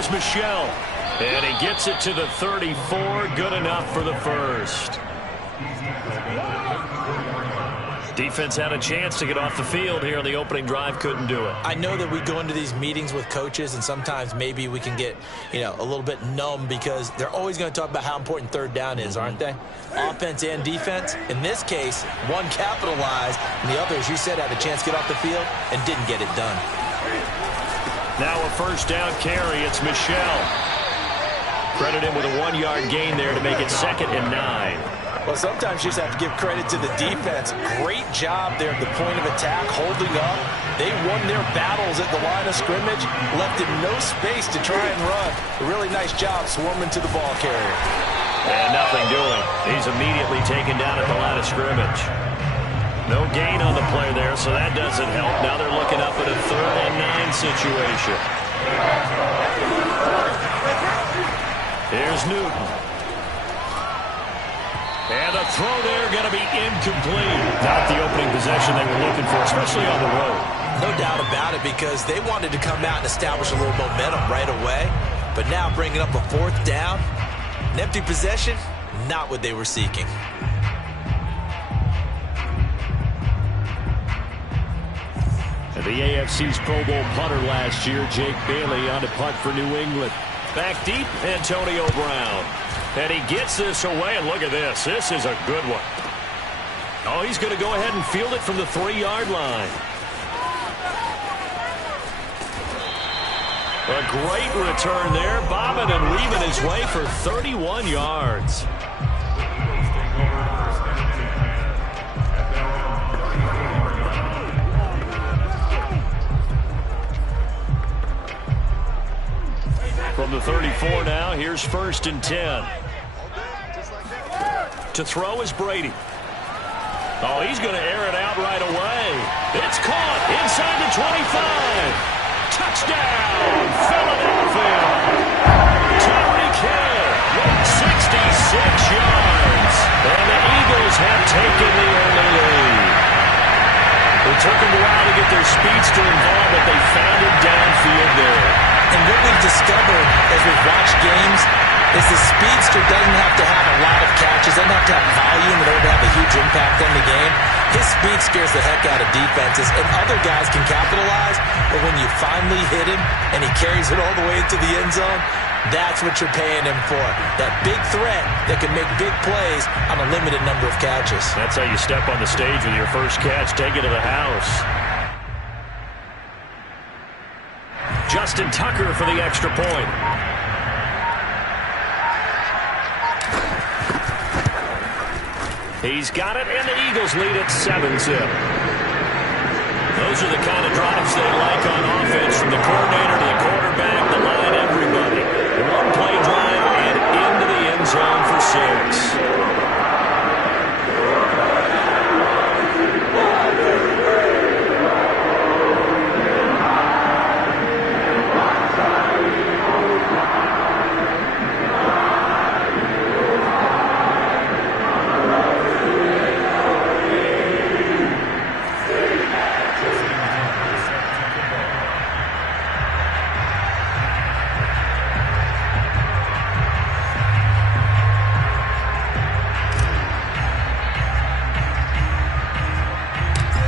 Here's Michelle. And he gets it to the 34. Good enough for the first. Defense had a chance to get off the field here on the opening drive. Couldn't do it. I know that we go into these meetings with coaches, and sometimes maybe we can get, a little bit numb because they're always going to talk about how important third down is, aren't they? Offense and defense. In this case, one capitalized, and the other, as you said, had a chance to get off the field and didn't get it done. Now a first down carry. It's Michelle. Credit him with a 1-yard gain there to make it 2nd and 9. Well, sometimes you just have to give credit to the defense. Great job there at the point of attack, holding up. They won their battles at the line of scrimmage, left him no space to try and run. A really nice job swarming to the ball carrier. And nothing doing. He's immediately taken down at the line of scrimmage. No gain on the play there, so that doesn't help. Now they're looking up at a 3rd and 9 situation. Here's Newton. And the throw there going to be incomplete. Not the opening possession they were looking for, especially on the road. No doubt about it, because they wanted to come out and establish a little momentum right away. But now bringing up a 4th down, an empty possession, not what they were seeking. And the AFC's Pro Bowl punter last year, Jake Bailey, on to punt for New England. Back deep, Antonio Brown. And he gets this away, and look at this. This is a good one. Oh, he's going to go ahead and field it from the 3-yard line. A great return there, bobbing and weaving his way for 31 yards. From the 34 now, here's 1st and 10. To throw is Brady. Oh, he's going to air it out right away. It's caught inside the 25. Touchdown, Philadelphia. Tyreek Hill, 66 yards. And the Eagles have taken the early lead. It took them a while to get their speedster involved, but they found him downfield there. And what we've discovered as we've watched games is the speedster doesn't have to have a lot of catches, doesn't have to have volume in order to have a huge impact on the game. His speed scares the heck out of defenses, and other guys can capitalize, but when you finally hit him and he carries it all the way into the end zone, that's what you're paying him for. That big threat that can make big plays on a limited number of catches. That's how you step on the stage with your first catch, take it to the house. Justin Tucker for the extra point. He's got it, and the Eagles lead at 7-zip. Those are the kind of drops they like on offense, from the coordinator to the quarterback, the line, everybody. One-play drive and into the end zone for 6.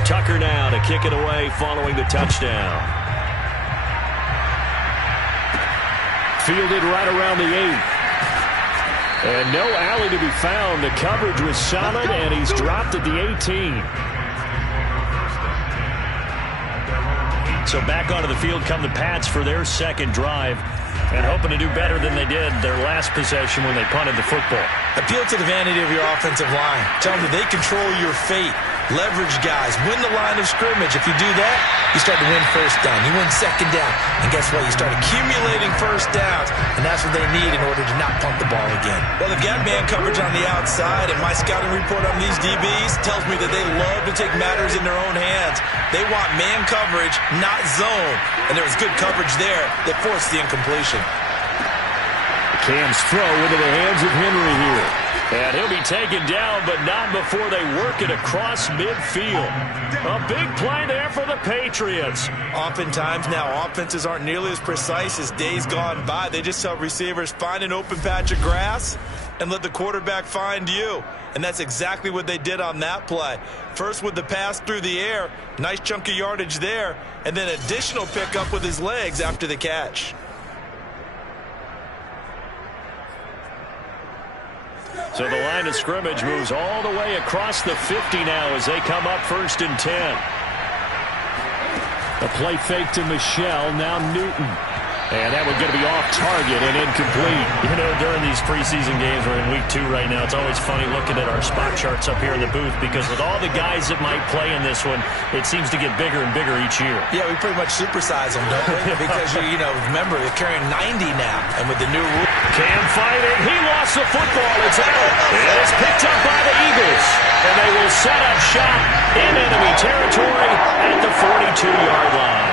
Tucker now to kick it away following the touchdown. Fielded right around the 8. And no alley to be found. The coverage was solid, and he's dropped at the 18. So back onto the field come the Pats for their second drive, and hoping to do better than they did their last possession when they punted the football. Appeal to the vanity of your offensive line. Tell them that they control your fate. Leverage guys. Win the line of scrimmage. If you do that, you start to win first down. You win second down. And guess what? You start accumulating first downs. And that's what they need in order to not punt the ball again. Well, they've got man coverage on the outside, and my scouting report on these DBs tells me that they love to take matters in their own hands. They want man coverage, not zone. And there was good coverage there that forced the incompletion. Cam's throw into the hands of Henry here. And he'll be taken down, but not before they work it across midfield. A big play there for the Patriots. Oftentimes now, offenses aren't nearly as precise as days gone by. They just tell receivers, find an open patch of grass and let the quarterback find you. And that's exactly what they did on that play. First with the pass through the air, nice chunk of yardage there, and then additional pickup with his legs after the catch. So the line of scrimmage moves all the way across the 50 now as they come up 1st and 10. The play fake to Michelle, now Newton. And that one's going to be off target and incomplete. You know, during these preseason games, we're in week 2 right now, it's always funny looking at our spot charts up here in the booth because with all the guys that might play in this one, it seems to get bigger and bigger each year. Yeah, we pretty much supersize them, don't we? Because, you know, remember, they're carrying 90 now. And with the new rule. Can't fight it. He lost the football. It's out. And it's picked up by the Eagles. And they will set up shop in enemy territory at the 42-yard line.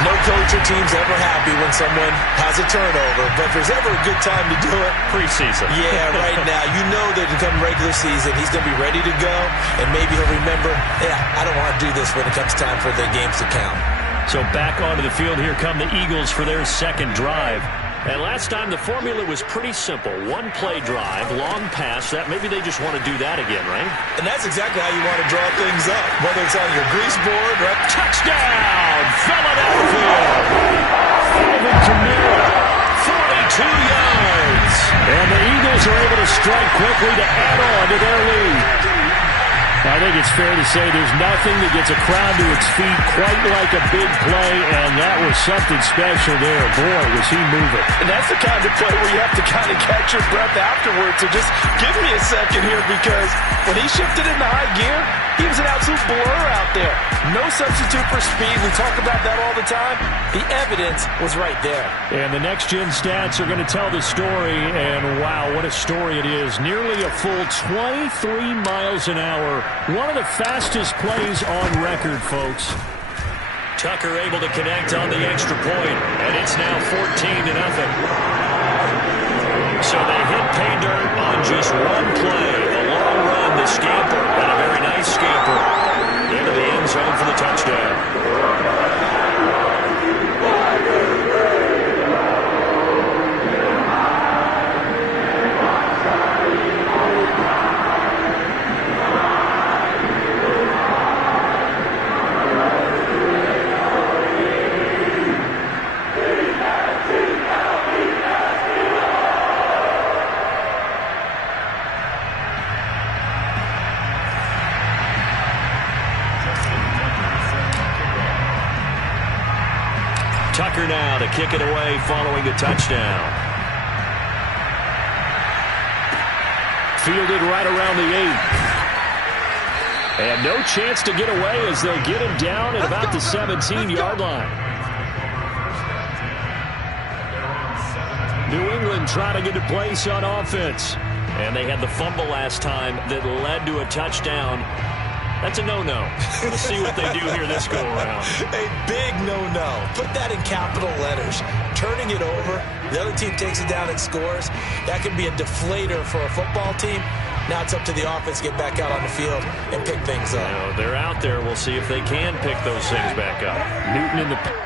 No coach or team's ever happy when someone has a turnover, but if there's ever a good time to do it, preseason. Yeah, right now. You know that come regular season, he's going to be ready to go, and maybe he'll remember, yeah, I don't want to do this when it comes time for the games to count. So back onto the field, here come the Eagles for their second drive. And last time the formula was pretty simple. One play drive, long pass. That maybe they just want to do that again, right? And that's exactly how you want to draw things up, whether it's on your grease board or touchdown, Philadelphia. Alvin Kamara, 42 yards. And the Eagles are able to strike quickly to add on to their lead. I think it's fair to say there's nothing that gets a crowd to its feet quite like a big play, and that was something special there. Boy, was he moving. And that's the kind of play where you have to kind of catch your breath afterwards. So just give me a second here, because when he shifted into high gear, he was an absolute blur out there. No substitute for speed. We talk about that all the time. The evidence was right there. And the next-gen stats are going to tell the story, and wow, what a story it is. Nearly a full 23 miles an hour. One of the fastest plays on record, folks. Tucker able to connect on the extra point, and it's now 14-0. So they hit pay dirt on just one play. The long run, the scamper, and a very nice scamper into the end zone for the touchdown. Tucker now to kick it away following the touchdown. Fielded right around the 8. And no chance to get away as they'll get him down at about the 17-yard line. New England trying to get a place on offense. And they had the fumble last time that led to a touchdown. That's a no-no. We'll see what they do here this go-around. A big no-no. Put that in capital letters. Turning it over, the other team takes it down and scores. That can be a deflator for a football team. Now it's up to the offense to get back out on the field and pick things up. You know, they're out there. We'll see if they can pick those things back up. Newton in the...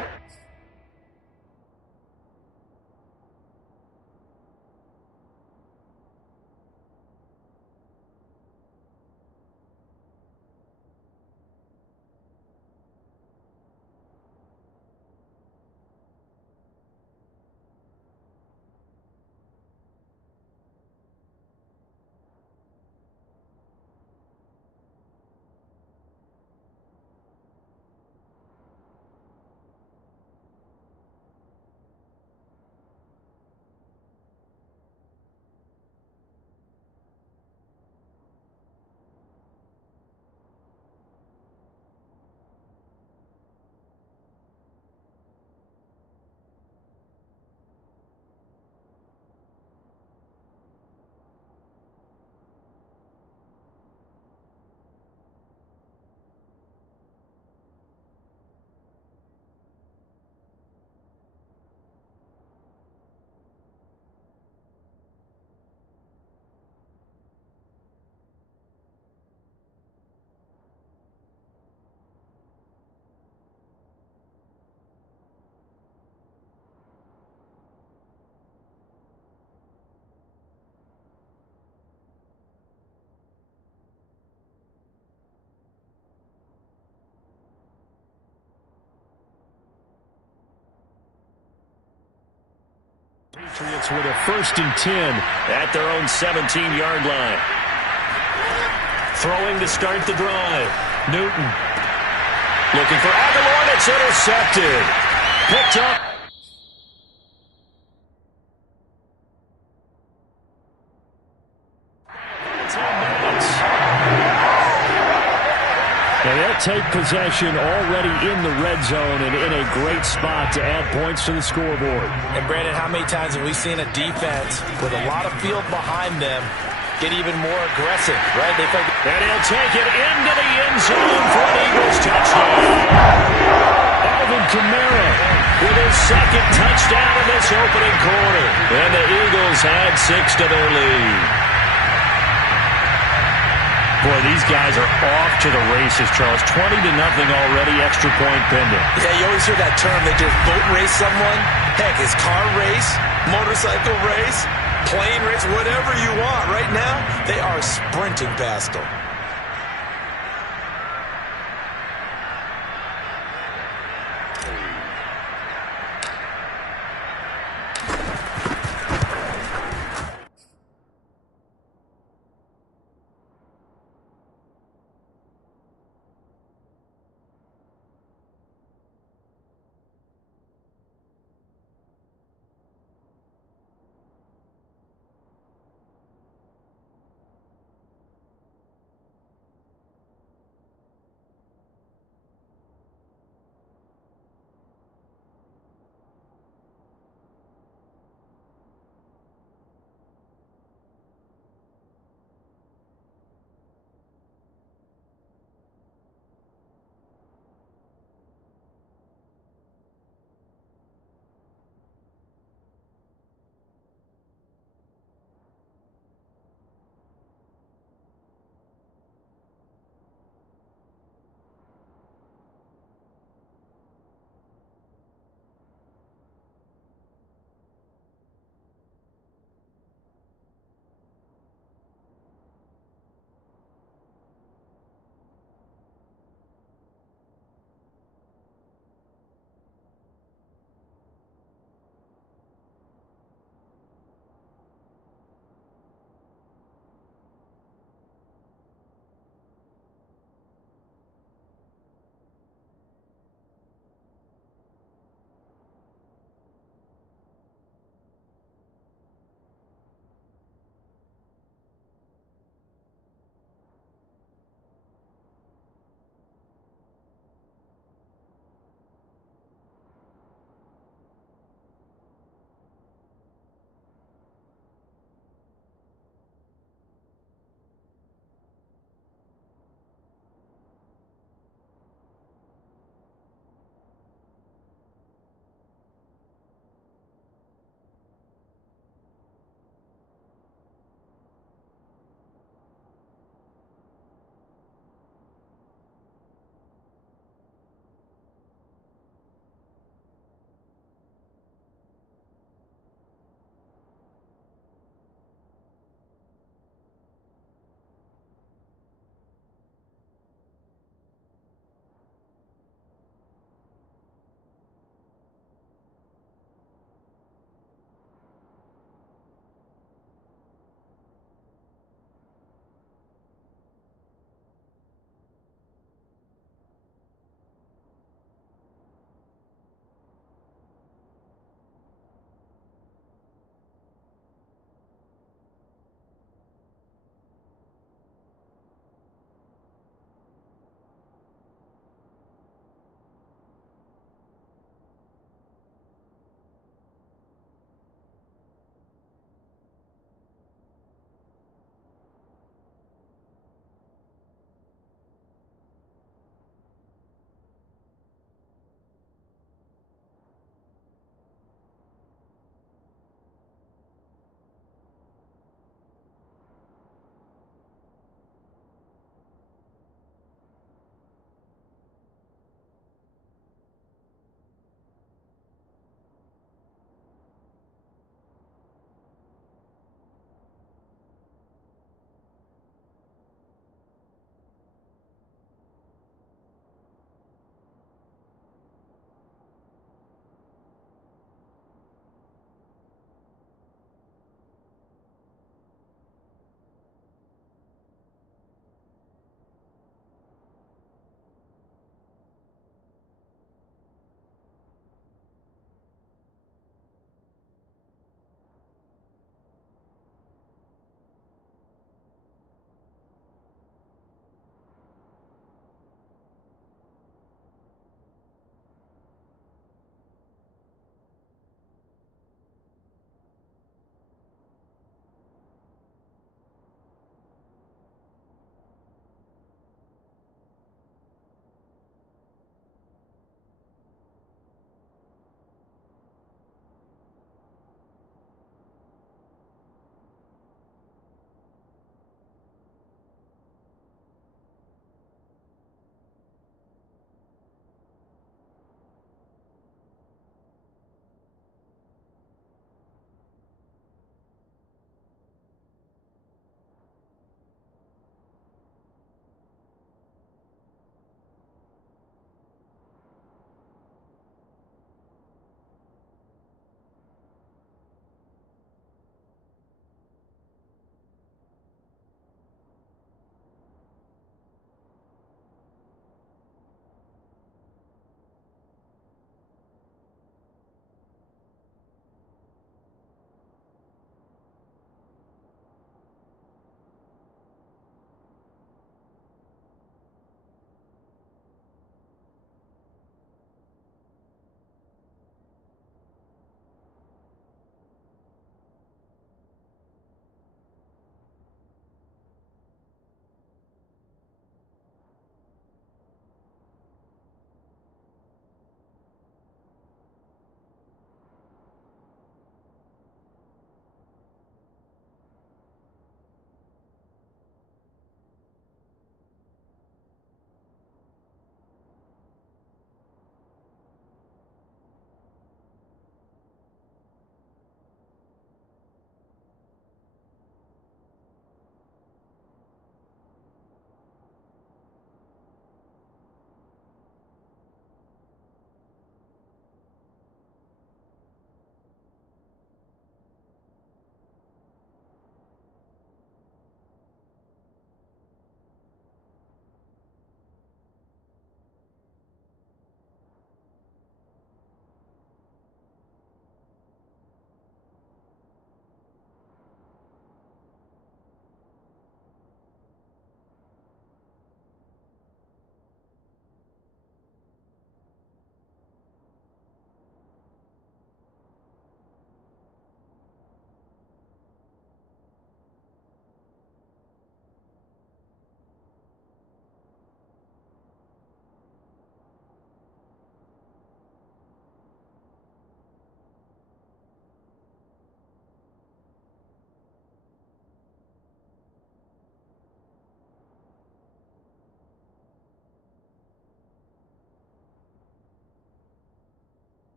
Patriots with a 1st and 10 at their own 17-yard line. Throwing to start the drive. Newton looking for Aguilar, and it's intercepted. Picked up. And they'll take possession already in the red zone and in a great spot to add points to the scoreboard. And, Brandon, how many times have we seen a defense with a lot of field behind them get even more aggressive, right? And he'll take it into the end zone for an Eagles touchdown. Alvin Kamara With his 2nd touchdown in this opening quarter. And the Eagles add 6 to their lead. Boy, these guys are off to the races, Charles. 20-0 already, extra point pending. Yeah, you always hear that term. They just boat race someone. Heck, it's car race, motorcycle race, plane race, whatever you want. Right now, they are sprinting past them.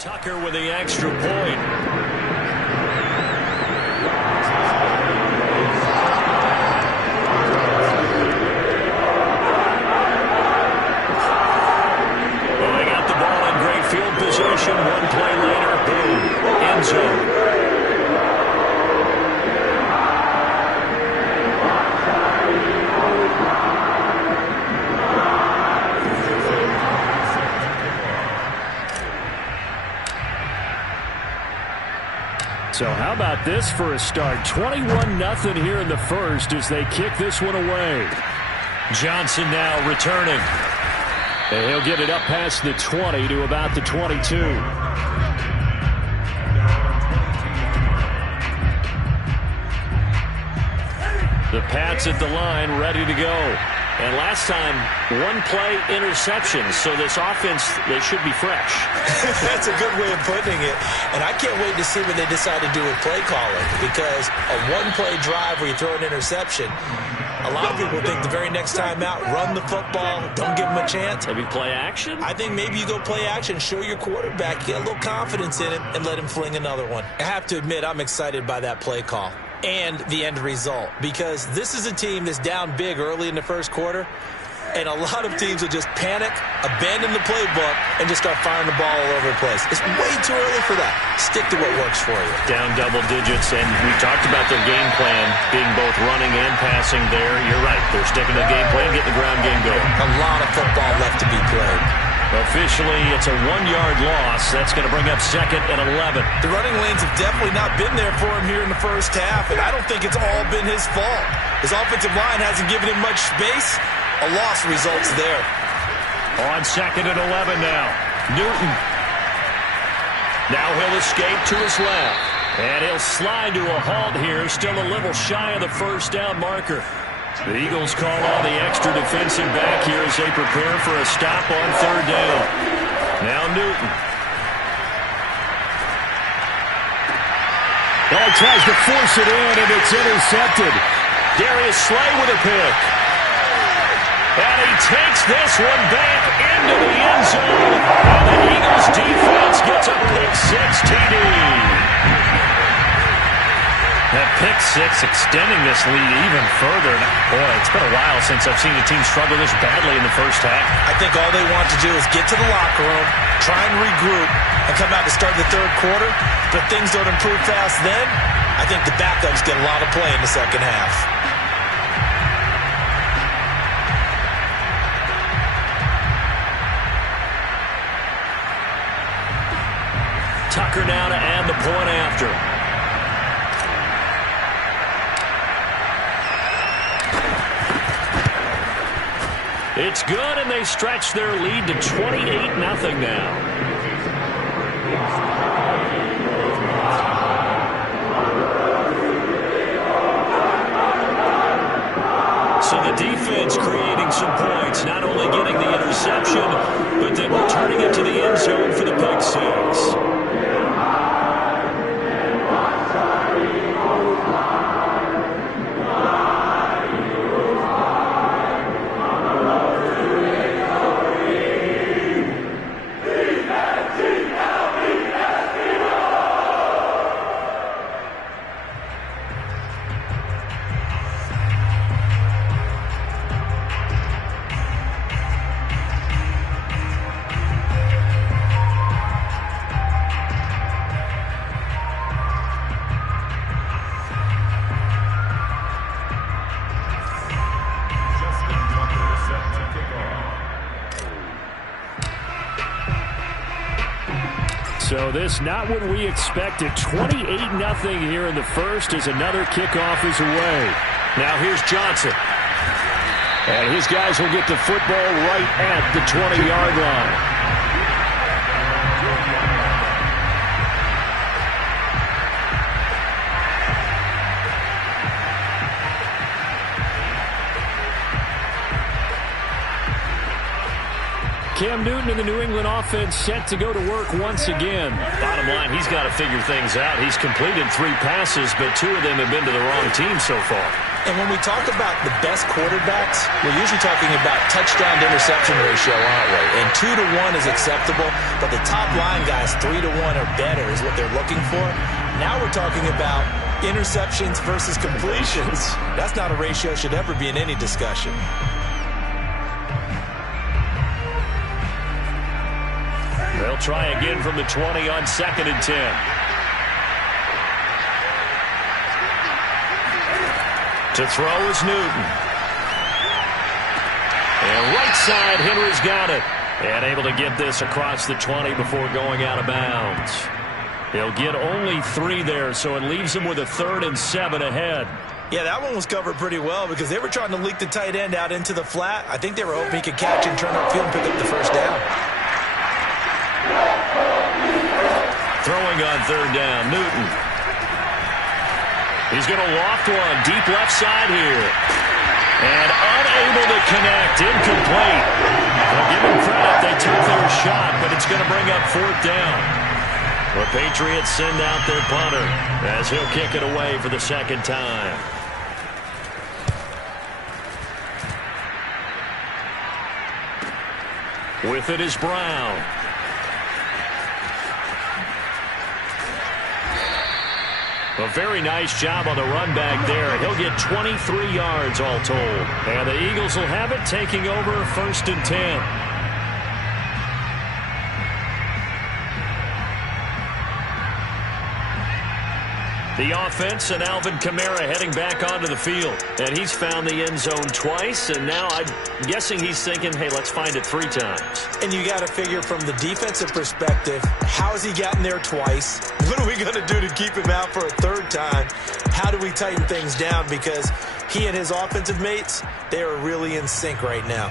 Tucker with the extra point. Position, one play later, boom, end zone. So how about this for a start? 21-0 here in the first as they kick this one away. Johnson now returning. And he'll get it up past the 20 to about the 22. The Pats at the line, ready to go. And last time, one play interception. So this offense, they should be fresh. That's a good way of putting it. And I can't wait to see what they decide to do with play calling. Because a one-play drive where you throw an interception, a lot of people think the very next time out, run the football, don't give them a chance. Maybe play action? I think maybe you go play action, show your quarterback, get a little confidence in him, and let him fling another one. I have to admit, I'm excited by that play call and the end result, because this is a team that's down big early in the first quarter, and a lot of teams will just panic, abandon the playbook, and just start firing the ball all over the place. It's way too early for that. Stick to what works for you. Down double digits, and we talked about their game plan being both running and passing there. You're right. They're sticking to the game plan, getting the ground game going. A lot of football left to be played. Officially, it's a 1-yard loss. That's going to bring up 2nd and 11. The running lanes have definitely not been there for him here in the first half, and I don't think it's all been his fault. His offensive line hasn't given him much space. A loss results there. On 2nd and 11 now. Newton. Now he'll escape to his left. And he'll slide to a halt here. Still a little shy of the first down marker. The Eagles call on the extra defensive back here as they prepare for a stop on 3rd down. Now Newton. Oh, tries to force it in, and it's intercepted. Darius Slay with a pick. And he takes this one back into the end zone. And the Eagles defense gets a pick-6 TD. That pick-6 extending this lead even further. Boy, it's been a while since I've seen a team struggle this badly in the first half. I think all they want to do is get to the locker room, try and regroup, and come out to start the 3rd quarter. But things don't improve fast then. I think the backups get a lot of play in the second half. Tucker now to add the point after. It's good, and they stretch their lead to 28-0 now. So the defense creating some points, not only getting the interception, but then returning it to the end zone for the pick-6. So this not what we expected. 28-0 here in the first as another kickoff is away. Now here's Johnson. And his guys will get the football right at the 20-yard line. Cam Newton and the New England offense set to go to work once again. Bottom line, he's got to figure things out. He's completed 3 passes, but 2 of them have been to the wrong team so far. And when we talk about the best quarterbacks, we're usually talking about touchdown to interception ratio, aren't we? And 2 to 1 is acceptable, but the top line guys, 3 to 1 or better is what they're looking for. Now we're talking about interceptions versus completions. That's not a ratio should ever be in any discussion. They'll try again from the 20 on 2nd and 10. To throw is Newton. And right side, Henry's got it. And able to get this across the 20 before going out of bounds. He'll get only 3 there, so it leaves him with a 3rd and 7 ahead. Yeah, that one was covered pretty well because they were trying to leak the tight end out into the flat. I think they were hoping he could catch and turn upfield and pick up the first down. Throwing on 3rd down, Newton. He's going to loft one deep left side here. And unable to connect, incomplete. Well, give him credit, they took their shot, but it's going to bring up 4th down. The Patriots send out their punter as he'll kick it away for the 2nd time. With it is Brown. A very nice job on the run back there. He'll get 23 yards all told. And the Eagles will have it, taking over 1st and 10. The offense and Alvin Kamara heading back onto the field. And he's found the end zone twice, and now I'm guessing he's thinking, hey, let's find it 3 times. And you got to figure from the defensive perspective, how has he gotten there twice? What are we going to do to keep him out for a 3rd time? How do we tighten things down? Because he and his offensive mates, they are really in sync right now.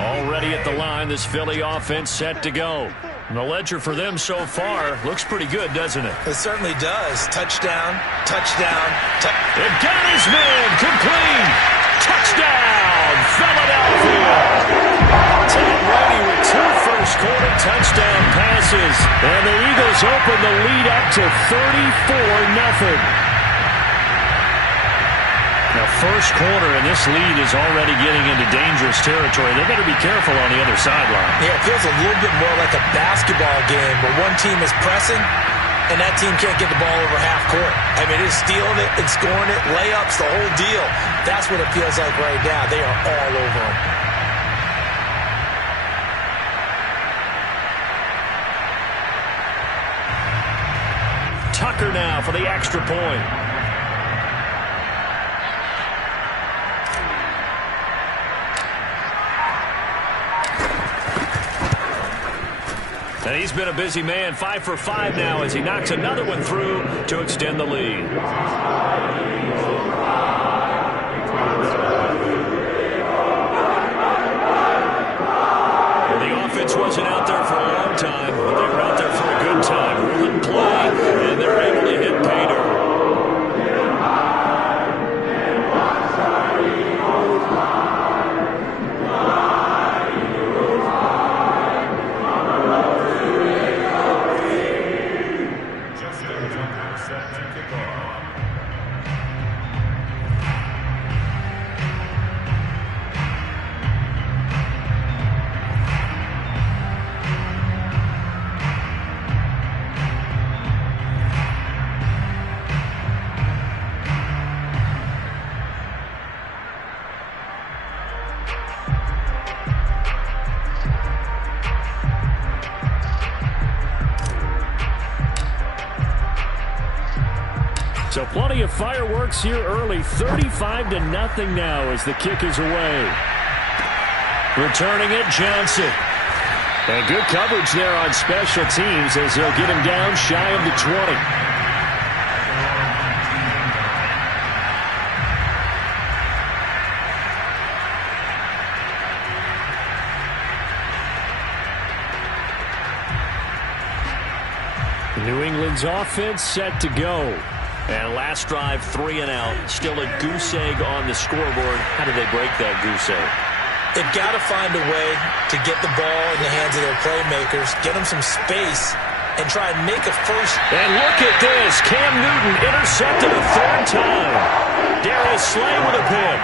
Already at the line, this Philly offense set to go. And the ledger for them so far looks pretty good, doesn't it? It certainly does. Touchdown, touchdown, It got his man, complete. Touchdown, Philadelphia. Tom Brady with 2 first-quarter touchdown passes. And the Eagles open the lead up to 34-0. Now, first quarter, and this lead is already getting into dangerous territory. They better be careful on the other sideline. Yeah, it feels a little bit more like a basketball game where one team is pressing and that team can't get the ball over half court. I mean, it's stealing it and scoring it, layups, the whole deal. That's what it feels like right now. They are all over them. Tucker now for the extra point. And he's been a busy man, 5 for 5 now as he knocks another one through to extend the lead. Well, the offense wasn't out there for a long time, but they were out there for a good time. Ruling play, and they're able to hit pay dirt. So plenty of fireworks here early. 35-0 now as the kick is away. Returning it, Johnson. And good coverage there on special teams as they'll get him down shy of the 20. New England's offense set to go. And last drive, 3 and out. Still a goose egg on the scoreboard. How do they break that goose egg? They've got to find a way to get the ball in the hands of their playmakers, get them some space, and try and make a first. And look at this. Cam Newton intercepted a third time. Darius Slay with a pick.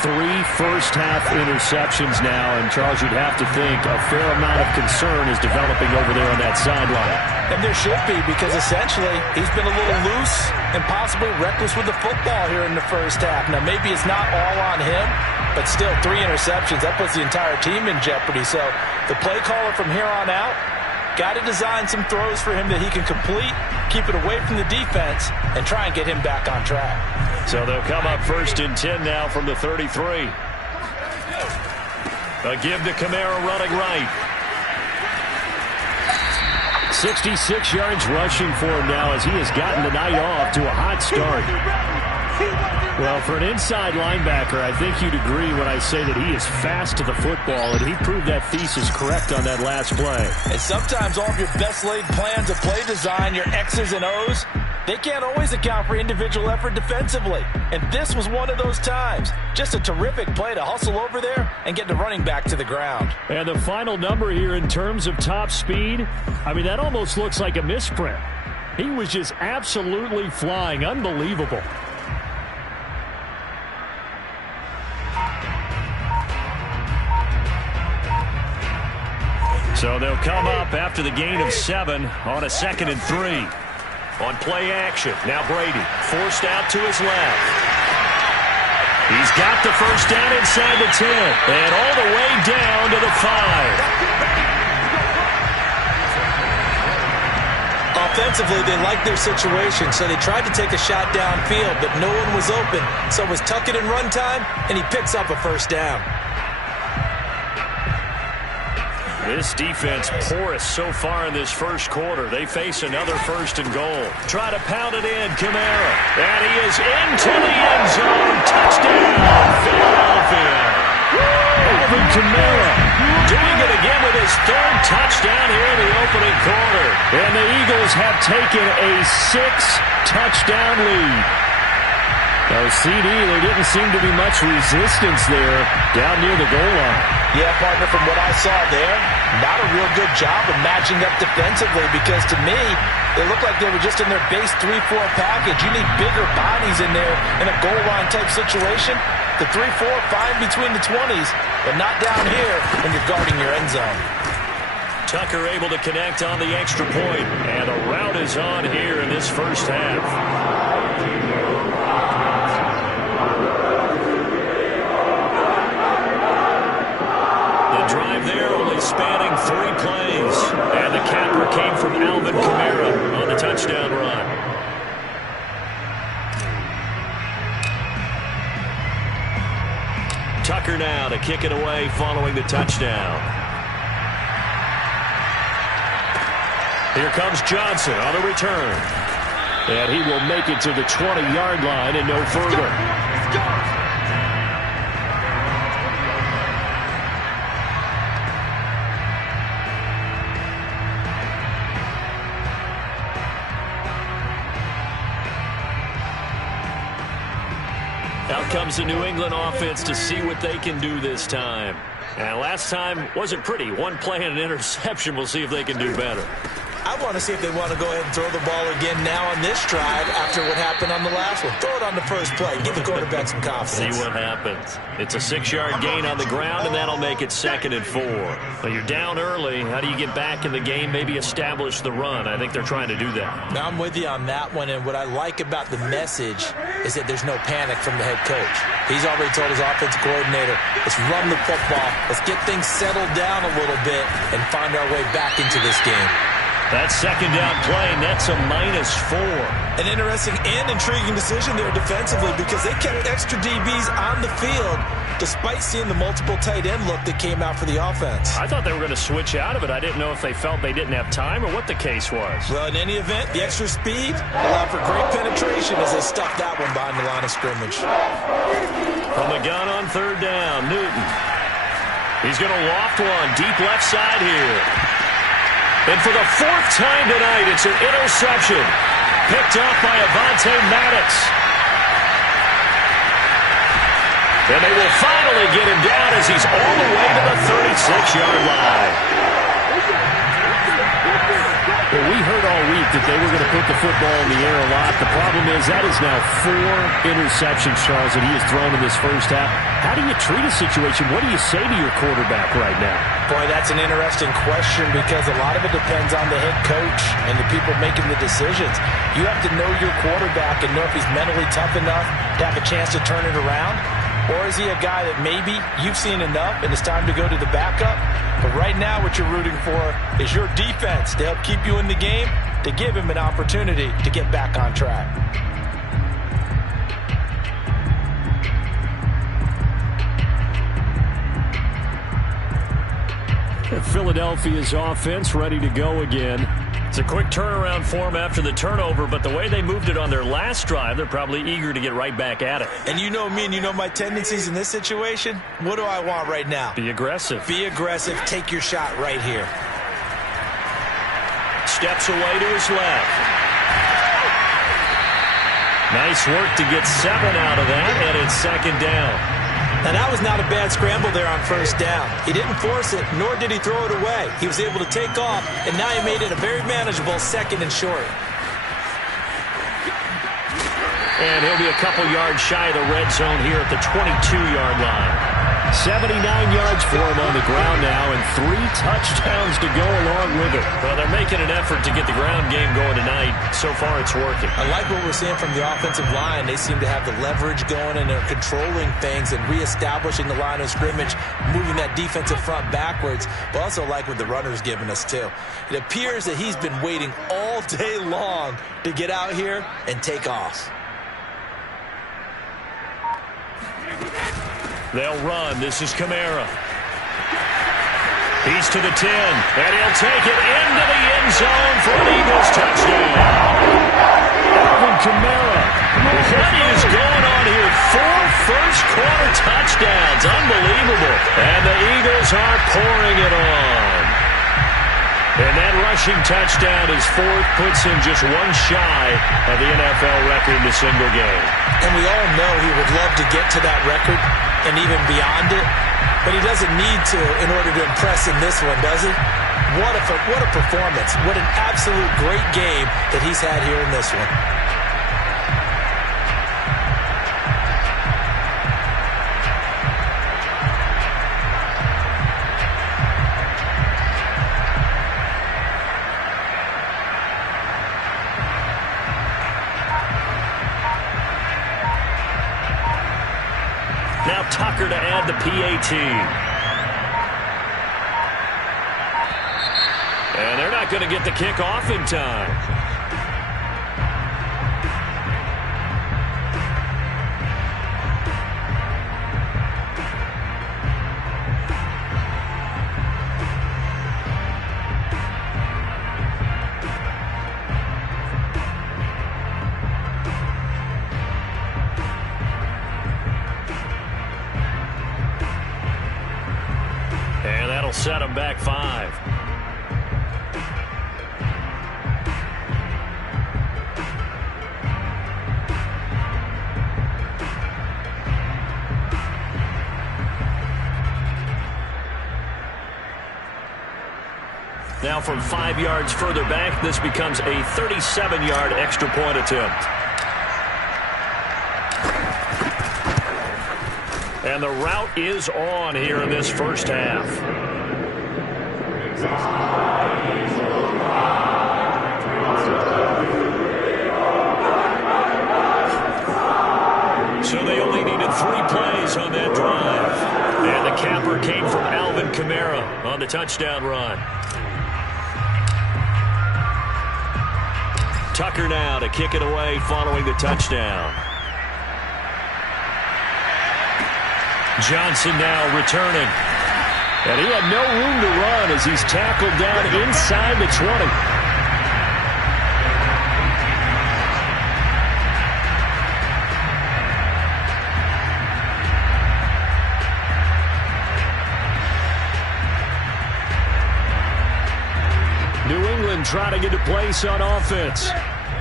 3 first-half interceptions now, and Charles, you'd have to think a fair amount of concern is developing over there on that sideline. And there should be, because essentially he's been a little loose and possibly reckless with the football here in the first half. Now, maybe it's not all on him, but still 3 interceptions. That puts the entire team in jeopardy. So the play caller from here on out got to design some throws for him that he can complete, keep it away from the defense, and try and get him back on track. So they'll come up 1st and 10 now from the 33. A give to Kamara running right. 66 yards rushing for him now as he has gotten the night off to a hot start. Well, for an inside linebacker, I think you'd agree when I say that he is fast to the football, and he proved that thesis correct on that last play. And sometimes all of your best laid plans of play design, your X's and O's, they can't always account for individual effort defensively. And this was one of those times. Just a terrific play to hustle over there and get the running back to the ground. And the final number here in terms of top speed, I mean, that almost looks like a misprint. He was just absolutely flying. Unbelievable. So they'll come up after the gain of 7 on a 2nd and 3. On play action, now Brady forced out to his left. He's got the first down inside the 10 and all the way down to the 5. Offensively, they liked their situation, so they tried to take a shot downfield, but no one was open. So it was tuck it and run time, and he picks up a first down. This defense porous so far in this first quarter. They face another 1st and goal. Try to pound it in, Kamara. And he is into the end zone. Touchdown, Philadelphia. Alvin Kamara doing it again with his 3rd touchdown here in the opening quarter. And the Eagles have taken a 6-touchdown lead. Now, CD, there didn't seem to be much resistance there down near the goal line. Yeah, partner, from what I saw there, not a real good job of matching up defensively, because to me, it looked like they were just in their base 3-4 package. You need bigger bodies in there in a goal line type situation. The 3-4, fine between the 20s, but not down here when you're guarding your end zone. Tucker able to connect on the extra point, and a rout is on here in this first half. Spanning 3 plays, and the capper came from Alvin Kamara on the touchdown run. Tucker now to kick it away following the touchdown. Here comes Johnson on the return, and he will make it to the 20-yard line and no further. Out comes the New England offense to see what they can do this time. And last time wasn't pretty. 1 play and an interception. We'll see if they can do better. I want to see if they want to go ahead and throw the ball again now on this drive after what happened on the last one. Throw it on the first play. Give the quarterback some confidence. See what happens. It's a 6-yard gain on the ground, and that'll make it 2nd and 4. But you're down early. How do you get back in the game, maybe establish the run? I think they're trying to do that. Now I'm with you on that one, and what I like about the message is that there's no panic from the head coach. He's already told his offensive coordinator, let's run the football, let's get things settled down a little bit and find our way back into this game. That 2nd down play, that's a -4. An interesting and intriguing decision there defensively, because they kept extra DBs on the field despite seeing the multiple tight end look that came out for the offense. I thought they were going to switch out of it. I didn't know if they felt they didn't have time or what the case was. Well, in any event, the extra speed allowed for great penetration as they stuffed that one behind the line of scrimmage. From the gun on 3rd down, Newton. He's going to loft one deep left side here. And for the fourth time tonight, it's an interception. Picked up by Avonte Maddox. And they will finally get him down as he's all the way to the 36-yard line. Well, we heard all week that they were going to put the football in the air a lot. The problem is that is now 4 interceptions, Charles, that he has thrown in this first half. How do you treat a situation? What do you say to your quarterback right now? Boy, that's an interesting question because a lot of it depends on the head coach and the people making the decisions. You have to know your quarterback and know if he's mentally tough enough to have a chance to turn it around. Or is he a guy that maybe you've seen enough and it's time to go to the backup? But right now what you're rooting for is your defense to help keep you in the game, to give him an opportunity to get back on track. Philadelphia's offense ready to go again. It's a quick turnaround for them after the turnover, but the way they moved it on their last drive, they're probably eager to get right back at it. And you know me and you know my tendencies in this situation. What do I want right now? Be aggressive. Be aggressive. Take your shot right here. Steps away to his left. Nice work to get 7 out of that, and it's second down. Now, that was not a bad scramble there on first down. He didn't force it, nor did he throw it away. He was able to take off, and now he made it a very manageable second and short. And he'll be a couple yards shy of the red zone here at the 22-yard line. 79 yards for him on the ground now, and 3 touchdowns to go along with it. Well, they're making an effort to get the ground game going tonight. So far, it's working. I like what we're seeing from the offensive line. They seem to have the leverage going, and they're controlling things and reestablishing the line of scrimmage, moving that defensive front backwards. But also like what the runner's giving us, too. It appears that he's been waiting all day long to get out here and take off. They'll run. This is Kamara. He's to the 10, and he'll take it into the end zone for an Eagles touchdown. Alvin Kamara. What is going on here? 4 first-quarter touchdowns. Unbelievable. And the Eagles are pouring it on. And that rushing touchdown, his 4th, puts him just 1 shy of the NFL record in a single game. And we all know he would love to get to that record and even beyond it, but he doesn't need to in order to impress in this one, does he? What a performance. What an absolute great game that he's had here in this one. Now Tucker to add the PAT. And they're not going to get the kick off in time. Set him back 5. Now from 5 yards further back, this becomes a 37-yard extra point attempt. And the route is on here in this first half. So they only needed 3 plays on that drive. And the capper came from Alvin Kamara on the touchdown run. Tucker now to kick it away following the touchdown. Johnson now returning. And he had no room to run as he's tackled down inside the 20. New and trotting into place on offense.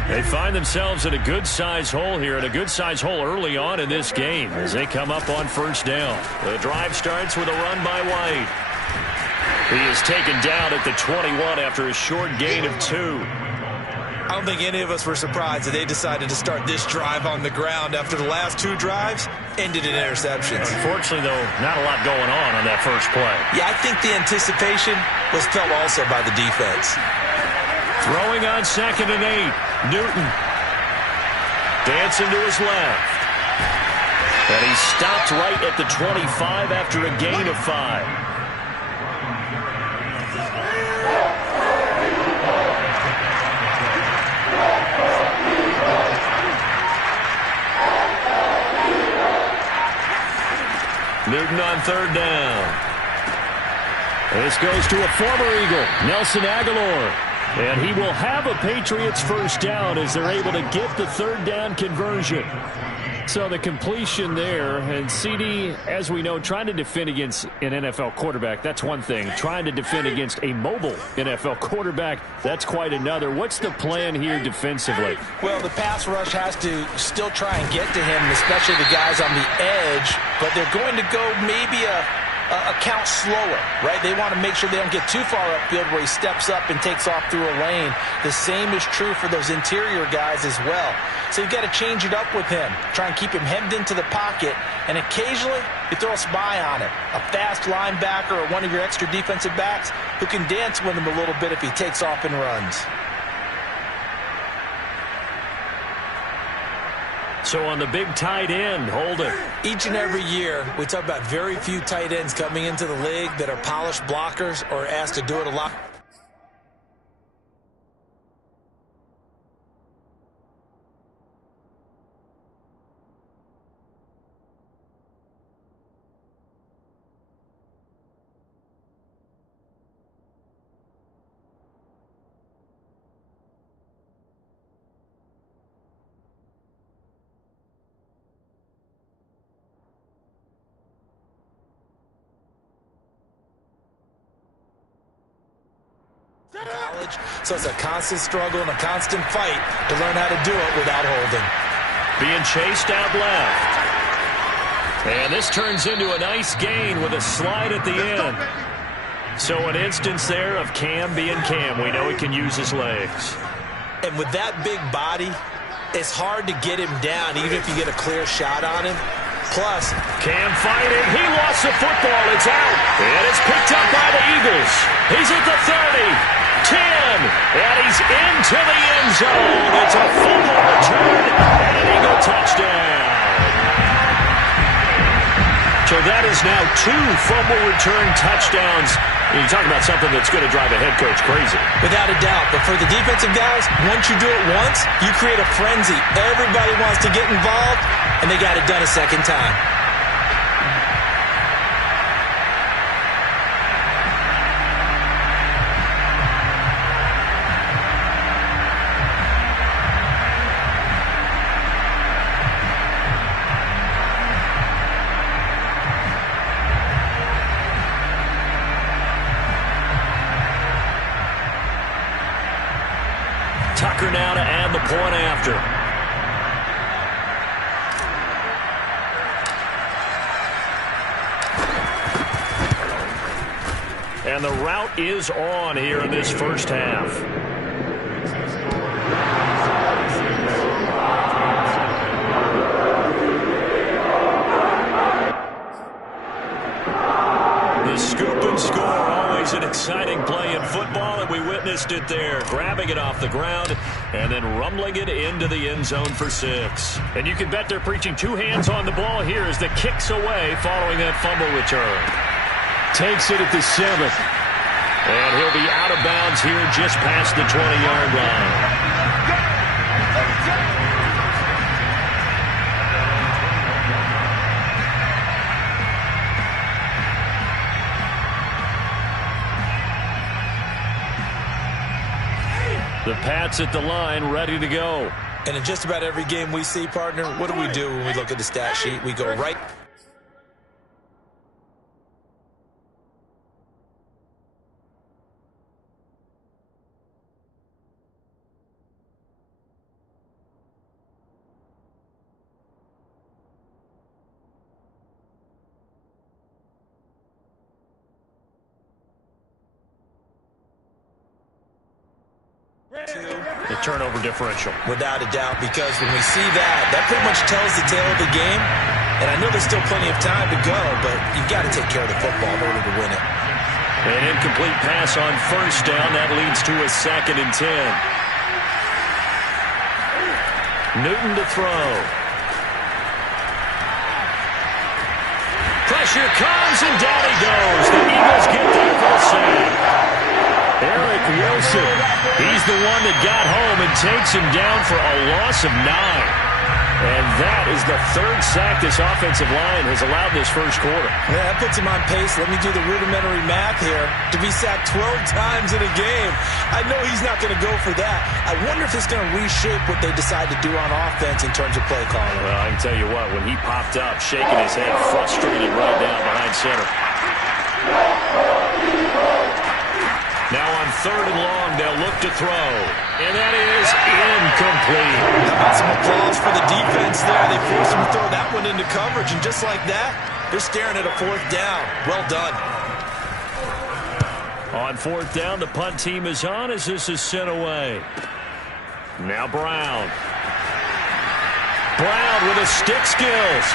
They find themselves in a good-sized hole here, and a good-sized hole early on in this game as they come up on first down. The drive starts with a run by White. He is taken down at the 21 after a short gain of 2. I don't think any of us were surprised that they decided to start this drive on the ground after the last 2 drives ended in interceptions. Unfortunately, though, not a lot going on that first play. Yeah, I think the anticipation was felt also by the defense. Throwing on 2nd and 8. Newton. Dancing to his left. And he stopped right at the 25 after a gain of 5. Newton on 3rd down. This goes to a former Eagle, Nelson Aguilar. And he will have a Patriots first down as they're able to get the 3rd down conversion. So the completion there, and CD, as we know, trying to defend against an NFL quarterback, that's one thing. Trying to defend against a mobile NFL quarterback, that's quite another. What's the plan here defensively? Well, the pass rush has to still try and get to him, especially the guys on the edge, but they're going to go maybe a count slower, right? They want to make sure they don't get too far upfield where he steps up and takes off through a lane. The same is true for those interior guys as well. So you've got to change it up with him. Try and keep him hemmed into the pocket, and occasionally you throw a spy on him. A fast linebacker or one of your extra defensive backs who can dance with him a little bit if he takes off and runs. So on the big tight end, Holden. Each and every year, we talk about very few tight ends coming into the league that are polished blockers or asked to do it a lot. College, so it's a constant struggle and a constant fight to learn how to do it without holding. Being chased out left. And this turns into a nice gain with a slide at the end. So an instance there of Cam being Cam. We know he can use his legs. And with that big body, it's hard to get him down, even if you get a clear shot on him. Plus, Cam fighting. He lost the football. It's out. And it's picked up by the Eagles. He's at the 30. 10, and he's into the end zone. It's a fumble return and an Eagle touchdown. So that is now 2 fumble return touchdowns. You talk about something that's going to drive a head coach crazy. Without a doubt. But for the defensive guys, once you do it once, you create a frenzy. Everybody wants to get involved, and they got it done a second time. Tucker now to add the point after. And the route is on here in this first half. The scoop and score, always an exciting play in football, and we witnessed it there, grabbing it off the ground and then rumbling it into the end zone for 6. And you can bet they're preaching 2 hands on the ball here as the kick's away following that fumble return. Takes it at the 7. And he'll be out of bounds here just past the 20-yard line. The Pats at the line, ready to go. And in just about every game we see, partner, what do we do when we look at the stat sheet? We go right. turnover differential. Without a doubt, because when we see that, that pretty much tells the tale of the game. And I know there's still plenty of time to go, but you've got to take care of the football in order to win it. An incomplete pass on first down. That leads to a 2nd and 10. Newton to throw. Pressure comes, and down he goes. The Eagles get there for the sack. Eric Wilson, he's the one that got home and takes him down for a loss of 9. And that is the 3rd sack this offensive line has allowed this first quarter. Yeah, that puts him on pace. Let me do the rudimentary math here. To be sacked 12 times in a game, I know he's not going to go for that. I wonder if it's going to reshape what they decide to do on offense in terms of play calling. Well, I can tell you what, when he popped up, shaking his head, frustrated right down behind center. Now on 3rd and long, they'll look to throw. And that is incomplete. How about some applause for the defense there? They forced him to throw that one into coverage, and just like that, they're staring at a 4th down. Well done. On 4th down, the punt team is on as this is sent away. Now Brown. Brown with his stick skills.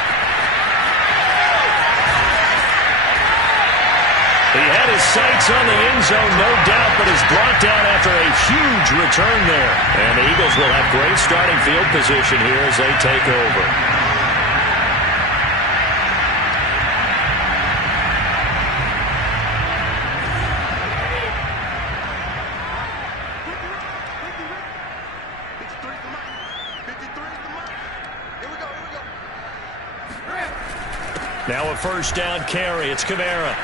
He had his sights on the end zone, no doubt, but is brought down after a huge return there. And the Eagles will have great starting field position here as they take over. Now a first down carry. It's Kamara.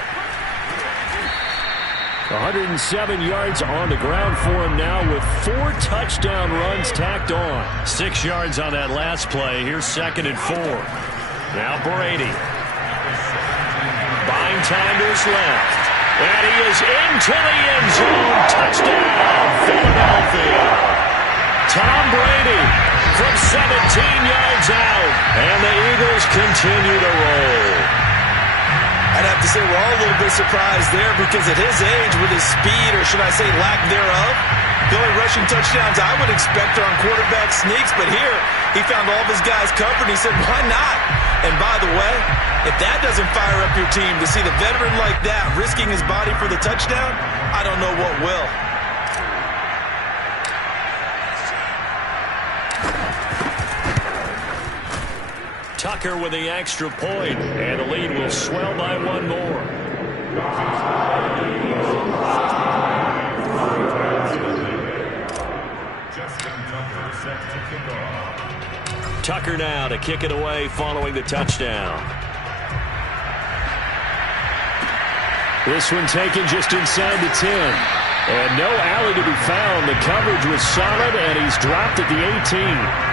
107 yards on the ground for him now with 4 touchdown runs tacked on. 6 yards on that last play. Here's 2nd and 4. Now Brady. Buying time to his left. And he is into the end zone. Touchdown, Philadelphia. Tom Brady from 17 yards out. And the Eagles continue to roll. I'd have to say we're all a little bit surprised there because at his age, with his speed, or should I say lack thereof, the only rushing touchdowns I would expect are on quarterback sneaks, but here he found all of his guys covered and he said, why not? And by the way, if that doesn't fire up your team to see the veteran like that risking his body for the touchdown, I don't know what will. Tucker with the extra point, and the lead will swell by 1 more. Tucker now to kick it away following the touchdown. This one taken just inside the 10. And no alley to be found. The coverage was solid, and he's dropped at the 18.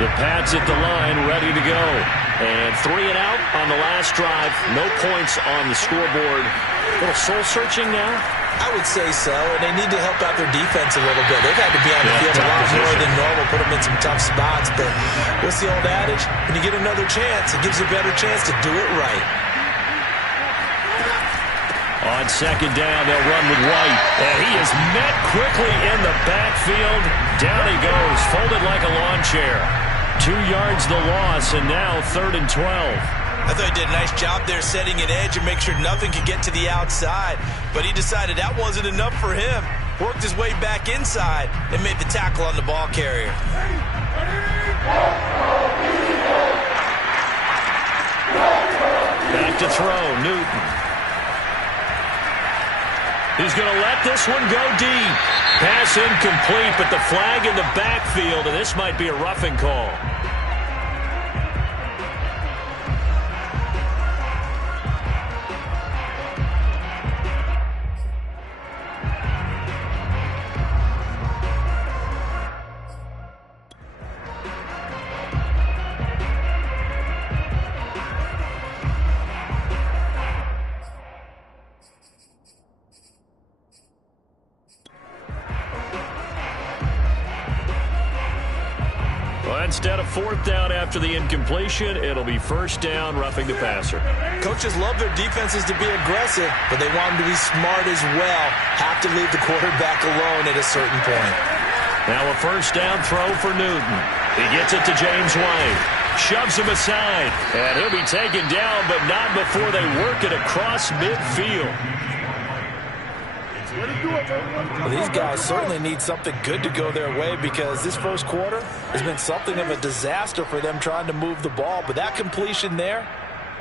The Pats at the line, ready to go. And 3 and out on the last drive. No points on the scoreboard. A little soul-searching now? I would say so, and they need to help out their defense a little bit. They've had to be on the field a lot more than normal, put them in some tough spots. But what's the old adage? When you get another chance, it gives you a better chance to do it right. On 2nd down, they'll run with White. And he is met quickly in the backfield. Down he goes, folded like a lawn chair. 2 yards the loss, and now 3rd and 12. I thought he did a nice job there setting an edge and make sure nothing could get to the outside. But he decided that wasn't enough for him. Worked his way back inside and made the tackle on the ball carrier. Back to throw, Newton. He's going to let this one go deep. Pass incomplete, but the flag in the backfield, and this might be a roughing call. Instead of 4th down after the incompletion, it'll be 1st down, roughing the passer. Coaches love their defenses to be aggressive, but they want them to be smart as well. Have to leave the quarterback alone at a certain point. Now a first down throw for Newton. He gets it to James White. Shoves him aside. And he'll be taken down, but not before they work it across midfield. Well, these guys certainly need something good to go their way because this first quarter has been something of a disaster for them trying to move the ball. But that completion there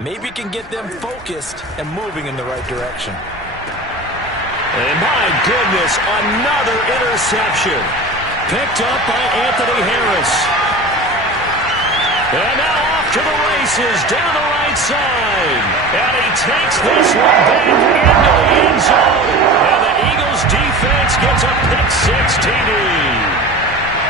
maybe can get them focused and moving in the right direction. And my goodness, another interception. Picked up by Anthony Harris. And now off to the races down the right side. And he takes this one back into the end zone. And the Eagles defense gets a pick-six TD.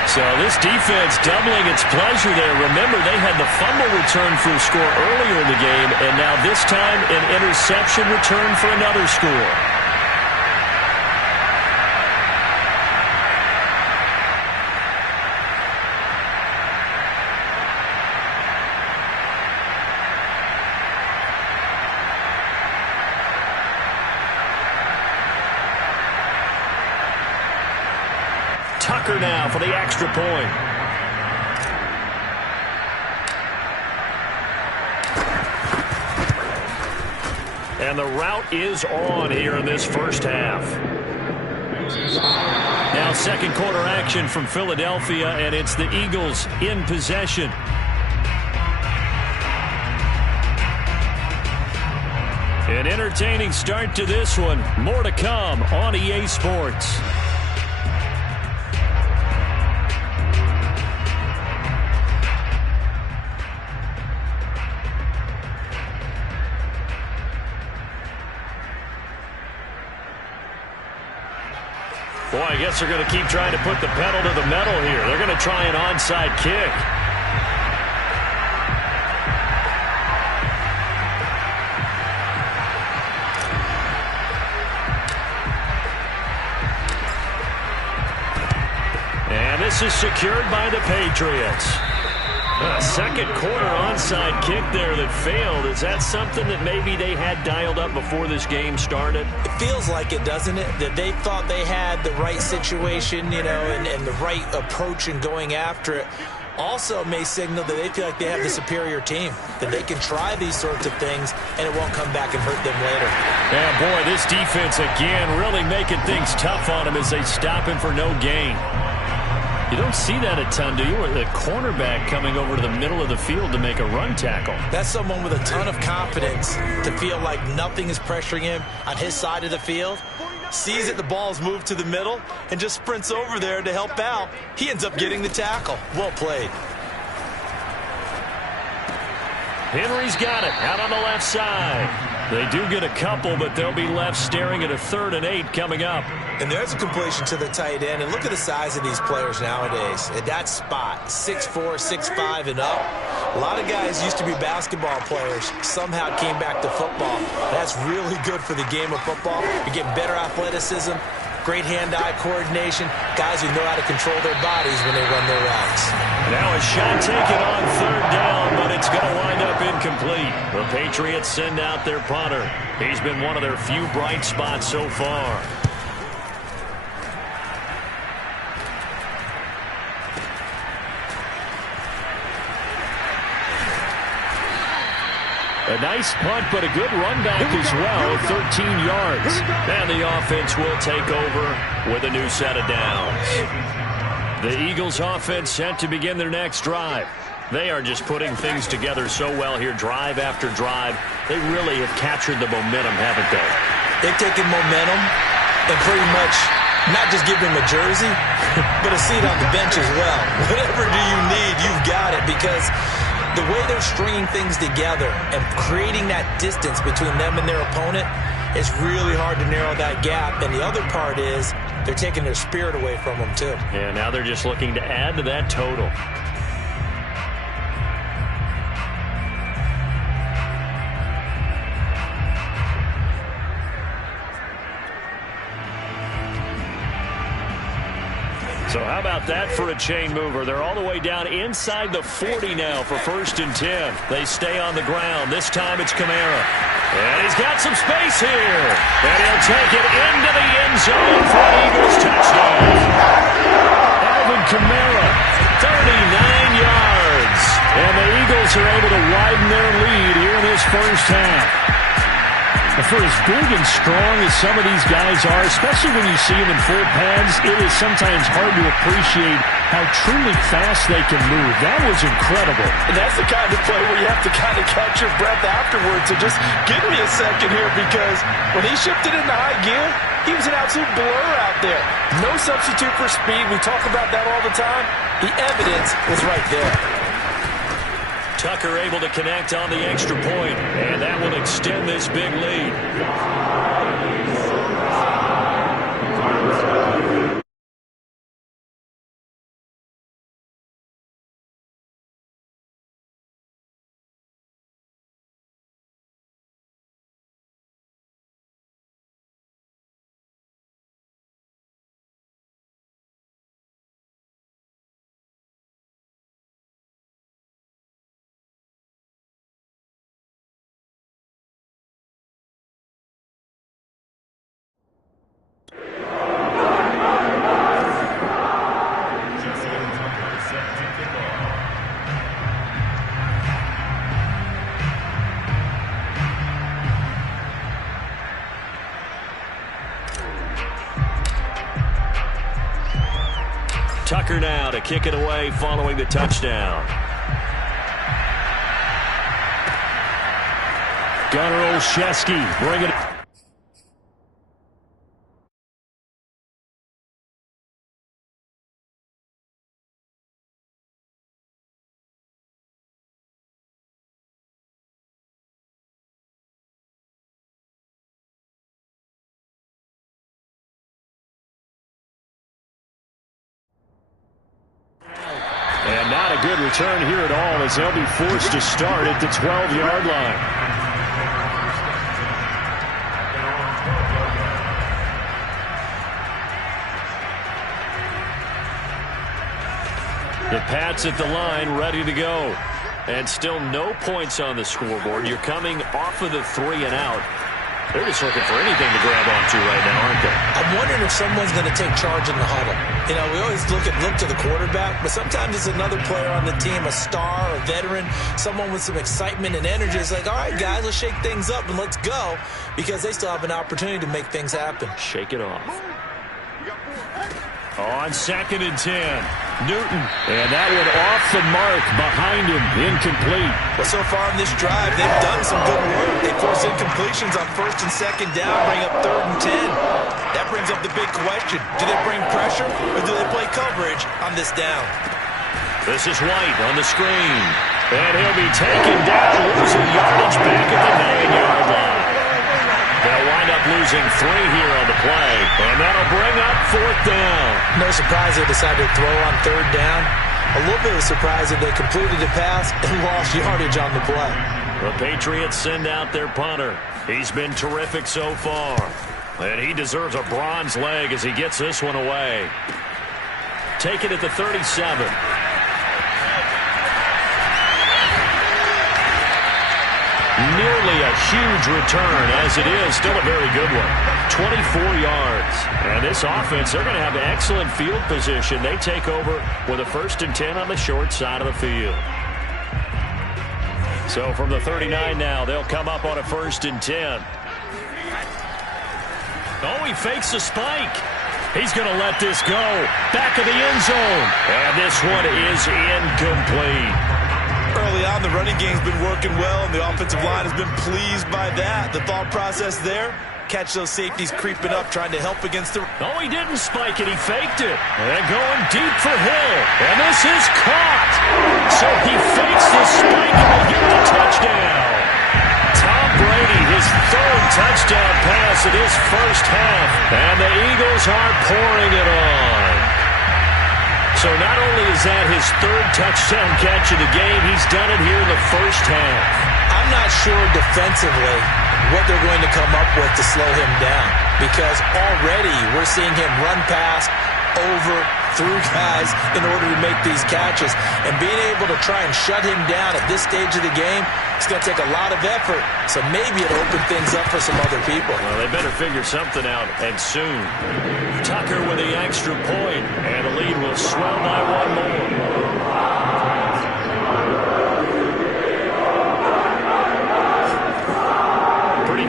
So this defense doubling its pleasure there. Remember, they had the fumble return for a score earlier in the game. And now this time an interception return for another score. Tucker now for the extra point. And the route is on here in this first half. Now second quarter action from Philadelphia, and it's the Eagles in possession. An entertaining start to this one. More to come on EA Sports. Boy, I guess they're going to keep trying to put the pedal to the metal here. They're going to try an onside kick. And this is secured by the Patriots. A second quarter onside kick there that failed. Is that something that maybe they had dialed up before this game started? It feels like it, doesn't it? That they thought they had the right situation, you know, and the right approach in going after it. Also may signal that they feel like they have the superior team, that they can try these sorts of things and it won't come back and hurt them later. Yeah, boy, this defense again really making things tough on them as they stop him for no gain. You don't see that a ton, do you? Or the cornerback coming over to the middle of the field to make a run tackle. That's someone with a ton of confidence to feel like nothing is pressuring him on his side of the field. Sees that the ball's moved to the middle and just sprints over there to help out. He ends up getting the tackle. Well played. Henry's got it out on the left side. They do get a couple, but they'll be left staring at a 3rd and 8 coming up. And there's a completion to the tight end. And look at the size of these players nowadays. At that spot, 6'4", 6'5", and up. A lot of guys used to be basketball players, somehow came back to football. That's really good for the game of football. You get better athleticism, great hand-eye coordination, guys who know how to control their bodies when they run their routes. Now a shot taken on 3rd down, but it's going to wind up incomplete. The Patriots send out their punter. He's been one of their few bright spots so far. A nice punt, but a good run back as well, 13 yards. And the offense will take over with a new set of downs. The Eagles offense set to begin their next drive. They are just putting things together so well here, drive after drive. They really have captured the momentum, haven't they? They've taken momentum and pretty much not just give them a jersey, but a seat on the bench as well. Whatever do you need, you've got it, because the way they're stringing things together and creating that distance between them and their opponent, it's really hard to narrow that gap. And the other part is they're taking their spirit away from them, too. Yeah, now they're just looking to add to that total. So how about that for a chain mover? They're all the way down inside the 40 now for 1st and 10. They stay on the ground. This time it's Kamara. And he's got some space here. And he'll take it into the end zone for an Eagles touchdown. And Kamara, 39 yards. And the Eagles are able to widen their lead here in this first half. For as big and strong as some of these guys are, especially when you see them in full pads, it is sometimes hard to appreciate how truly fast they can move. That was incredible. And that's the kind of play where you have to kind of catch your breath afterwards. So just give me a second here, because when he shifted into high gear, he was an absolute blur out there. No substitute for speed. We talk about that all the time. The evidence was right there. Tucker able to connect on the extra point, and that will extend this big lead. Tucker now to kick it away following the touchdown. Gunnar Olszewski bringing it. And not a good return here at all, as they'll be forced to start at the 12-yard line. The Pats at the line, ready to go. And still no points on the scoreboard. You're coming off of the 3 and out. They're just looking for anything to grab onto right now, aren't they? I'm wondering if someone's going to take charge in the huddle. You know, we always look to the quarterback, but sometimes it's another player on the team, a star, a veteran, someone with some excitement and energy. It's like, all right, guys, let's shake things up and let's go, because they still have an opportunity to make things happen. Shake it off. On 2nd and 10, Newton. And that one off the mark behind him, incomplete. Well, so far in this drive, they've done some good work. They force incompletions on 1st and 2nd down, bring up 3rd and 10. That brings up the big question. Do they bring pressure, or do they play coverage on this down? This is White on the screen. And he'll be taken down, losing yardage back at the 9-yard line. They'll wind up losing 3 here on the play, and that'll bring up 4th down. No surprise they decided to throw on 3rd down. A little bit of a surprise that they completed the pass and lost yardage on the play. The Patriots send out their punter. He's been terrific so far, and he deserves a bronze leg as he gets this one away. Take it at the 37. Nearly a huge return, as it is still a very good one. 24 yards. And this offense, they're going to have excellent field position. They take over with a 1st and 10 on the short side of the field. So from the 39 now, they'll come up on a 1st and 10. Oh, he fakes the spike. He's going to let this go. Back of the end zone. And this one is incomplete. Early on, the running game's been working well, and the offensive line has been pleased by that. The thought process there, catch those safeties creeping up, trying to help against the... Oh, he didn't spike it. He faked it. And going deep for Hill. And this is caught. So he fakes the spike, and they give it a touchdown. Tom Brady, his 3rd touchdown pass in his first half. And the Eagles are pouring it on. So not only is that his 3rd touchdown catch of the game, he's done it here in the first half. I'm not sure defensively what they're going to come up with to slow him down, because already we're seeing him run past through guys in order to make these catches. And being able to try and shut him down at this stage of the game, it's going to take a lot of effort. So maybe it'll open things up for some other people. Well, they better figure something out, and soon. Tucker with the extra point, and the lead will swell by one more.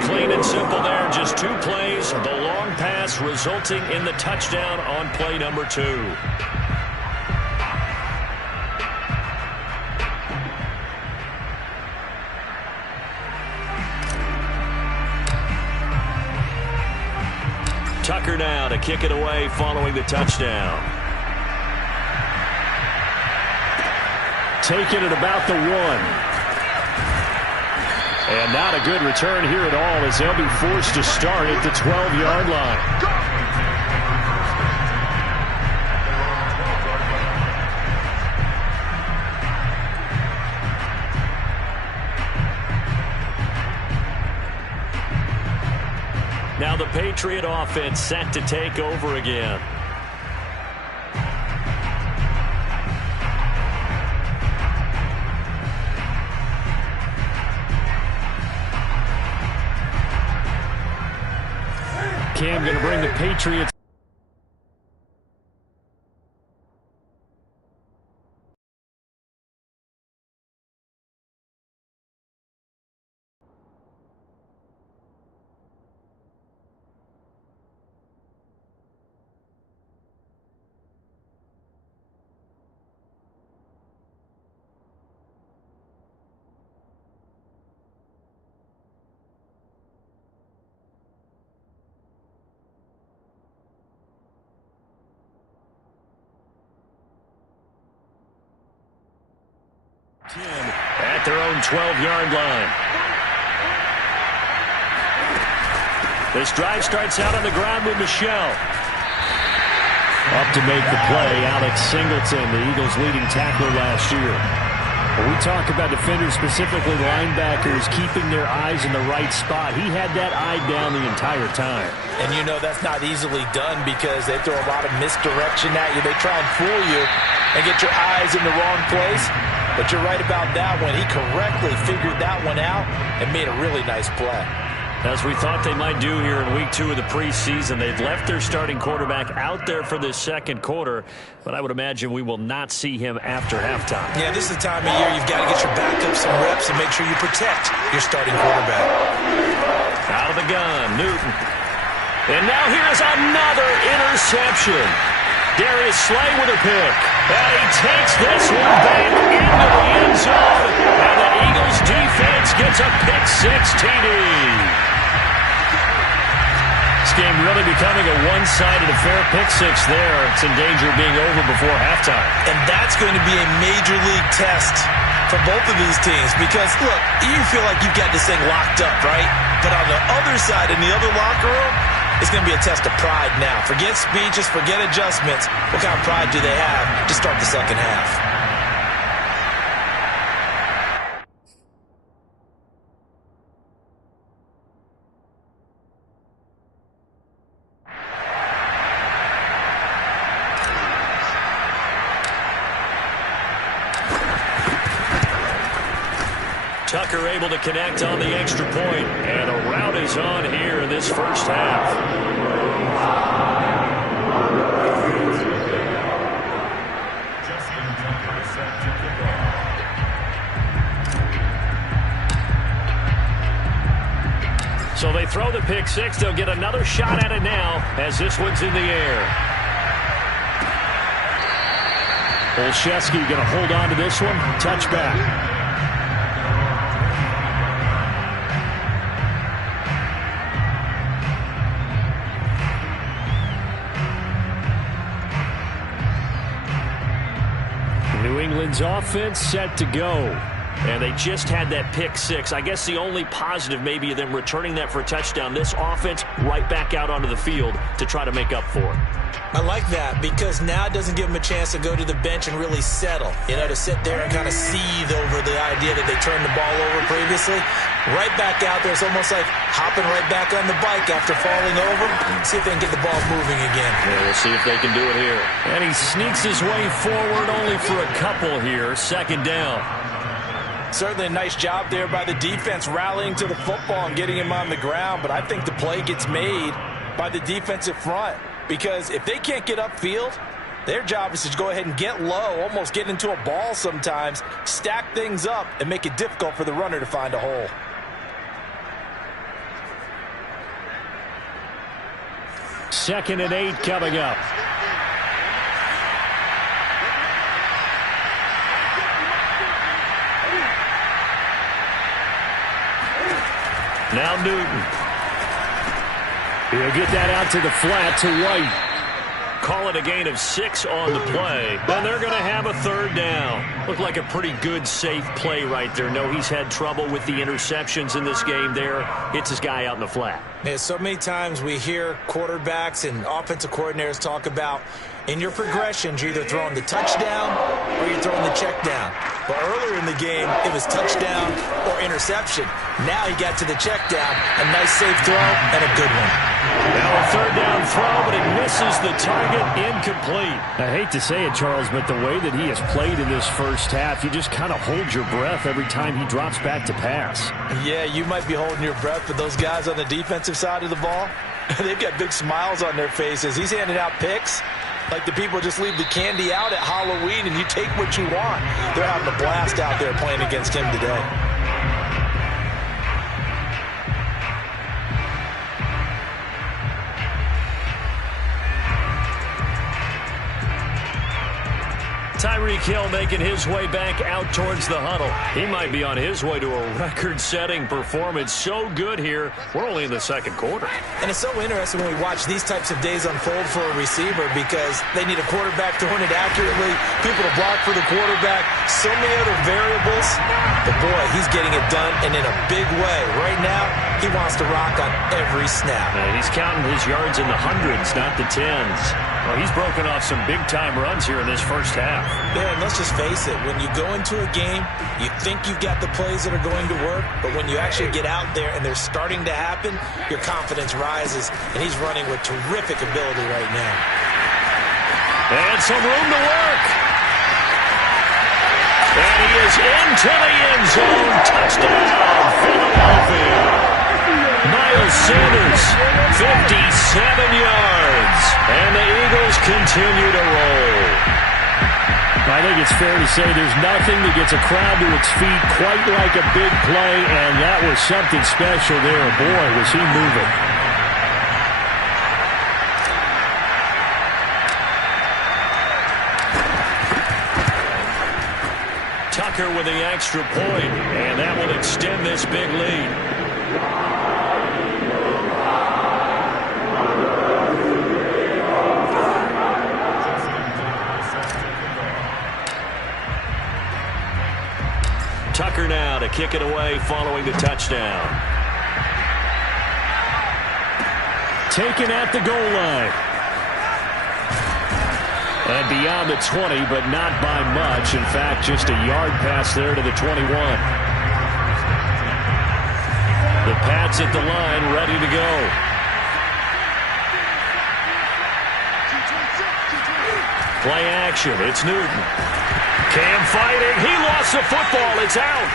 Clean and simple there, just 2 plays. The long pass resulting in the touchdown on play number 2. Tucker now to kick it away following the touchdown. Taking it about the 1. And not a good return here at all as they'll be forced to start at the 12-yard line. Now the Patriot offense set to take over again. Cam going to bring the Patriots. At their own 12-yard line. This drive starts out on the ground with Michelle. Up to make the play, Alex Singleton, the Eagles' leading tackler last year. When we talk about defenders, specifically linebackers, keeping their eyes in the right spot, he had that eye down the entire time. And you know that's not easily done because they throw a lot of misdirection at you. They try and fool you and get your eyes in the wrong place. But you're right about that one. He correctly figured that one out and made a really nice play. As we thought they might do here in week 2 of the preseason, they've left their starting quarterback out there for this second quarter, but I would imagine we will not see him after halftime. Yeah, this is the time of year you've got to get your backup some reps and make sure you protect your starting quarterback. Out of the gun, Newton. And now here's another interception. Darius Slay with a pick. And he takes this one back into the end zone. And the Eagles defense gets a pick-6 TD. This game really becoming a one-sided affair. Pick-6 there. It's in danger of being over before halftime. And that's going to be a major league test for both of these teams. Because, look, you feel like you've got this thing locked up, right? But on the other side, in the other locker room, it's going to be a test of pride now. Forget speeches, forget adjustments. What kind of pride do they have to start the second half? Tucker able to connect on the extra point, and a rout is on here in this first half. So they throw the pick-6. They'll get another shot at it now as this one's in the air. Olszewski going to hold on to this one. Touchback. New England's offense set to go. And they just had that pick six. I guess the only positive maybe of them returning that for a touchdown. This offense right back out onto the field to try to make up for it. I like that because now it doesn't give them a chance to go to the bench and really settle. You know, to sit there and kind of seethe over the idea that they turned the ball over previously. Right back out there. It's almost like hopping right back on the bike after falling over. See if they can get the ball moving again. Yeah, we'll see if they can do it here. And he sneaks his way forward only for a couple here. Second down. Certainly a nice job there by the defense rallying to the football and getting him on the ground. But I think the play gets made by the defensive front. Because if they can't get upfield, their job is to go ahead and get low, almost get into a ball sometimes, stack things up, and make it difficult for the runner to find a hole. Second and 8 coming up. Now Newton. He'll get that out to the flat to White. Call it a gain of 6 on the play. And they're going to have a third down. Looked like a pretty good, safe play right there. No, he's had trouble with the interceptions in this game there. Hits his guy out in the flat. Yeah, so many times we hear quarterbacks and offensive coordinators talk about in your progressions, you're either throwing the touchdown or you're throwing the check down. But earlier in the game, it was touchdown or interception. Now he got to the check down. A nice safe throw and a good one. Now a third down throw, but it misses the target, incomplete. I hate to say it, Charles, but the way that he has played in this first half, you just kind of hold your breath every time he drops back to pass. Yeah, you might be holding your breath, but those guys on the defensive side of the ball, they've got big smiles on their faces. He's handing out picks like the people just leave the candy out at Halloween and you take what you want. They're having a blast out there playing against him today. Tyreek Hill making his way back out towards the huddle. He might be on his way to a record-setting performance. So good here. We're only in the second quarter. And it's so interesting when we watch these types of days unfold for a receiver because they need a quarterback throwing it accurately, people to block for the quarterback, so many other variables. But, boy, he's getting it done and in a big way. Right now, he wants to rock on every snap. He's counting his yards in the hundreds, not the tens. Well, he's broken off some big-time runs here in this first half. Yeah, and let's just face it. When you go into a game, you think you've got the plays that are going to work, but when you actually get out there and they're starting to happen, your confidence rises, and he's running with terrific ability right now. And some room to work. And he is into the end zone. Touchdown, Philadelphia. Miles Sanders, 57 yards. And the Eagles continue to roll. I think it's fair to say there's nothing that gets a crowd to its feet quite like a big play, and that was something special there. Boy, was he moving. Tucker with the extra point, and that will extend this big lead. Tucker now to kick it away following the touchdown. Taken at the goal line. And beyond the 20, but not by much. In fact, just a yard pass there to the 21. The Pats at the line, ready to go. Play action. It's Newton. Cam fighting. He lost the football. It's out.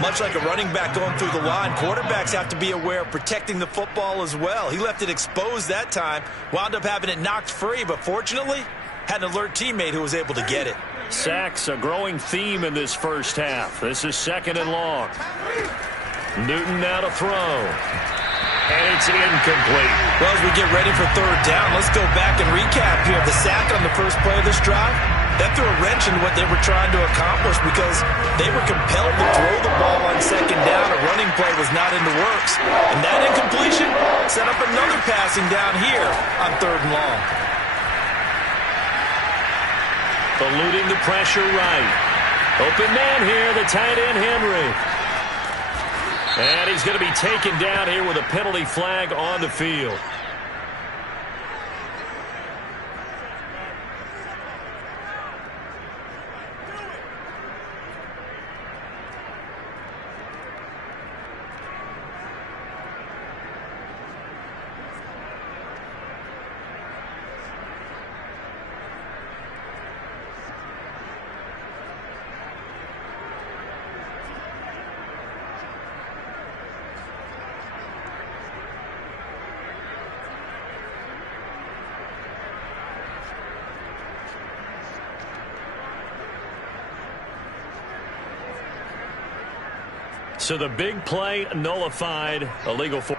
Much like a running back going through the line, quarterbacks have to be aware of protecting the football as well. He left it exposed that time, wound up having it knocked free, but fortunately, had an alert teammate who was able to get it. Sacks, a growing theme in this first half. This is second and long. Newton now to throw. And it's incomplete. Well, as we get ready for third down, let's go back and recap here. The sack on the first play of this drive, That threw a wrench in what they were trying to accomplish because they were compelled to throw the ball on second down. A running play was not in the works. And that incompletion set up another passing down here on 3rd and long. Eluding the pressure right. Open man here, the tight end Henry. And he's going to be taken down here with a penalty flag on the field. So the big play nullified, illegal for.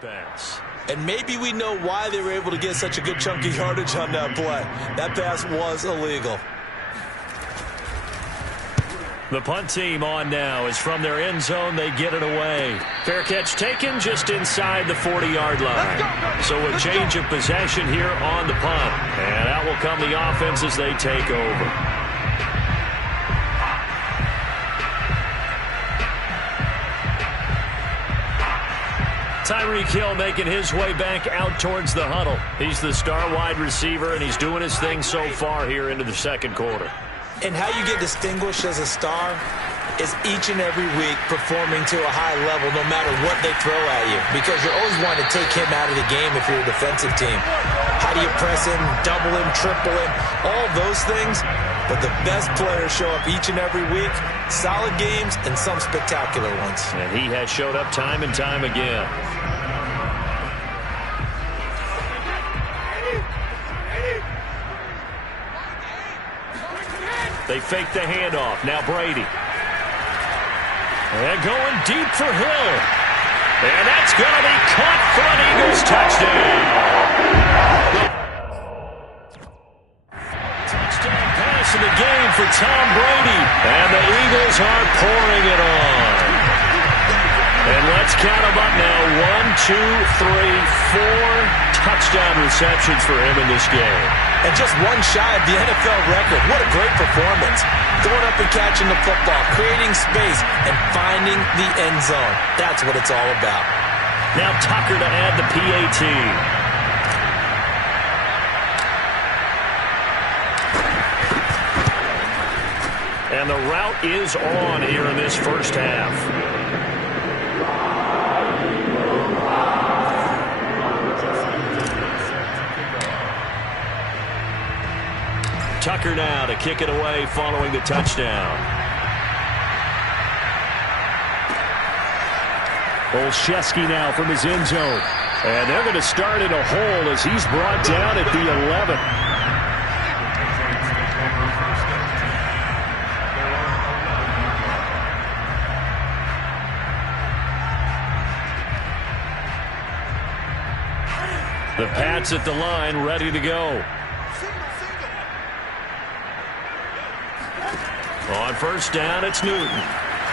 Pass. And maybe we know why they were able to get such a good chunk of yardage on that play. That pass was illegal. The punt team on now is from their end zone. They get it away. Fair catch taken just inside the 40-yard line. So a change of possession here on the punt. And out will come the offense as they take over. Tyreek Hill making his way back out towards the huddle. He's the star wide receiver, and he's doing his thing so far here into the 2nd quarter. And how you get distinguished as a star is each and every week performing to a high level no matter what they throw at you, because you're always wanting to take him out of the game if you're a defensive team. How do you press him, double him, triple him, all those things? But the best players show up each and every week, solid games and some spectacular ones. And he has showed up time and time again. They fake the handoff. Now Brady. And going deep for Hill. And that's going to be caught for an Eagles touchdown. Touchdown pass in the game for Tom Brady. And the Eagles are pouring it on. And let's count them up now. 1, 2, 3, 4 touchdown receptions for him in this game. And just one shy of the NFL record. What a great performance. Going up and catching the football, creating space, and finding the end zone. That's what it's all about. Now Tucker to add the PAT. And the route is on here in this first half. Tucker now to kick it away following the touchdown. Olszewski now from his end zone. And they're going to start in a hole as he's brought down at the 11. The Pats at the line, ready to go. On first down, it's Newton.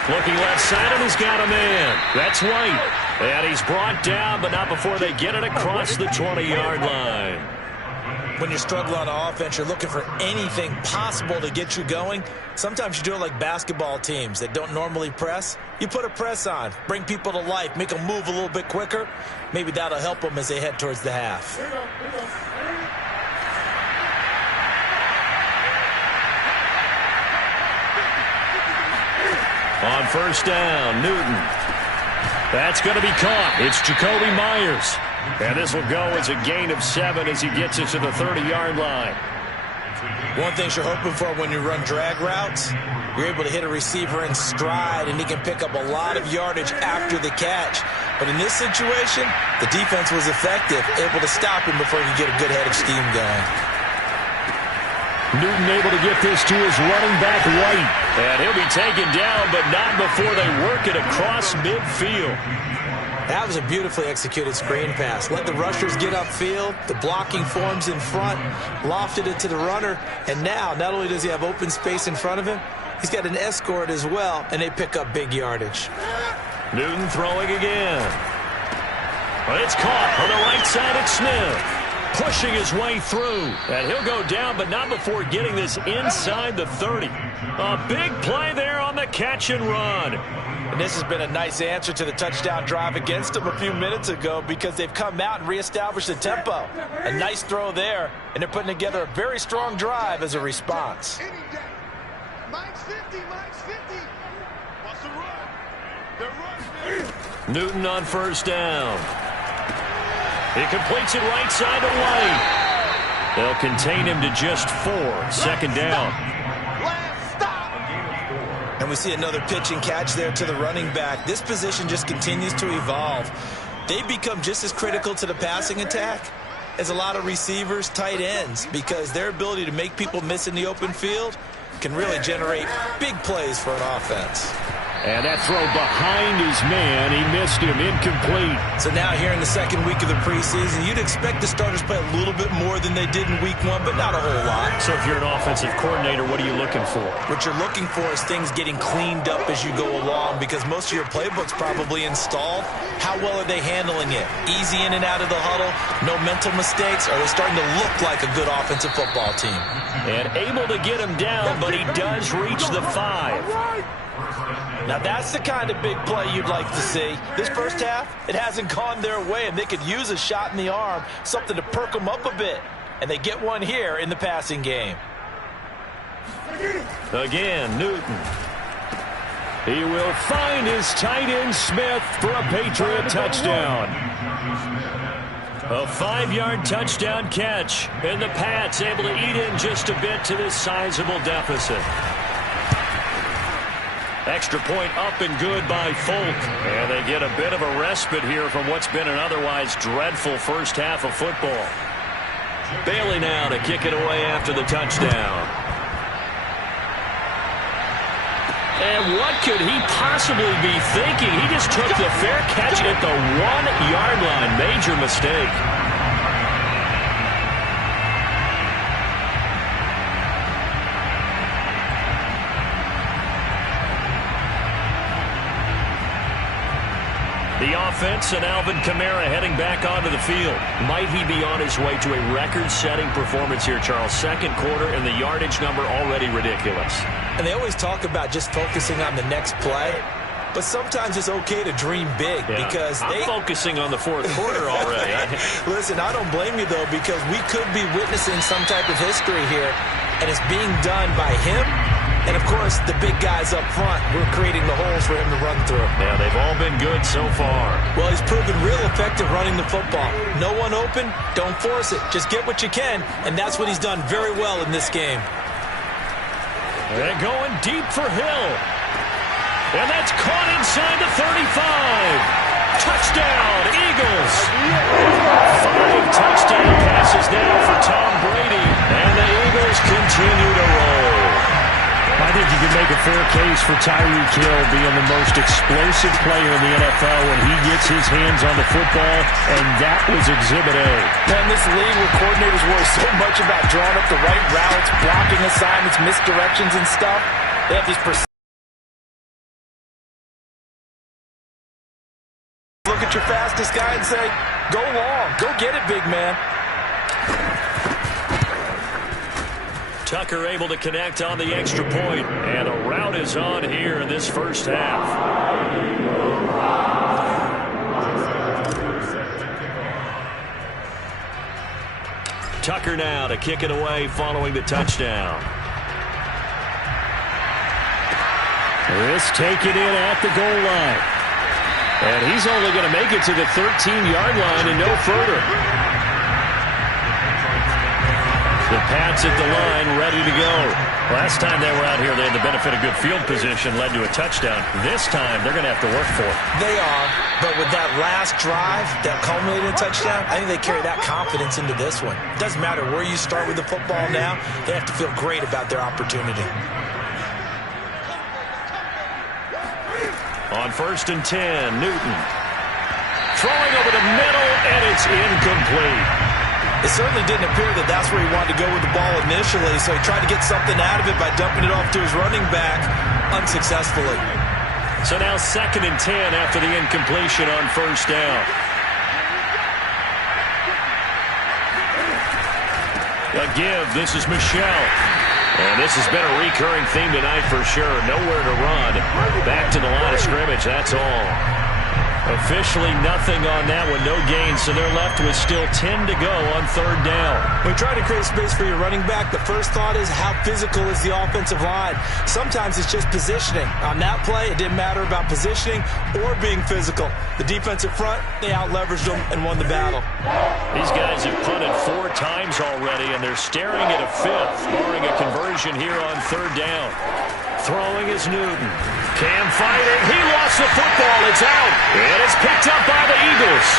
Looking left side, and he's got a man. That's White. And he's brought down, but not before they get it across the 20-yard line. When you struggle on offense, you're looking for anything possible to get you going. Sometimes you do it like basketball teams that don't normally press. You put a press on, bring people to life, make them move a little bit quicker. Maybe that'll help them as they head towards the half. On first down, Newton. That's going to be caught. It's Jacoby Myers. And this will go as a gain of 7 as he gets it to the 30-yard line. One thing you're hoping for when you run drag routes, you're able to hit a receiver in stride, and he can pick up a lot of yardage after the catch. But in this situation, the defense was effective, able to stop him before he could get a good head of steam going. Newton able to get this to his running back, White. And he'll be taken down, but not before they work it across midfield. That was a beautifully executed screen pass. Let the rushers get upfield. The blocking forms in front. Lofted it to the runner. And now, not only does he have open space in front of him, he's got an escort as well, and they pick up big yardage. Newton throwing again. But it's caught on the right side of Smith. Pushing his way through. And he'll go down, but not before getting this inside the 30. A big play there on the catch and run. And this has been a nice answer to the touchdown drive against them a few minutes ago because they've come out and reestablished the tempo. A nice throw there, and they're putting together a very strong drive as a response. Newton on first down. He completes it right side to White. They'll contain him to just 4. Second down. And we see another pitch and catch there to the running back. This position just continues to evolve. They become just as critical to the passing attack as a lot of receivers, tight ends, because their ability to make people miss in the open field can really generate big plays for an offense. And that throw behind his man, he missed him, incomplete. So now here in the second week of the preseason, you'd expect the starters play a little bit more than they did in week 1, but not a whole lot. So if you're an offensive coordinator, what are you looking for? What you're looking for is things getting cleaned up as you go along because most of your playbook's probably installed. How well are they handling it? Easy in and out of the huddle, no mental mistakes? Are they starting to look like a good offensive football team? And able to get him down, but he does reach the 5. Now that's the kind of big play you'd like to see. This first half, it hasn't gone their way, and they could use a shot in the arm, something to perk them up a bit. And they get one here in the passing game. Again, Newton. He will find his tight end Smith for a Patriot touchdown. A 5-yard touchdown catch, and the Pats able to eat in just a bit to this sizable deficit. Extra point up and good by Folk. And they get a bit of a respite here from what's been an otherwise dreadful first half of football. Bailey now to kick it away after the touchdown. And what could he possibly be thinking? He just took the fair catch at the 1-yard line. Major mistake. The offense and Alvin Kamara heading back onto the field. Might he be on his way to a record-setting performance here, Charles? Second quarter and the yardage number already ridiculous. And they always talk about just focusing on the next play. But sometimes it's okay to dream big because I'm focusing on the fourth quarter already. Listen, I don't blame you, though, because we could be witnessing some type of history here, and it's being done by him. And, of course, the big guys up front, we're creating the holes for him to run through. Yeah, they've all been good so far. Well, he's proven real effective running the football. No one open, don't force it. Just get what you can, and that's what he's done very well in this game. And going deep for Hill. And that's caught inside the 35. Touchdown, Eagles! 5 touchdown passes now for Tom Brady, and the Eagles continue to roll. I think you can make a fair case for Tyreek Hill being the most explosive player in the NFL when he gets his hands on the football, and that was Exhibit A. Man, this league where coordinators worry so much about drawing up the right routes, blocking assignments, misdirections and stuff, they have these look at your fastest guy and say, go long, go get it, big man. Tucker able to connect on the extra point, and a rout is on here in this first half. Tucker now to kick it away following the touchdown. Risk take it in at the goal line. And he's only going to make it to the 13-yard line and no further. The Pats at the line, ready to go. Last time they were out here, they had the benefit of good field position, led to a touchdown. This time, they're going to have to work for it. They are, but with that last drive that culminated in a touchdown, I think they carry that confidence into this one. It doesn't matter where you start with the football now. They have to feel great about their opportunity. On 1st and 10, Newton. Throwing over the middle, and it's incomplete. It certainly didn't appear that that's where he wanted to go with the ball initially, so he tried to get something out of it by dumping it off to his running back unsuccessfully. So now 2nd and 10 after the incompletion on 1st down. A give, this is Michelle. And this has been a recurring theme tonight for sure. Nowhere to run. Back to the line of scrimmage, that's all. Officially nothing on that one, no gain, so they're left with still 10 to go on 3rd down. When you try to create space for your running back, the first thought is how physical is the offensive line. Sometimes it's just positioning. On that play, it didn't matter about positioning or being physical. The defensive front, they out-leveraged them and won the battle. These guys have punted 4 times already, and they're staring at a 5th, barring a conversion here on 3rd down. Throwing is Newton. Cam fighting. He lost the football. It's out. And it's picked up by the Eagles.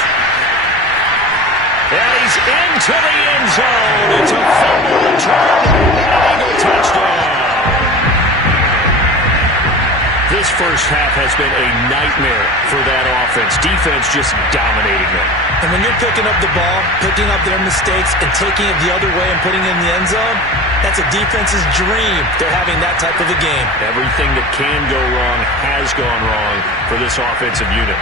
And he's into the end zone. It's a fumble return and an Eagle touchdown. This first half has been a nightmare for that offense. Defense just dominating them. And when you're picking up the ball, picking up their mistakes, and taking it the other way and putting it in the end zone, that's a defense's dream. They're having that type of a game. Everything that can go wrong has gone wrong for this offensive unit.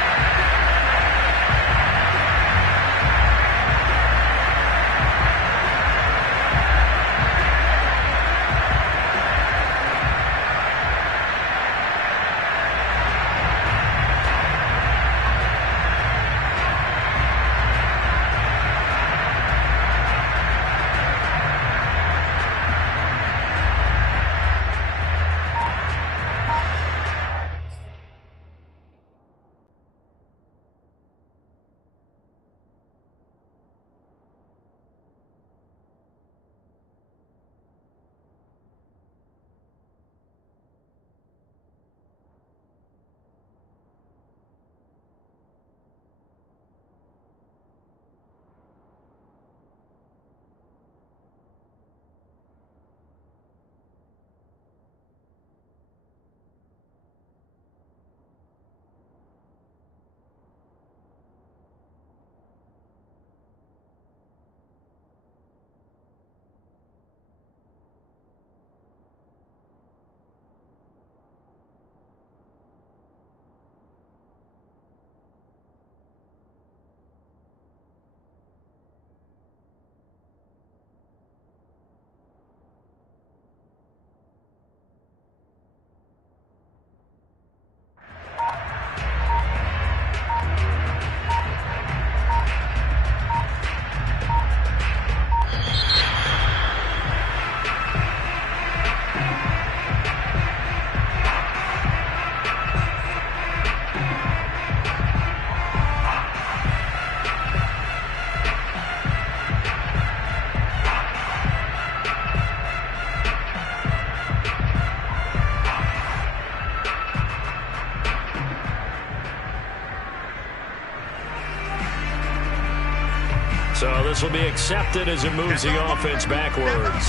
So this will be accepted as it moves the offense backwards.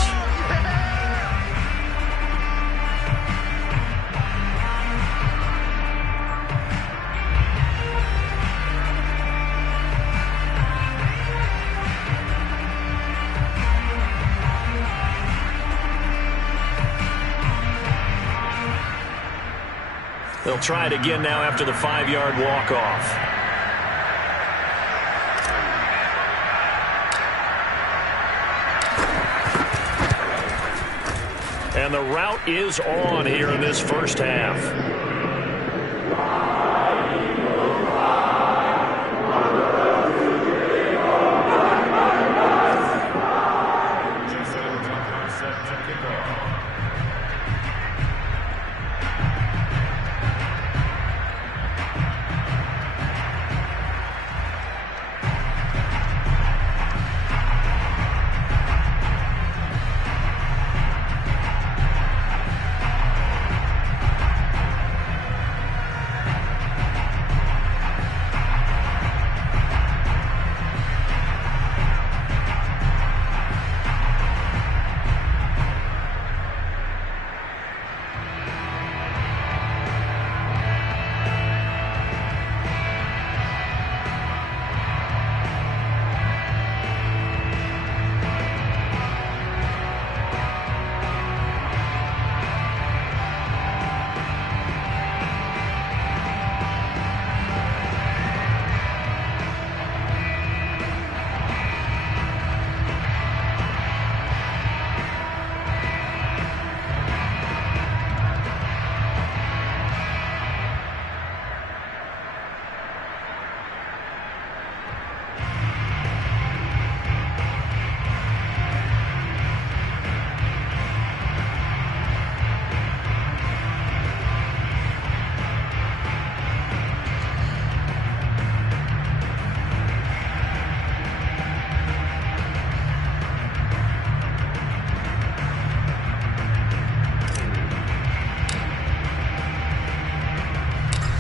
They'll try it again now after the 5-yard walk-off. And the route is on here in this first half.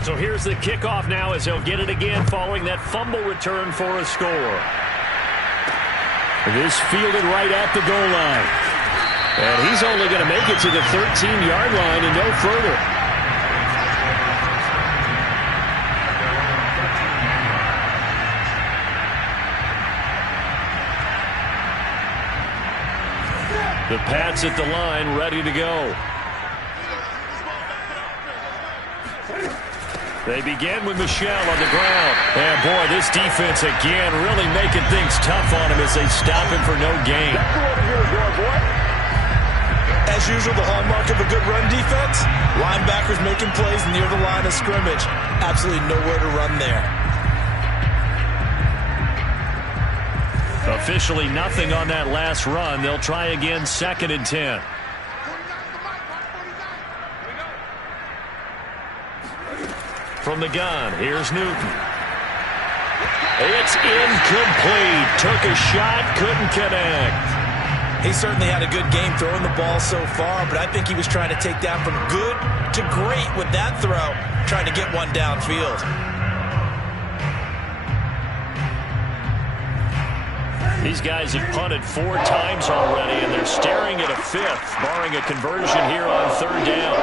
So here's the kickoff now as he'll get it again following that fumble return for a score. This fielded right at the goal line. And he's only going to make it to the 13-yard line and no further. The Pats at the line ready to go. They begin with Michelle on the ground. And, boy, this defense again really making things tough on him as they stop him for no gain. As usual, the hallmark of a good run defense, linebackers making plays near the line of scrimmage. Absolutely nowhere to run there. Officially nothing on that last run. They'll try again, 2nd and 10. From the gun, here's Newton. It's incomplete. Took a shot, couldn't connect. He certainly had a good game throwing the ball so far, but I think he was trying to take that from good to great with that throw, trying to get one downfield. These guys have punted 4 times already, and they're staring at a 5th, barring a conversion here on 3rd down.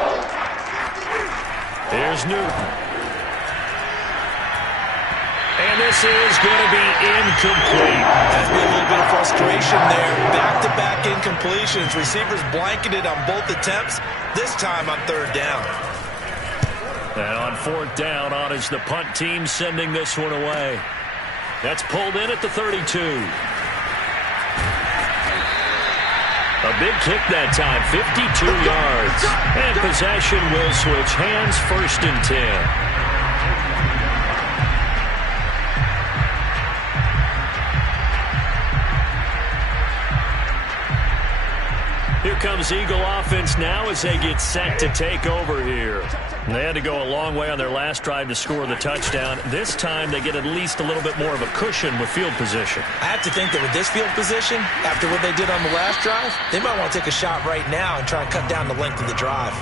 Here's Newton. And this is going to be incomplete. Has been a little bit of frustration there. Back-to-back incompletions. Receivers blanketed on both attempts, this time on 3rd down. And on 4th down, on is the punt team sending this one away. That's pulled in at the 32. A big kick that time, 52 yards. And possession will switch hands, 1st and 10. Here comes Eagle offense now as they get set to take over here. They had to go a long way on their last drive to score the touchdown. This time they get at least a little bit more of a cushion with field position. I have to think that with this field position, after what they did on the last drive, they might want to take a shot right now and try and cut down the length of the drive.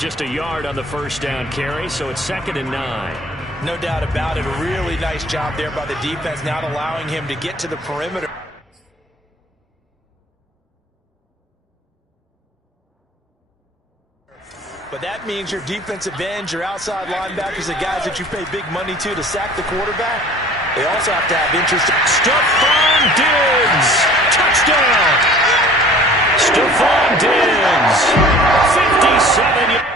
Just a yard on the 1st down carry, so it's 2nd and 9. No doubt about it. A really nice job there by the defense, not allowing him to get to the perimeter. But that means your defensive ends, your outside linebackers, the guys that you pay big money to sack the quarterback, they also have to have interest. Stephon Diggs, touchdown. Stephon Diggs, 57 yards.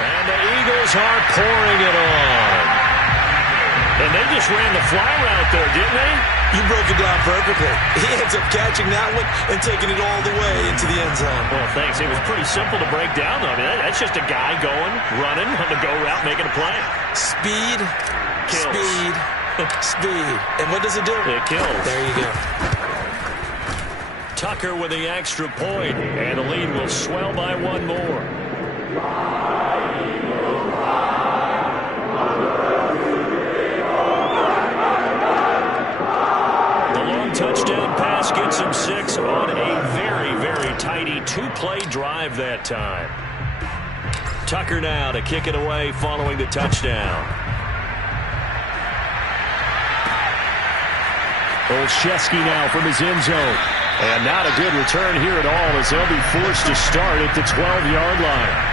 And the Eagles are pouring it on. And they just ran the fly route there, didn't they? You broke it down perfectly. He ends up catching that one and taking it all the way into the end zone. Well, thanks. It was pretty simple to break down, though. I mean, that's just a guy going, running on the go route, making a play. Speed, Kills. speed, speed. And what does it do? It kills. There you go. Tucker with the extra point, and the lead will swell by one more. The long touchdown pass gets him 6 on a very, very tidy two-play drive that time. Tucker now to kick it away following the touchdown. Olszewski now from his end zone. And not a good return here at all as they'll be forced to start at the 12-yard line.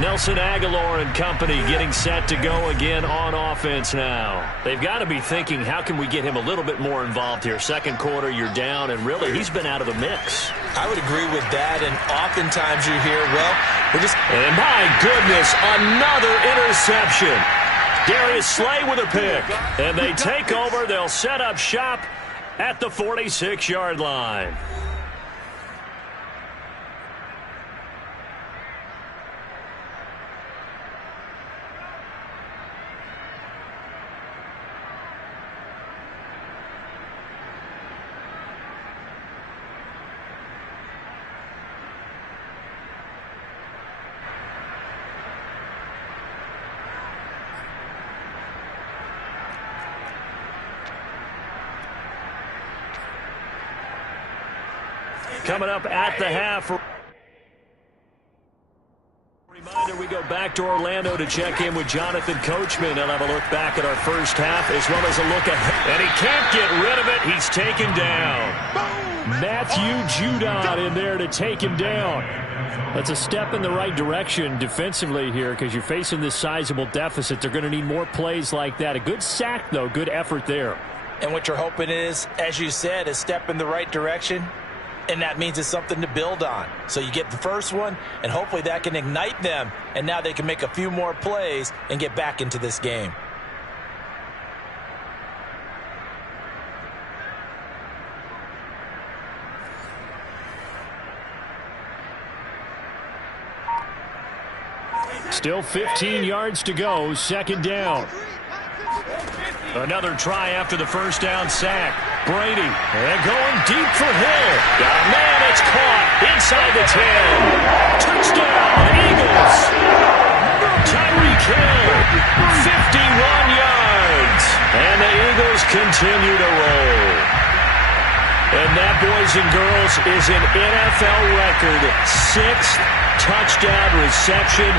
Nelson Aguilar and company getting set to go again on offense now. They've got to be thinking, how can we get him a little bit more involved here? Second quarter, you're down, and really, he's been out of the mix. I would agree with that, and oftentimes you hear, well, we're just... And my goodness, another interception. Darius Slay with a pick. And they take over. They'll set up shop at the 46-yard line. Coming up at the half. Reminder, we go back to Orlando to check in with Jonathan Coachman. He'll have a look back at our first half as well as a look ahead. And he can't get rid of it. He's taken down. Matthew Judon in there to take him down. That's a step in the right direction defensively here because you're facing this sizable deficit. They're going to need more plays like that. A good sack, though. Good effort there. And what you're hoping is, as you said, a step in the right direction. And that means it's something to build on. So you get the first one, and hopefully that can ignite them. And now they can make a few more plays and get back into this game. Still 15 yards to go, second down. Another try after the first down sack. Brady, and going deep for Hill. Got a man, it's caught inside the 10. Touchdown, Eagles. Tyreek Hill, 51 yards. And the Eagles continue to roll. And that, boys and girls, is an NFL record 6th touchdown reception.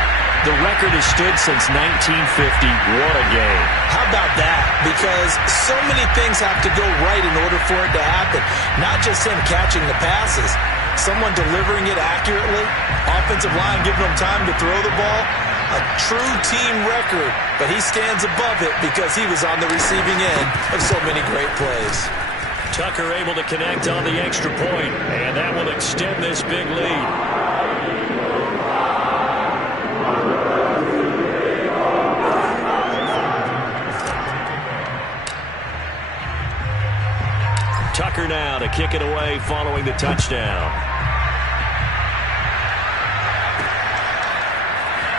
The record has stood since 1950. What a game. How about that? Because so many things have to go right in order for it to happen. Not just him catching the passes, someone delivering it accurately, offensive line giving him time to throw the ball. A true team record, but he stands above it because he was on the receiving end of so many great plays. Tucker able to connect on the extra point, and that will extend this big lead. Tucker now to kick it away following the touchdown.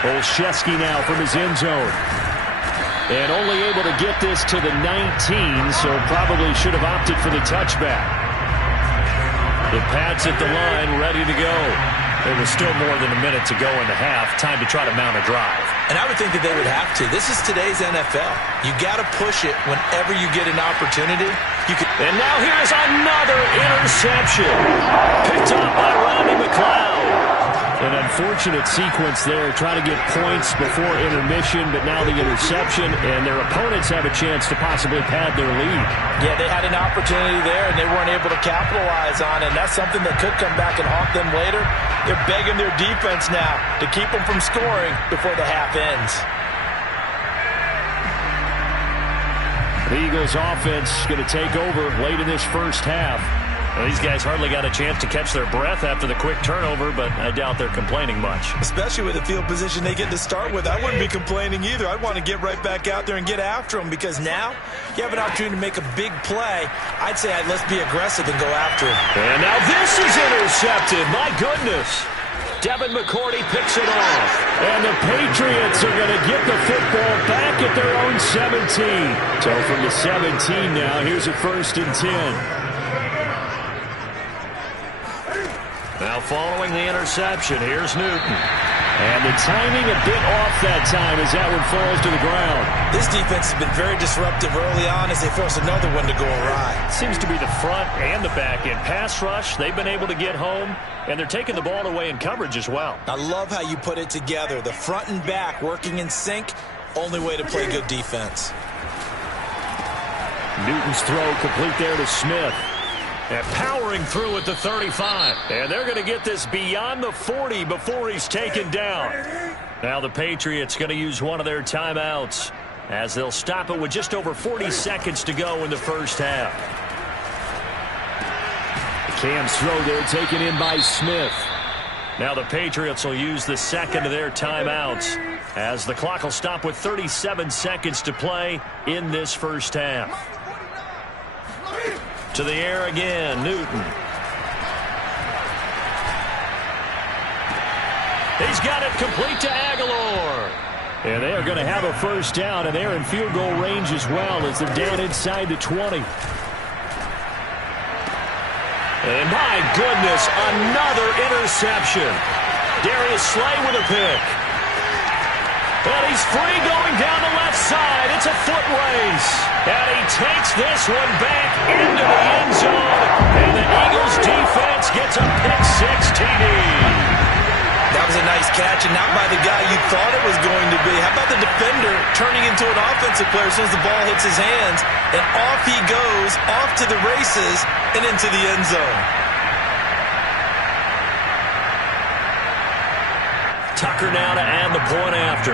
Olszewski now from his end zone. And only able to get this to the 19, so probably should have opted for the touchback. The Pats at the line, ready to go. There was still more than a minute to go in the half. Time to try to mount a drive. And I would think that they would have to. This is today's NFL. You got to push it whenever you get an opportunity. And now here's another interception. Picked up by Rodney McLeod. An unfortunate sequence there, trying to get points before intermission, but now the interception, and their opponents have a chance to possibly pad their lead. Yeah, they had an opportunity there, and they weren't able to capitalize on it. And that's something that could come back and haunt them later. They're begging their defense now to keep them from scoring before the half ends. The Eagles offense going to take over late in this first half. Well, these guys hardly got a chance to catch their breath after the quick turnover, but I doubt they're complaining much. Especially with the field position they get to start with. I wouldn't be complaining either. I'd want to get right back out there and get after them because now you have an opportunity to make a big play. I'd say let's be aggressive and go after him. And now this is intercepted. My goodness. Devin McCourty picks it off. And the Patriots are going to get the football back at their own 17. So from the 17 now, here's a 1st and 10. Now following the interception, here's Newton. And the timing a bit off that time as that one falls to the ground. This defense has been very disruptive early on as they force another one to go awry. Seems to be the front and the back end. Pass rush, they've been able to get home, and they're taking the ball away in coverage as well. I love how you put it together. The front and back working in sync, only way to play good defense. Newton's throw complete there to Smith. And powering through at the 35. And they're going to get this beyond the 40 before he's taken down. Now the Patriots going to use one of their timeouts as they'll stop it with just over 40 seconds to go in the first half. Cam's throw there taken in by Smith. Now the Patriots will use the second of their timeouts as the clock will stop with 37 seconds to play in this first half. To the air again, Newton. He's got it complete to Aguilar. And they are going to have a first down, and they're in field goal range as well as they're down inside the 20. And my goodness, another interception. Darius Slay with a pick. And he's free going down the left side. It's a foot race. And he takes this one back into the end zone. And the Eagles defense gets a pick-6 TD. That was a nice catch, and not by the guy you thought it was going to be. How about the defender turning into an offensive player as soon as the ball hits his hands? And off he goes, off to the races, and into the end zone. Tucker now to add the point after.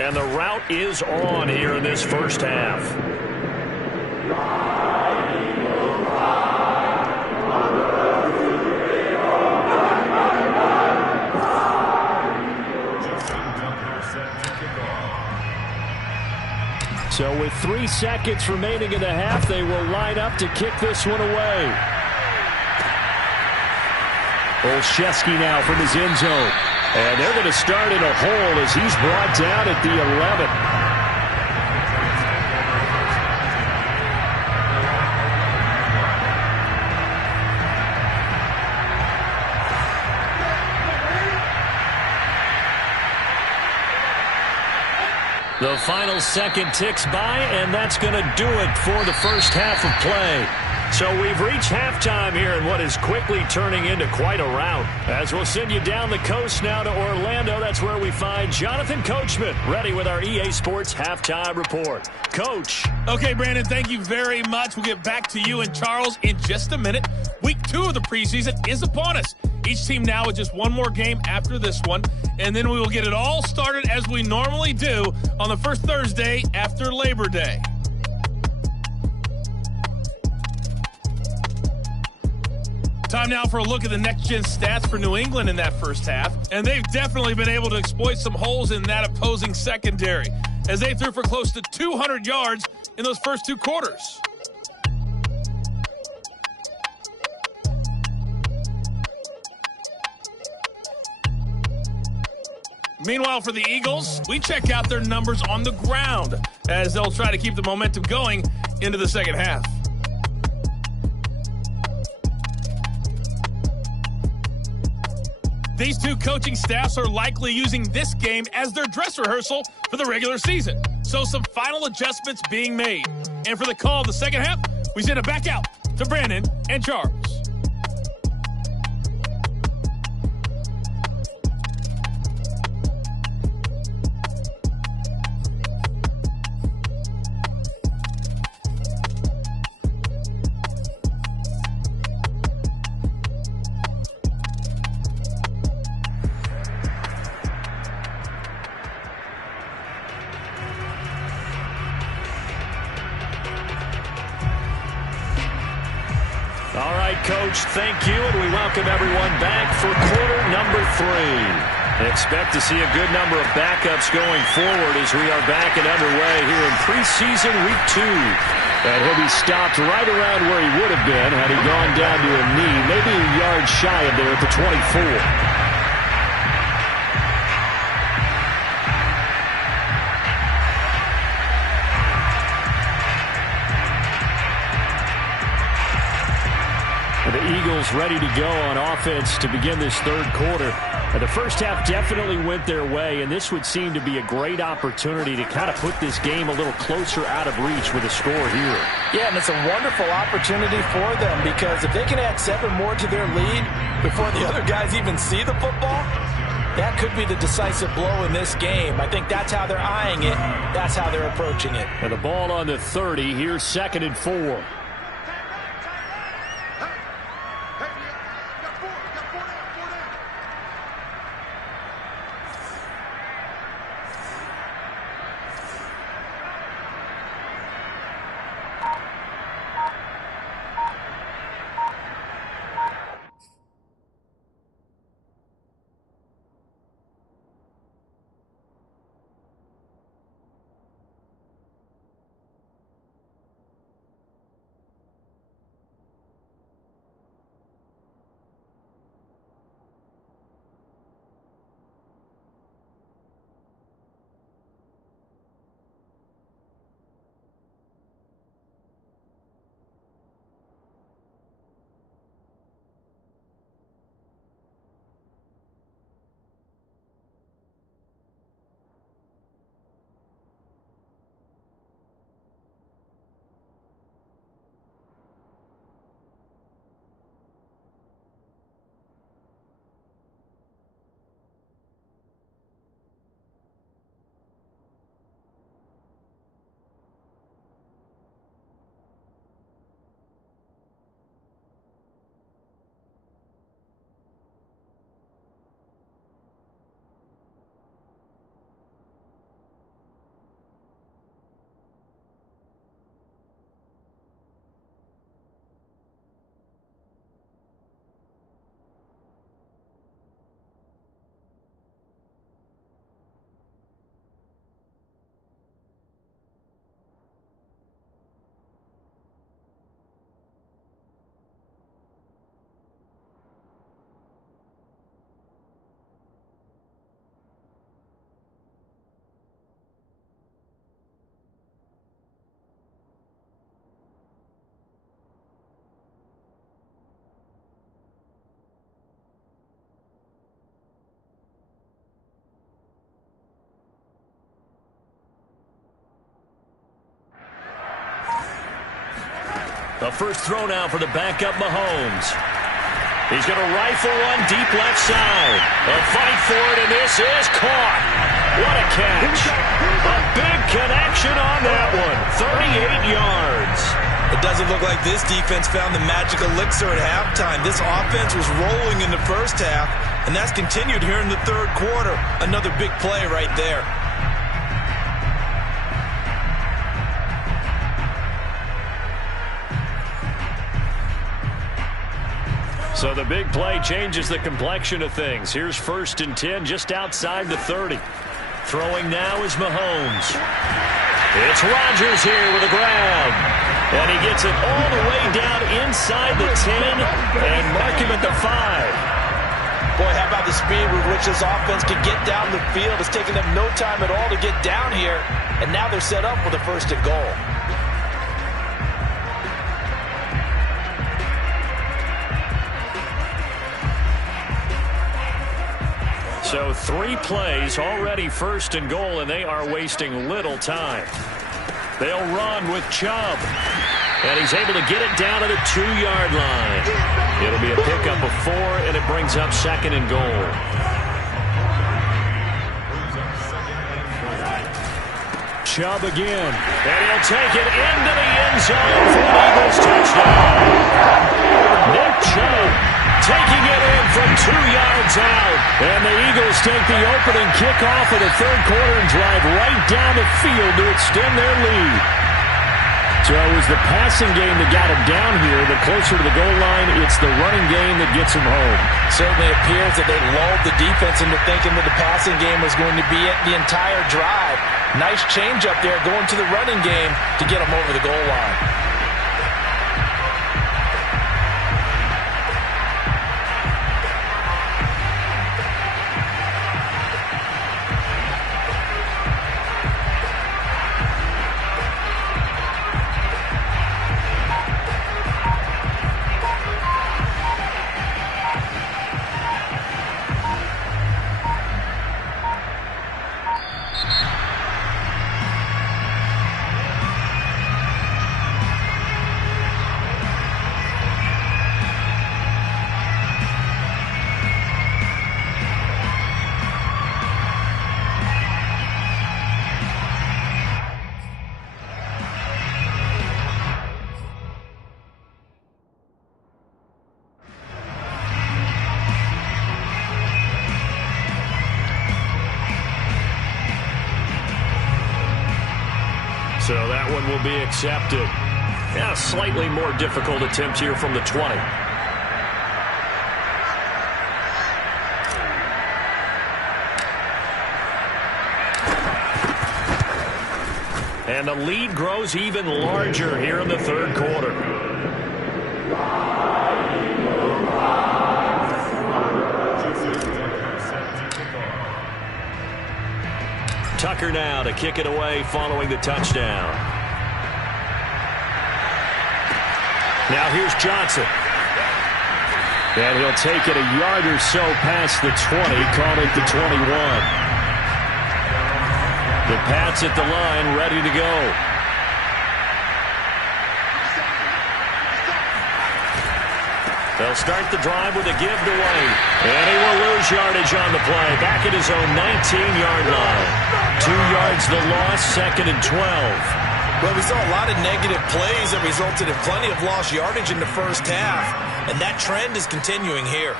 And the route is on here in this first half. So with 3 seconds remaining in the half, they will line up to kick this one away. Olszewski now from his end zone. And they're going to start in a hole as he's brought down at the 11. The final second ticks by, and that's going to do it for the first half of play. So we've reached halftime here in what is quickly turning into quite a rout. As we'll send you down the coast now to Orlando, that's where we find Jonathan Coachman, ready with our EA Sports Halftime Report. Coach. Okay, Brandon, thank you very much. We'll get back to you and Charles in just a minute. Week 2 of the preseason is upon us. Each team now with just one more game after this one, and then we will get it all started as we normally do on the first Thursday after Labor Day. Time now for a look at the next-gen stats for New England in that first half. And they've definitely been able to exploit some holes in that opposing secondary, as they threw for close to 200 yards in those first 2 quarters. Meanwhile, for the Eagles, we check out their numbers on the ground, as they'll try to keep the momentum going into the second half. These 2 coaching staffs are likely using this game as their dress rehearsal for the regular season. So some final adjustments being made. And for the call of the second half, we send it back out to Brandon and Charles. All right, Coach, thank you, and we welcome everyone back for quarter number 3. Expect to see a good number of backups going forward as we are back and underway here in preseason week 2. And he'll be stopped right around where he would have been had he gone down to a knee, maybe a yard shy of there at the 24. The Eagles ready to go on offense to begin this third quarter. The first half definitely went their way, and this would seem to be a great opportunity to kind of put this game a little closer out of reach with a score here. Yeah, and it's a wonderful opportunity for them, because if they can add 7 more to their lead before the other guys even see the football, that could be the decisive blow in this game. I think that's how they're eyeing it. That's how they're approaching it. And the ball on the 30. Here's 2nd and 4. A first throw now for the backup Mahomes. He's going to rifle one deep left side. A fight for it, and this is caught. What a catch. A big connection on that one. 38 yards. It doesn't look like this defense found the magic elixir at halftime. This offense was rolling in the first half, and that's continued here in the third quarter. Another big play right there. So the big play changes the complexion of things. Here's 1st and 10 just outside the 30. Throwing now is Mahomes. It's Rodgers here with a grab. And he gets it all the way down inside the 10 and mark him at the 5. Boy, how about the speed with which this offense can get down the field? It's taken them no time at all to get down here. And now they're set up with a 1st and goal. So 3 plays, already 1st and goal, and they are wasting little time. They'll run with Chubb. And he's able to get it down to the 2-yard line. It'll be a pickup of 4, and it brings up 2nd and goal. Chubb again. And he'll take it into the end zone for an Eagles touchdown. Nick Chubb taking it in from 2 yards out. And the Eagles take the opening kickoff of the third quarter and drive right down the field to extend their lead. So it was the passing game that got him down here. The closer to the goal line, it's the running game that gets him home. Certainly appears that they lulled the defense into thinking that the passing game was going to be it the entire drive. Nice change up there going to the running game to get him over the goal line. So that one will be accepted. Yeah, a slightly more difficult attempt here from the 20. And the lead grows even larger here in the third quarter. Tucker now to kick it away following the touchdown. Now here's Johnson. And he'll take it a yard or so past the 20, call it the 21. The Pats at the line, ready to go. They'll start the drive with a give to White. And he will lose yardage on the play. Back at his own 19-yard line. 2 yards the loss, 2nd and 12. Well, we saw a lot of negative plays that resulted in plenty of lost yardage in the first half. And that trend is continuing here.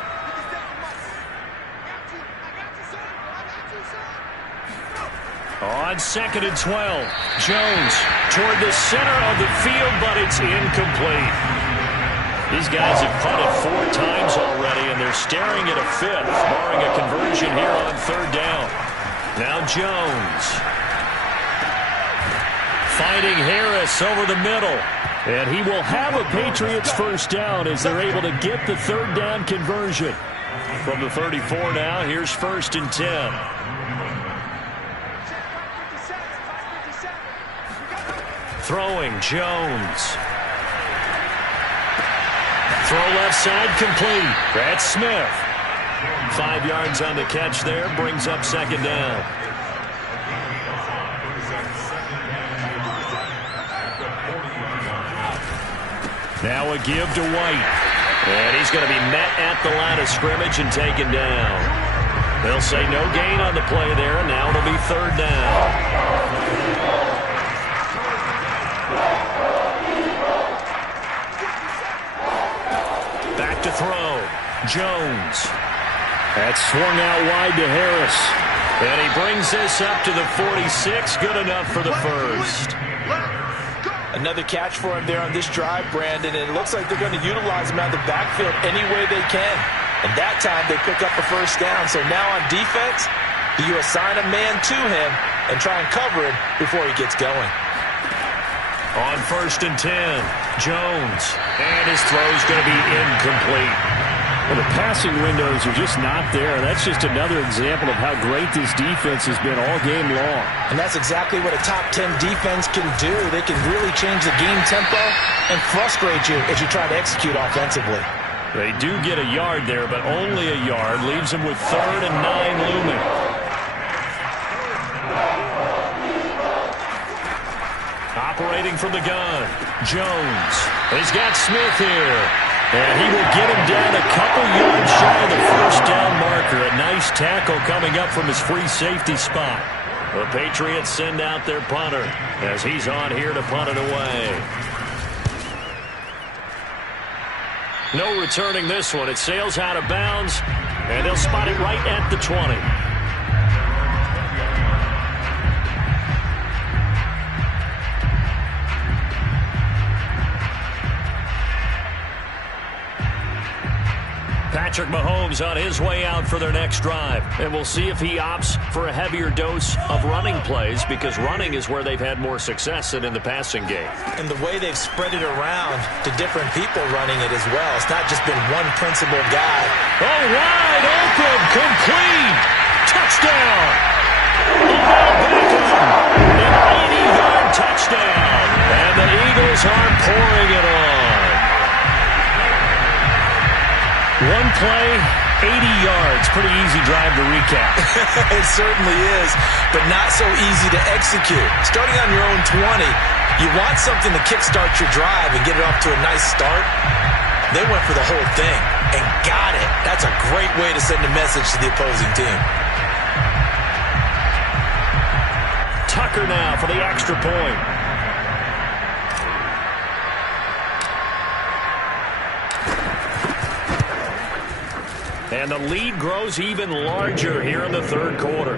On 2nd and 12, Jones toward the center of the field, but it's incomplete. These guys have punted 4 times already, and they're staring at a 5th, barring a conversion here on 3rd down. Now Jones finding Harris over the middle. And he will have a Patriots first down as they're able to get the 3rd down conversion. From the 34 now, here's 1st and 10. Throwing, Jones. Throw left side complete. That's Smith. 5 yards on the catch there, brings up 2nd down. Now a give to White. And he's going to be met at the line of scrimmage and taken down. They'll say no gain on the play there, and now it'll be third down. Back to throw. Jones. That's swung out wide to Harris. And he brings this up to the 46. Good enough for the first. Another catch for him there on this drive, Brandon, and it looks like they're going to utilize him out of the backfield any way they can. And that time they pick up a first down. So now on defense, do you assign a man to him and try and cover him before he gets going? On 1st and 10, Jones. And his throw's going to be incomplete. Well, the passing windows are just not there. That's just another example of how great this defense has been all game long. And that's exactly what a top 10 defense can do. They can really change the game tempo and frustrate you as you try to execute offensively. They do get a yard there, but only a yard. Leaves them with 3rd and 9 looming. Operating from the gun, Jones. He's got Smith here. And he will get him down a couple yards shy of the first down marker. A nice tackle coming up from his free safety spot. The Patriots send out their punter as he's on here to punt it away. No returning this one. It sails out of bounds, and they'll spot it right at the 20. Patrick Mahomes on his way out for their next drive. And we'll see if he opts for a heavier dose of running plays, because running is where they've had more success than in the passing game. And the way they've spread it around to different people running it as well. It's not just been one principal guy. Oh, wide open, complete, touchdown. An 80-yard touchdown. And the Eagles are pouring it on. One play, 80 yards. Pretty easy drive to recap. It certainly is, but not so easy to execute. Starting on your own 20, you want something to kickstart your drive and get it off to a nice start. They went for the whole thing and got it. That's a great way to send a message to the opposing team. Tucker now for the extra point. And the lead grows even larger here in the third quarter.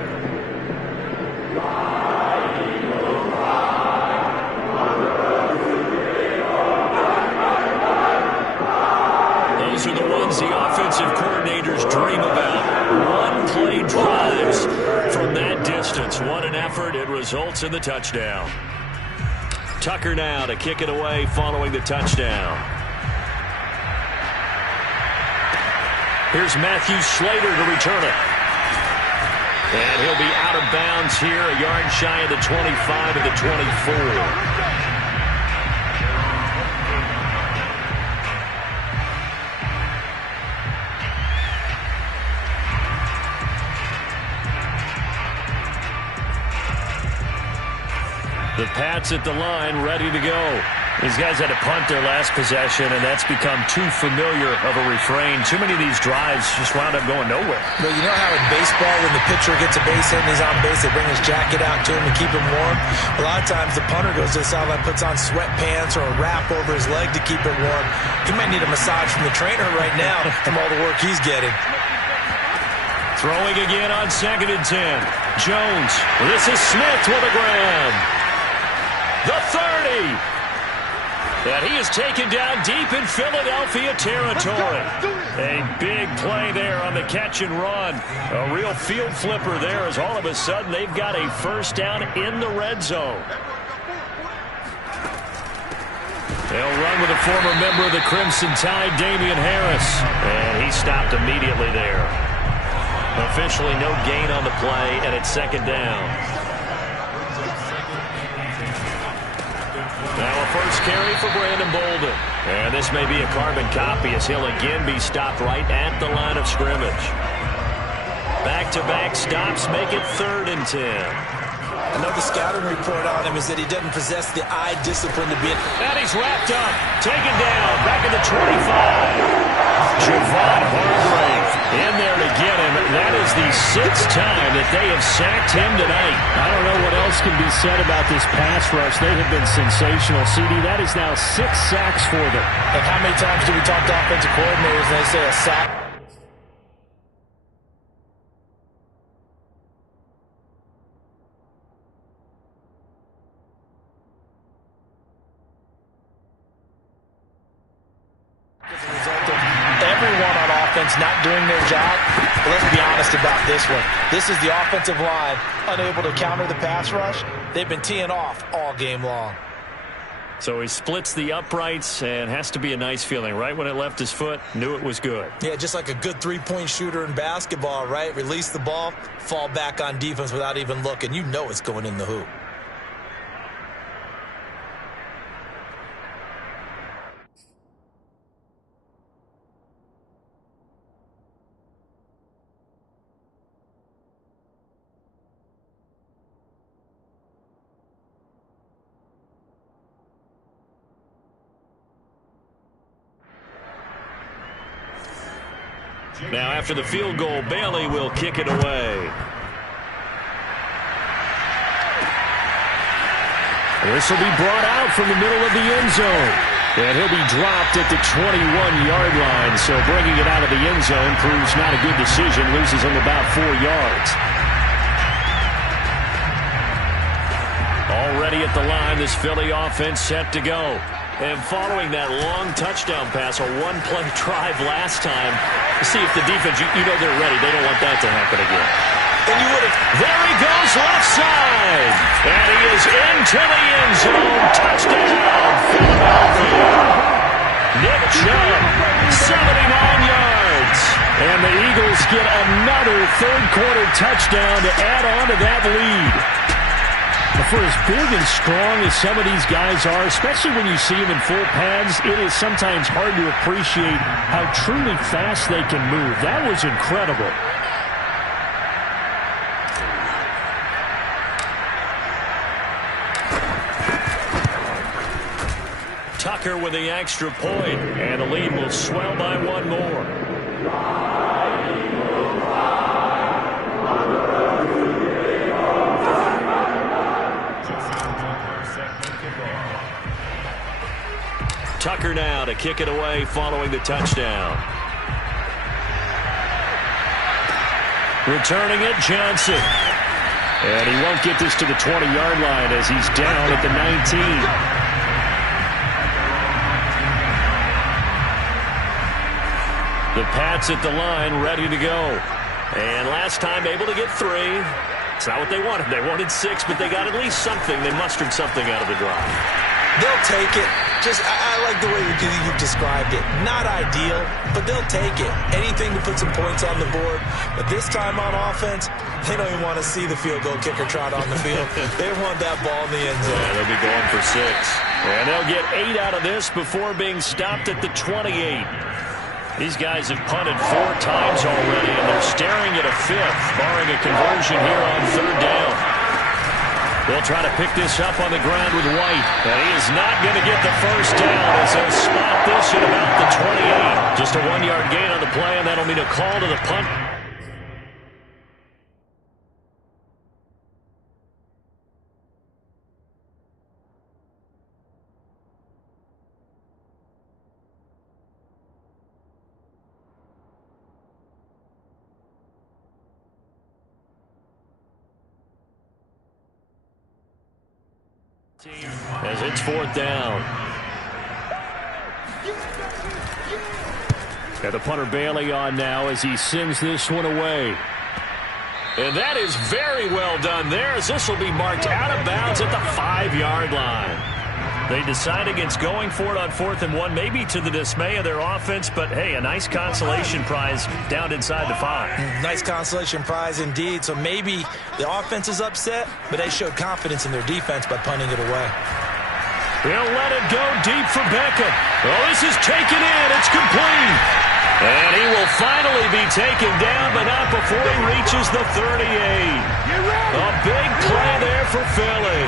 Those are the ones the offensive coordinators dream about. One-play drives from that distance. What an effort. It results in the touchdown. Tucker now to kick it away following the touchdown. Here's Matthew Slater to return it. And he'll be out of bounds here, a yard shy of the 25 of the 24. The Pats at the line, ready to go. These guys had to punt their last possession, and that's become too familiar of a refrain. Too many of these drives just wound up going nowhere. But you know how in baseball, when the pitcher gets a base hit and he's on base, they bring his jacket out to him to keep him warm? A lot of times the punter goes to the sideline, puts on sweatpants or a wrap over his leg to keep it warm. He might need a massage from the trainer right now from all the work he's getting. Throwing again on 2nd and 10. Jones. This is Smith with a grab. The 30. And he is taken down deep in Philadelphia territory. A big play there on the catch and run. A real field flipper there, as all of a sudden they've got a first down in the red zone. They'll run with a former member of the Crimson Tide, Damian Harris. And he stopped immediately there. Officially no gain on the play, and it's 2nd down. Now a first carry for Brandon Bolden. And this may be a carbon copy, as he'll again be stopped right at the line of scrimmage. Back-to-back stops make it 3rd and 10. I know the scouting report on him is that he doesn't possess the eye discipline to be in. And he's wrapped up, taken down, back at the 25. Javon Hargrave in there to get him. That is the 6th time that they have sacked him tonight. I don't know what else can be said about this pass rush. They have been sensational. CD, that is now 6 sacks for them. And how many times do we talk to offensive coordinators and they say a sack? As a result of everyone on offense not doing their job. But let's be honest about this one. This is the offensive line unable to counter the pass rush. They've been teeing off all game long. So he splits the uprights and has to be a nice feeling. Right when it left his foot, knew it was good. Yeah, just like a good three-point shooter in basketball, right? Release the ball, fall back on defense without even looking. You know it's going in the hoop. Now after the field goal, Bailey will kick it away. This will be brought out from the middle of the end zone. And he'll be dropped at the 21-yard line. So bringing it out of the end zone proves not a good decision. Loses him about 4 yards. Already at the line, this Philly offense set to go. And following that long touchdown pass, a one-play drive last time, see if the defense, you know they're ready. They don't want that to happen again. And you would have. There he goes, left side. And he is into the end zone. Touchdown, Philadelphia. Nick Chubb, 79 yards. And the Eagles get another third-quarter touchdown to add on to that lead. For as big and strong as some of these guys are, especially when you see them in full pads, it is sometimes hard to appreciate how truly fast they can move. That was incredible. Tucker with the extra point, and the lead will swell by one more. Tucker now to kick it away following the touchdown. Returning it, Johnson. And he won't get this to the 20-yard line as he's down at the 19. The Pats at the line, ready to go. And last time able to get 3. It's not what they wanted. They wanted 6, but they got at least something. They mustered something out of the drive. They'll take it. I like the way you've described it. Not ideal, but they'll take it. Anything to put some points on the board. But this time on offense, they don't even want to see the field goal kicker trot on the field. They want that ball in the end zone. Yeah, they'll be going for 6. And they'll get 8 out of this before being stopped at the 28. These guys have punted 4 times already, and they're staring at a 5th, barring a conversion here on 3rd down. They'll try to pick this up on the ground with White. And he is not going to get the first down as they'll spot this at about the 28. Just a 1-yard gain on the play, and that'll mean a call to the punt. As it's 4th down. Got the punter Bailey on now as he sends this one away. And that is very well done there, as this will be marked out of bounds at the 5-yard line. They decide against going for it on 4th and 1, maybe to the dismay of their offense, but hey, a nice consolation prize down inside the 5. Nice consolation prize indeed. So maybe the offense is upset, but they showed confidence in their defense by punting it away. He'll let it go deep for Beckham. Oh, this is taken in. It's complete. And he will finally be taken down, but not before he reaches the 38. A big play there for Philly.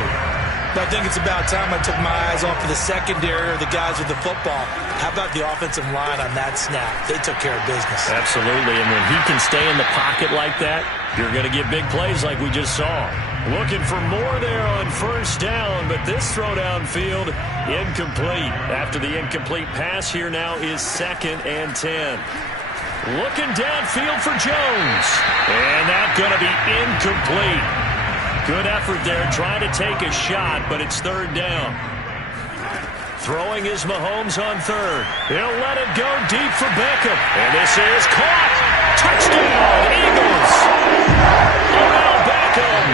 I think it's about time I took my eyes off of the secondary or the guys with the football. How about the offensive line on that snap? They took care of business. Absolutely, and when he can stay in the pocket like that, you're going to get big plays like we just saw. Looking for more there on first down, but this throw downfield incomplete. After the incomplete pass, here now is 2nd and 10. Looking downfield for Jones, and that's going to be incomplete. Good effort there, trying to take a shot, but it's 3rd down. Throwing is Mahomes on 3rd. He'll let it go deep for Beckham. And this is caught. Touchdown, Eagles. Odell Beckham,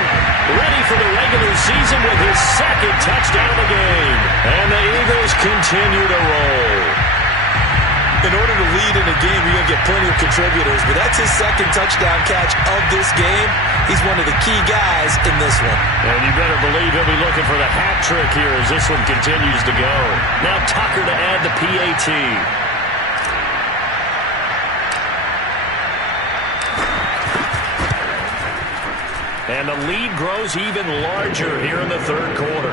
ready for the regular season with his 2nd touchdown of the game. And the Eagles continue to roll. In order to lead in a game, you're going to get plenty of contributors, but that's his 2nd touchdown catch of this game. He's one of the key guys in this one. And you better believe he'll be looking for the hat trick here as this one continues to go. Now Tucker to add the PAT. And the lead grows even larger here in the 3rd quarter.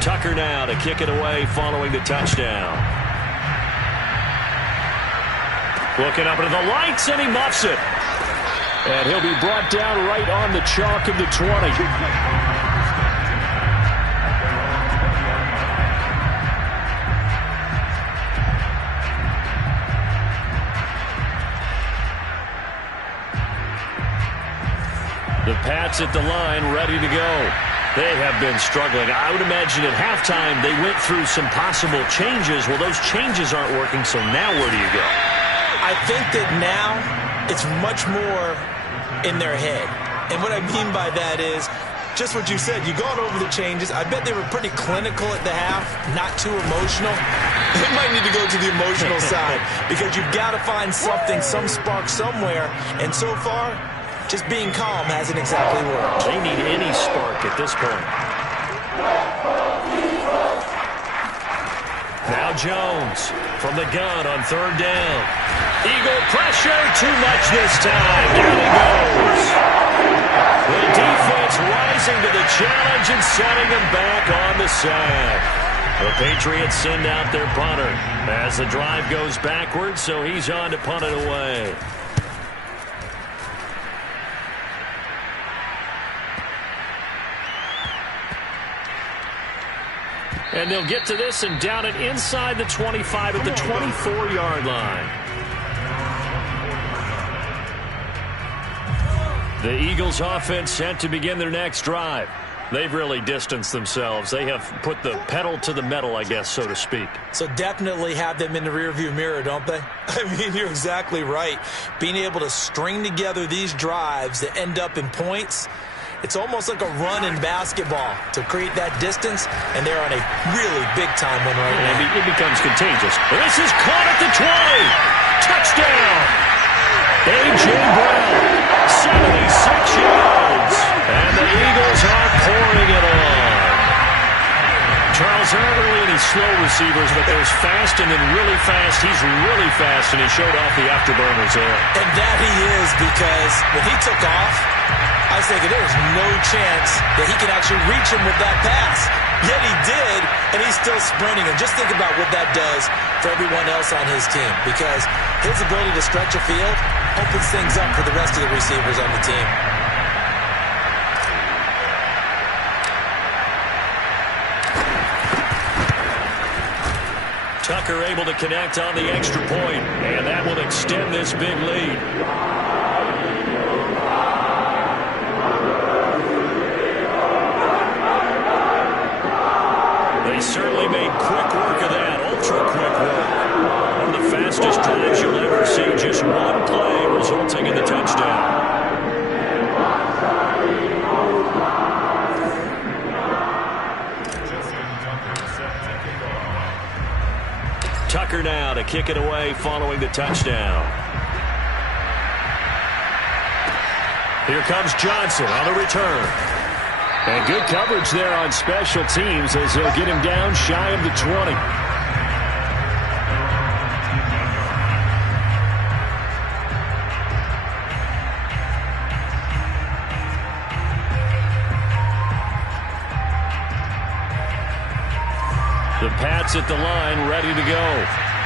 Tucker now to kick it away following the touchdown. Looking up into the lights, and he muffs it. And he'll be brought down right on the chalk of the 20. The Pats at the line, ready to go. They have been struggling. I would imagine at halftime they went through some possible changes. Well, those changes aren't working, so now where do you go? I think that now it's much more in their head. And what I mean by that is just what you said. You've gone over the changes. I bet they were pretty clinical at the half, not too emotional. They might need to go to the emotional side because you've got to find something, some spark somewhere. And so far, just being calm hasn't exactly worked. They need any spark at this point. Now Jones from the gun on 3rd down. Eagle pressure, too much this time. Down he goes. The defense rising to the challenge and setting him back on the sack. The Patriots send out their punter as the drive goes backwards, so he's on to punt it away. And they'll get to this and down it inside the 25 at the 24-yard line. The Eagles offense set to begin their next drive. They've really distanced themselves. They have put the pedal to the metal, I guess, so to speak. So definitely have them in the rearview mirror, don't they? I mean, you're exactly right. Being able to string together these drives that end up in points, it's almost like a run in basketball to create that distance, and they're on a really big-time one right now. It becomes contagious. This is caught at the 20. Touchdown. A.J. Brown, 76 yards. And the Eagles are pouring it on. Charles, there aren't really any slow receivers, but there's fast and then really fast. He's really fast, and he showed off the afterburners there. And that he is, because when he took off, I was thinking there was no chance that he could actually reach him with that pass. Yet he did, and he's still sprinting. And just think about what that does for everyone else on his team, because his ability to stretch a field opens things up for the rest of the receivers on the team. Tucker able to connect on the extra point, and that will extend this big lead. They certainly made quick work of that, ultra-quick work. One of the fastest drives you'll ever see, just one play resulting in the touchdown. Tucker now to kick it away following the touchdown. Here comes Johnson on the return. And good coverage there on special teams as he'll get him down shy of the 20. The Pats at the line, ready to go.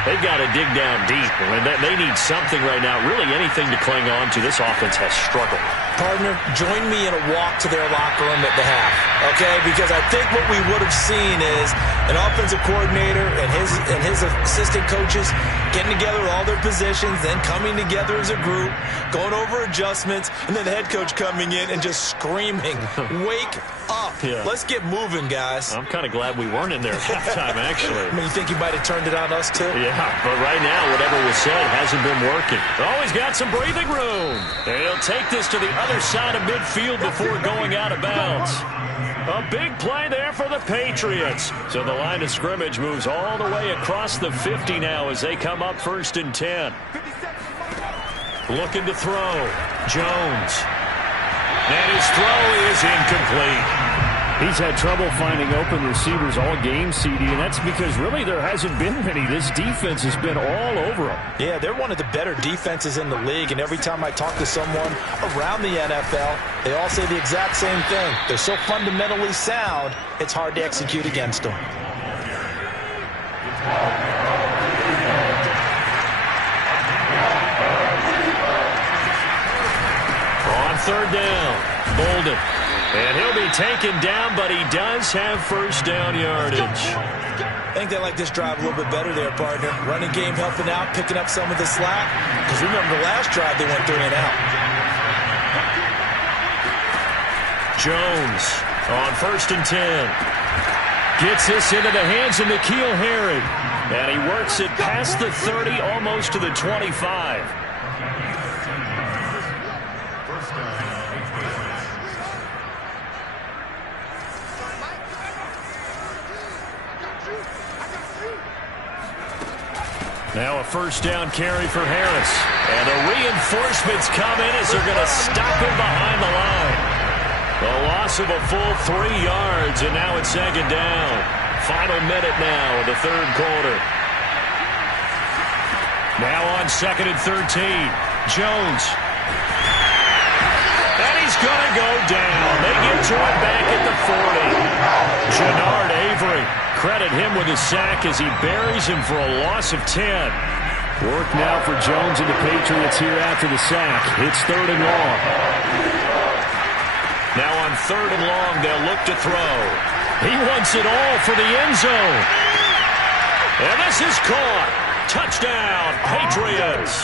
They've got to dig down deep. I mean, they need something right now, really anything to cling on to. This offense has struggled. Partner, join me in a walk to their locker room at the half, okay? Because I think what we would have seen is an offensive coordinator and his assistant coaches getting together all their positions, then coming together as a group, going over adjustments, and then the head coach coming in and just screaming, wake up. Yeah. Let's get moving, guys. I'm kind of glad we weren't in there at halftime, actually. I mean, you think you might have turned it on us, too? Yeah, but right now, whatever was said hasn't been working. Always got some breathing room. And he'll take this to the other side of midfield before going out of bounds. A big play there for the Patriots. So the line of scrimmage moves all the way across the 50 now as they come up 1st and 10. Looking to throw. Jones. And his throw is incomplete. He's had trouble finding open receivers all game, CD, and that's because really there hasn't been many. This defense has been all over them. Yeah, they're one of the better defenses in the league, and every time I talk to someone around the NFL, they all say the exact same thing. They're so fundamentally sound, it's hard to execute against them. On 3rd down, Bolden. And he'll be taken down, but he does have 1st down yardage. I think they like this drive a little bit better there, partner. Running game helping out, picking up some of the slack. Because remember the last drive, they went 3 and out. Jones on 1st and 10. Gets this into the hands of N'Keal Harry. And he works it past the 30, almost to the 25. Now a 1st down carry for Harris. And the reinforcements come in as they're going to stop him behind the line. A loss of a full 3 yards, and now it's 2nd down. Final minute now of the 3rd quarter. Now on 2nd and 13. Jones. And he's going to go down. They get to him back at the 40. Jannard Avery. Credit him with a sack as he buries him for a loss of 10. Work now for Jones and the Patriots here after the sack. It's 3rd and long. Now on 3rd and long, they'll look to throw. He wants it all for the end zone. And this is caught. Touchdown, Patriots.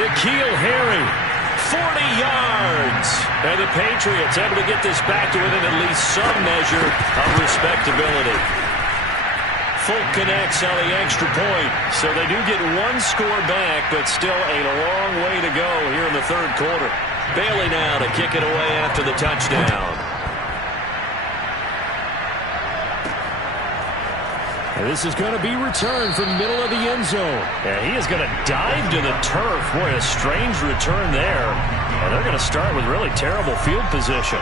N'Keal Harry, 40 yards. And the Patriots able to get this back to within at least some measure of respectability. Folk connects on the extra point, so they do get 1 score back, but still a long way to go here in the 3rd quarter. Bailey now to kick it away after the touchdown. And this is going to be returned from the middle of the end zone. And he is going to dive to the turf. Boy, a strange return there. And they're going to start with really terrible field position.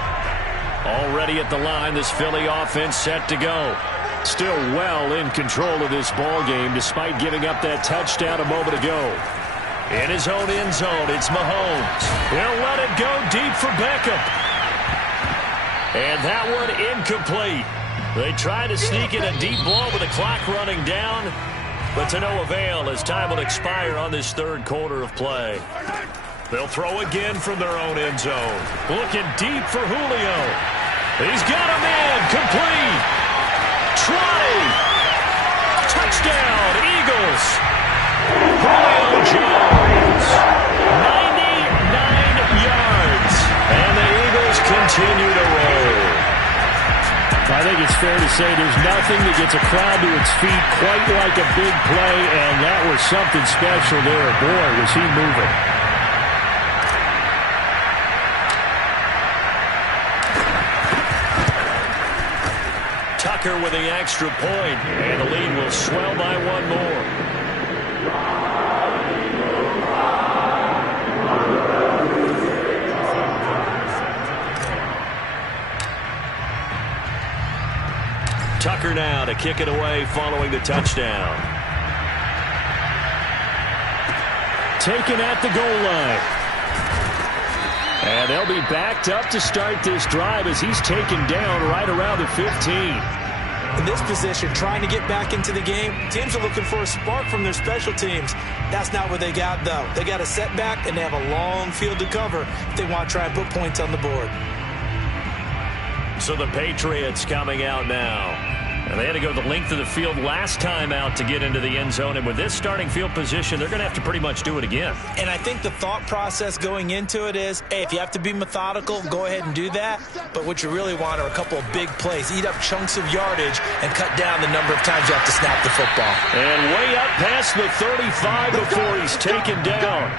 Already at the line, this Philly offense set to go. Still well in control of this ball game despite giving up that touchdown a moment ago. In his own end zone, it's Mahomes. He'll let it go deep for Beckham. And that one incomplete. They try to sneak in a deep ball with the clock running down, but to no avail as time will expire on this 3rd quarter of play. They'll throw again from their own end zone. Looking deep for Julio. He's got him in. Complete. Trotting. Touchdown, Eagles. Julio Jones. 99 yards. And the Eagles continue to roll. I think it's fair to say there's nothing that gets a crowd to its feet quite like a big play, and that was something special there. Boy, was he moving. Tucker with the extra point, and the lead will swell by 1 more. Tucker now to kick it away following the touchdown. Taken at the goal line. And they'll be backed up to start this drive as he's taken down right around the 15. In this position, trying to get back into the game, teams are looking for a spark from their special teams. That's not what they got, though. They got a setback, and they have a long field to cover if they want to try and put points on the board. So the Patriots coming out now. And they had to go the length of the field last time out to get into the end zone. And with this starting field position, they're going to have to pretty much do it again. And I think the thought process going into it is, hey, if you have to be methodical, go ahead and do that. But what you really want are a couple of big plays. Eat up chunks of yardage and cut down the number of times you have to snap the football. And way up past the 35 before he's taken down.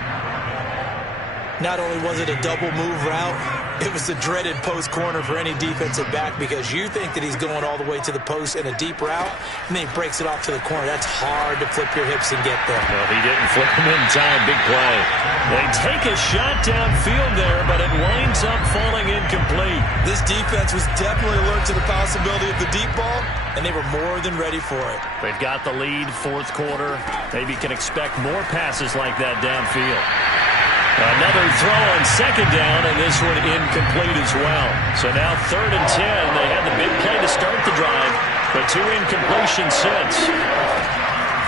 Not only was it a double move route, it was the dreaded post corner for any defensive back because you think that he's going all the way to the post in a deep route, and then he breaks it off to the corner. That's hard to flip your hips and get there. Well, he didn't flip him in time. Big play. They take a shot downfield there, but it winds up falling incomplete. This defense was definitely alert to the possibility of the deep ball, and they were more than ready for it. They've got the lead, fourth quarter. Maybe can expect more passes like that downfield. Another throw on second down, and this one incomplete as well. So now 3rd and 10. They had the big play to start the drive, but 2 incompletions since.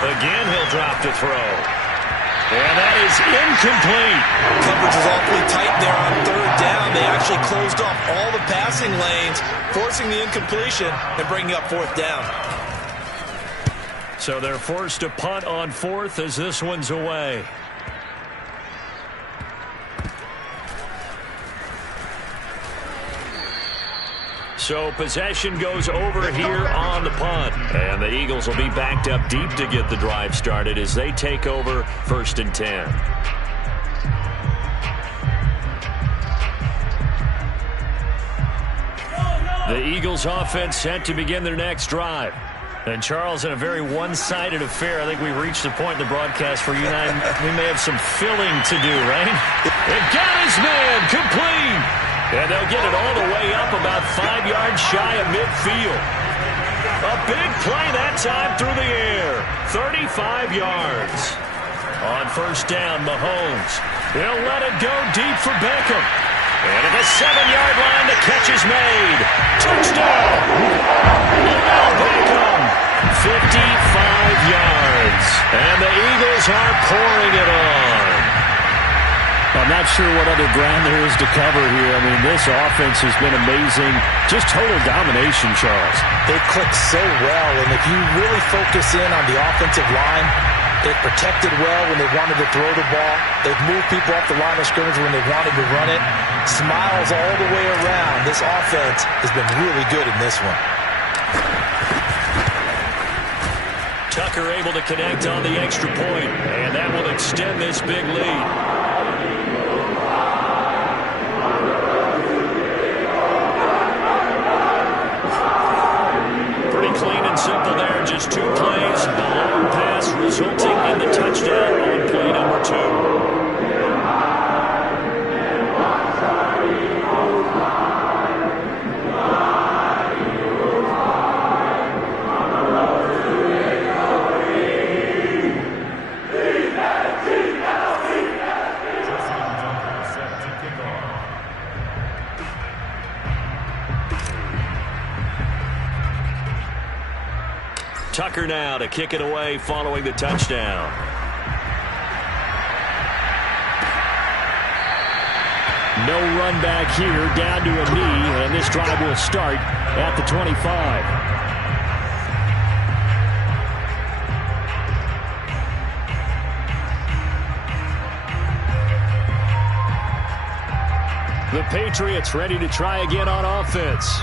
Again, he'll drop to throw. And that is incomplete. Coverage was awfully tight there on 3rd down. They actually closed off all the passing lanes, forcing the incompletion and bringing up 4th down. So they're forced to punt on 4th as this one's away. So possession goes over here on the punt. And the Eagles will be backed up deep to get the drive started as they take over 1st and 10. The Eagles offense set to begin their next drive. And Charles, in a very one-sided affair, I think we reached the point in the broadcast where you and I, we may have some filling to do, right? It got his man complete. And they'll get it all the way up about 5 yards shy of midfield. A big play that time through the air. 35 yards. On 1st down, Mahomes. He'll let it go deep for Beckham. And at the 7-yard line, the catch is made. Touchdown. Odell Beckham. 55 yards. And the Eagles are pouring it on. I'm not sure what other ground there is to cover here. I mean, this offense has been amazing. Just total domination, Charles. They click so well, and if you really focus in on the offensive line, they've protected well when they wanted to throw the ball. They've moved people off the line of scrimmage when they wanted to run it. Smiles all the way around. This offense has been really good in this one. Tucker able to connect on the extra point, and that will extend this big lead. Clean and simple there. Just 2 plays. A long pass resulting in the touchdown on play number 2. Tucker now to kick it away following the touchdown. No run back here, down to a knee, and this drive will start at the 25. The Patriots ready to try again on offense.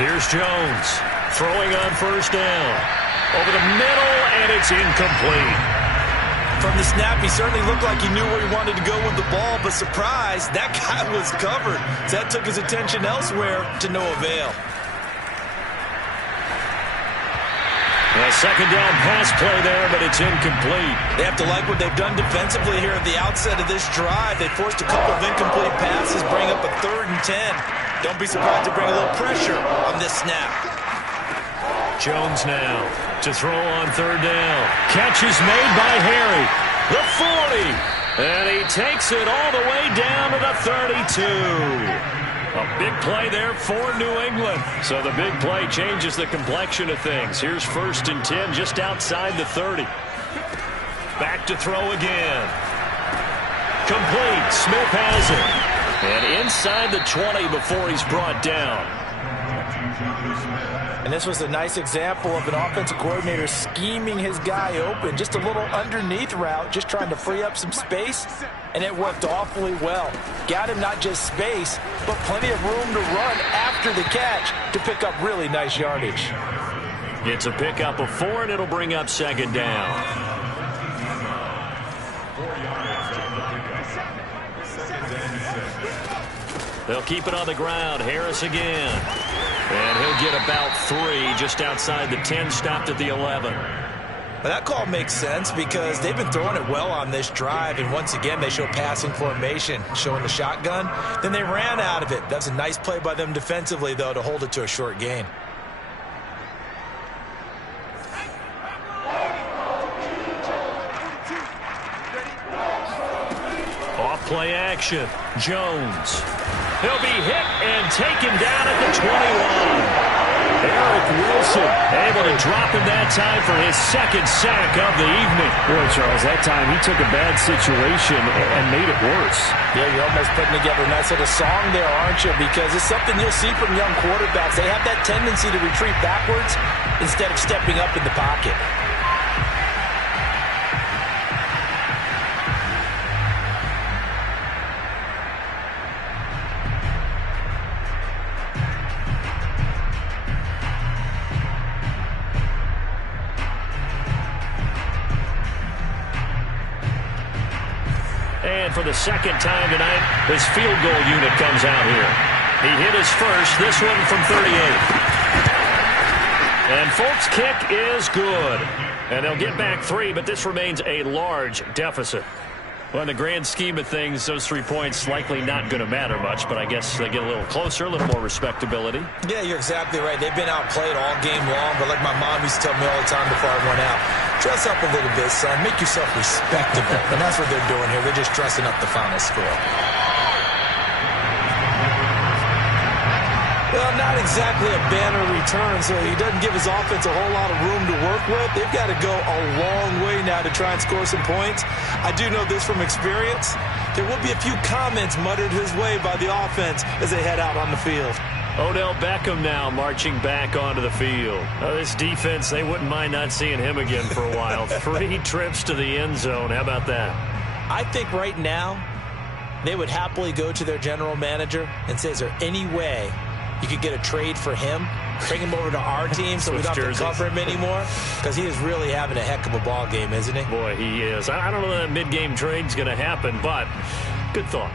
Here's Jones throwing on 1st down. Over the middle, and it's incomplete. From the snap, he certainly looked like he knew where he wanted to go with the ball, but surprise, that guy was covered. So that took his attention elsewhere to no avail. A 2nd down pass play there, but it's incomplete. They have to like what they've done defensively here at the outset of this drive. They forced a couple of incomplete passes, bring up a 3rd and 10. Don't be surprised to bring a little pressure on this snap. Jones now to throw on third down. Catch is made by Harry. The 40. And he takes it all the way down to the 32. A big play there for New England. So the big play changes the complexion of things. Here's 1st and 10 just outside the 30. Back to throw again. Complete. Smith has it. And inside the 20 before he's brought down. And this was a nice example of an offensive coordinator scheming his guy open. Just a little underneath route, just trying to free up some space. And it worked awfully well. Got him not just space, but plenty of room to run after the catch to pick up really nice yardage. It's a pickup of 4, and it'll bring up 2nd down. They'll keep it on the ground. Harris again. And he'll get about 3 just outside the 10, stopped at the 11. But that call makes sense because they've been throwing it well on this drive, and once again they show passing formation, showing the shotgun. Then they ran out of it. That's a nice play by them defensively, though, to hold it to a short gain. Off play action. Jones. He'll be hit and taken down at the 21. Eric Wilson able to drop him that time for his 2nd sack of the evening. Boy, Charles, that time he took a bad situation and made it worse. Yeah, you're almost putting together a nice little song there, aren't you? Because it's something you'll see from young quarterbacks. They have that tendency to retreat backwards instead of stepping up in the pocket. And for the 2nd time tonight, his field goal unit comes out here. He hit his first, this one from 38. And Folk's kick is good. And they'll get back 3, but this remains a large deficit. Well, in the grand scheme of things, those 3 points likely not going to matter much, but I guess they get a little closer, a little more respectability. Yeah, you're exactly right. They've been outplayed all game long, but like my mom used to tell me all the time before I went out, dress up a little bit, son. Make yourself respectable. And that's what they're doing here. They're just dressing up the final score. Well, not exactly a banner return, so he doesn't give his offense a whole lot of room to work with. They've got to go a long way now to try and score some points. I do know this from experience. There will be a few comments muttered his way by the offense as they head out on the field. Odell Beckham now marching back onto the field. This defense, they wouldn't mind not seeing him again for a while. 3 trips to the end zone. How about that? I think right now they would happily go to their general manager and say, is there any way you could get a trade for him, bring him over to our team so we don't have to cover him anymore? Because he is really having a heck of a ball game, isn't he? Boy, he is. I don't know that mid-game trade's going to happen, but good thought.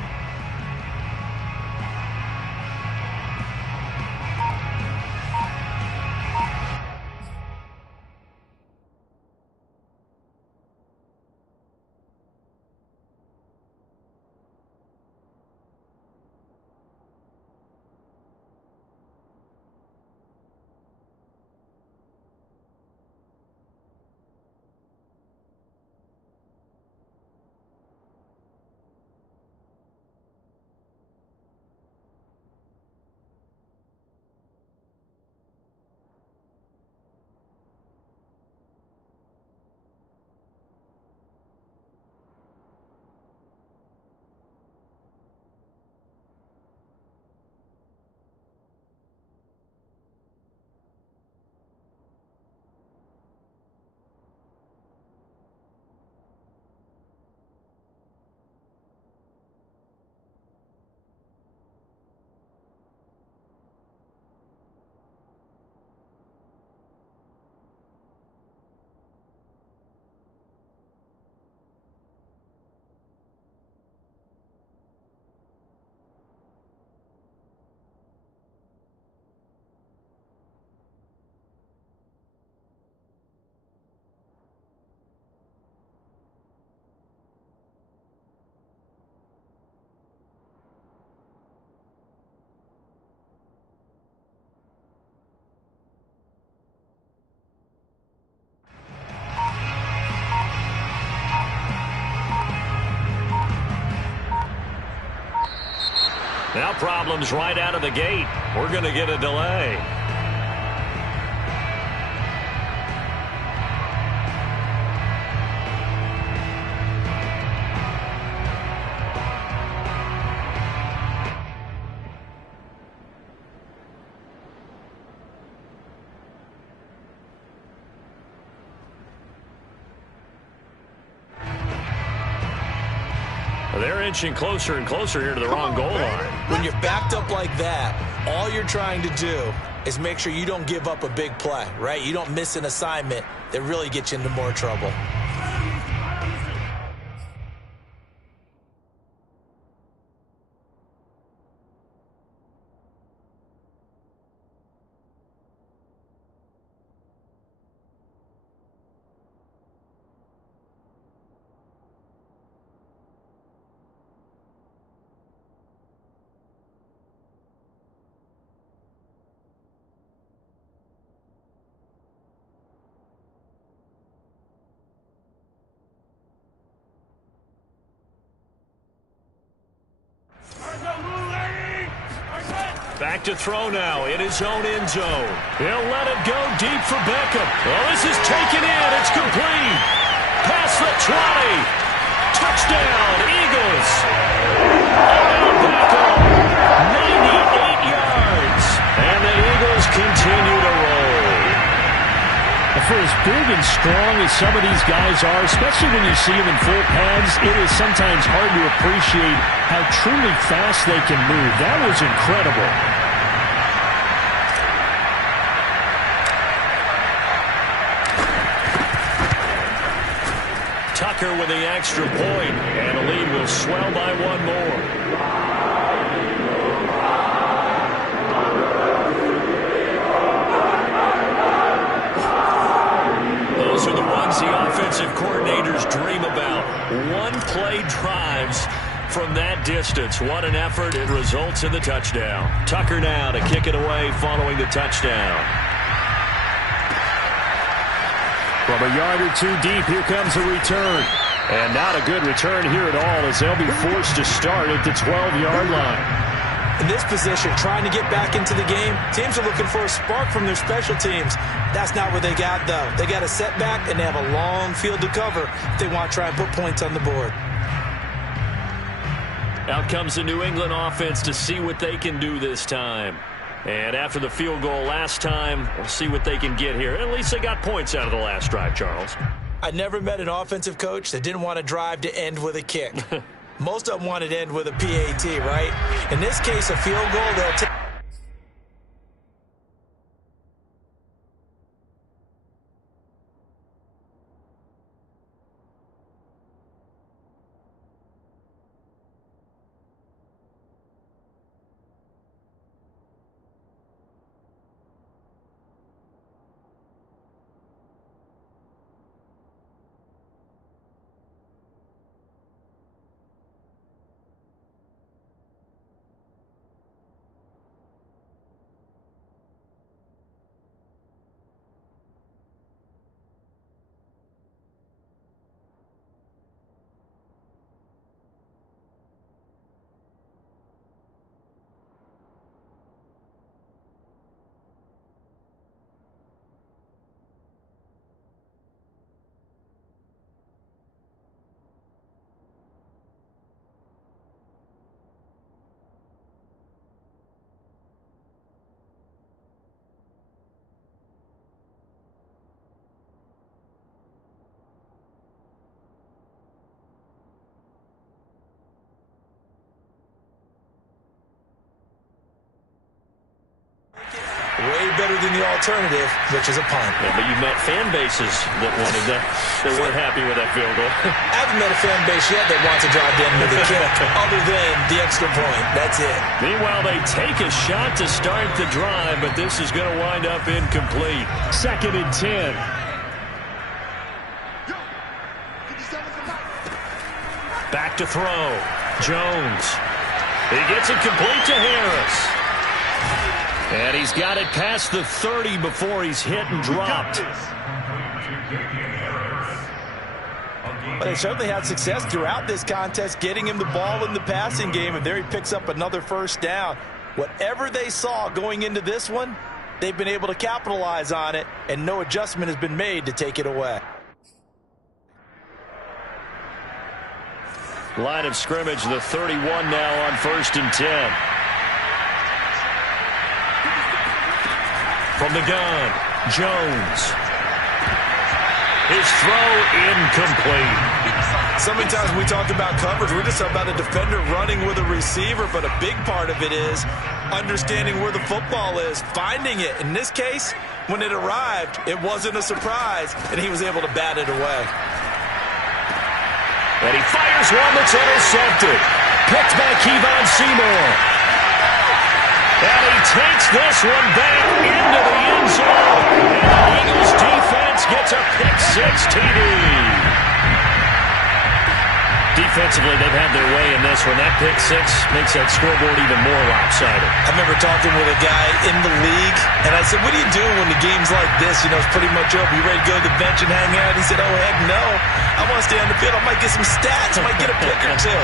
Now problems right out of the gate. We're going to get a delay. They're inching closer and closer here to the wrong goal line. When you're backed up like that, all you're trying to do is make sure you don't give up a big play, right? You don't miss an assignment that really gets you into more trouble. Back to throw now in his own end zone. He'll let it go deep for Beckham. Oh, this is taken in. It's complete. Past the 20. Touchdown, Eagles. Around Beckham. 98 yards. And the Eagles continue to roll. For as big and strong as some of these guys are, especially when you see them in full pads, it is sometimes hard to appreciate how truly fast they can move. That was incredible. Tucker with the extra point, and the lead will swell by one more. Those are the ones the offensive coordinators dream about. One-play drives from that distance. What an effort. It results in the touchdown. Tucker now to kick it away following the touchdown. From a yard or two deep, here comes a return. And not a good return here at all, as they'll be forced to start at the 12-yard line. In this position, trying to get back into the game, teams are looking for a spark from their special teams. That's not what they got, though. They got a setback, and they have a long field to cover if they want to try and put points on the board. Out comes the New England offense to see what they can do this time. And after the field goal last time, we'll see what they can get here. At least they got points out of the last drive, Charles. I never met an offensive coach that didn't want a drive to end with a kick. Most of them wanted to end with a PAT, right? In this case, a field goal, they'll take. Way better than the alternative, which is a punt. Yeah, but you met fan bases that wanted that. They weren't happy with that field goal. I haven't met a fan base yet that wants to drive down with a kick other than the extra point. That's it. Meanwhile, they take a shot to start the drive, but this is going to wind up incomplete. 2nd and 10. Back to throw. Jones. He gets it complete to Harris. And he's got it past the 30 before he's hit and dropped. But they certainly had success throughout this contest, getting him the ball in the passing game, and there he picks up another first down. Whatever they saw going into this one, they've been able to capitalize on it, and no adjustment has been made to take it away. Line of scrimmage, the 31 now on 1st and 10. From the gun, Jones. His throw incomplete. So many times when we talk about coverage, we're just about a defender running with a receiver, but a big part of it is understanding where the football is, finding it. In this case, when it arrived, it wasn't a surprise, and he was able to bat it away. And he fires one that's intercepted. Picked by Kevon Seymour. And he takes this one back into the end zone. And the Eagles defense gets a pick-6 TD. Defensively, they've had their way in this one. That pick-6 makes that scoreboard even more lopsided. I remember talking with a guy in the league, and I said, what do you do when the game's like this? You know, it's pretty much over. You ready to go to the bench and hang out? He said, oh, heck no. I want to stay on the field. I might get some stats. I might get a pick or two.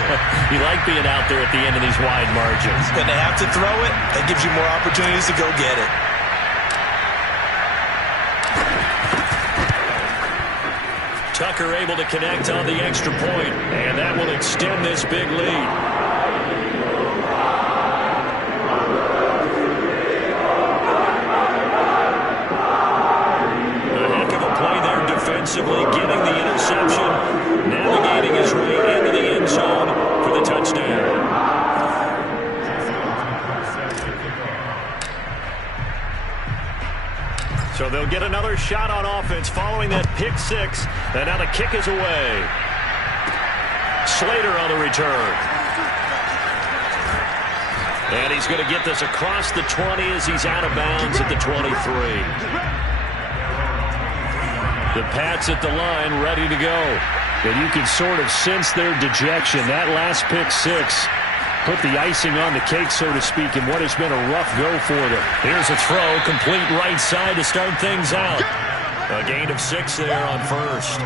You like being out there at the end of these wide margins. When they have to throw it, that gives you more opportunities to go get it. Tucker able to connect on the extra point, and that will extend this big lead. A heck of a play there defensively, getting the interception, navigating his way into the end zone for the touchdown. So they'll get another shot on offense following that pick-6. And now the kick is away. Slater on the return. And he's going to get this across the 20 as he's out of bounds at the 23. The Pats at the line ready to go. And you can sort of sense their dejection. That last pick-6 put the icing on the cake, so to speak, in what has been a rough go for them. Here's a throw, complete right side to start things out. A gain of 6 there on first.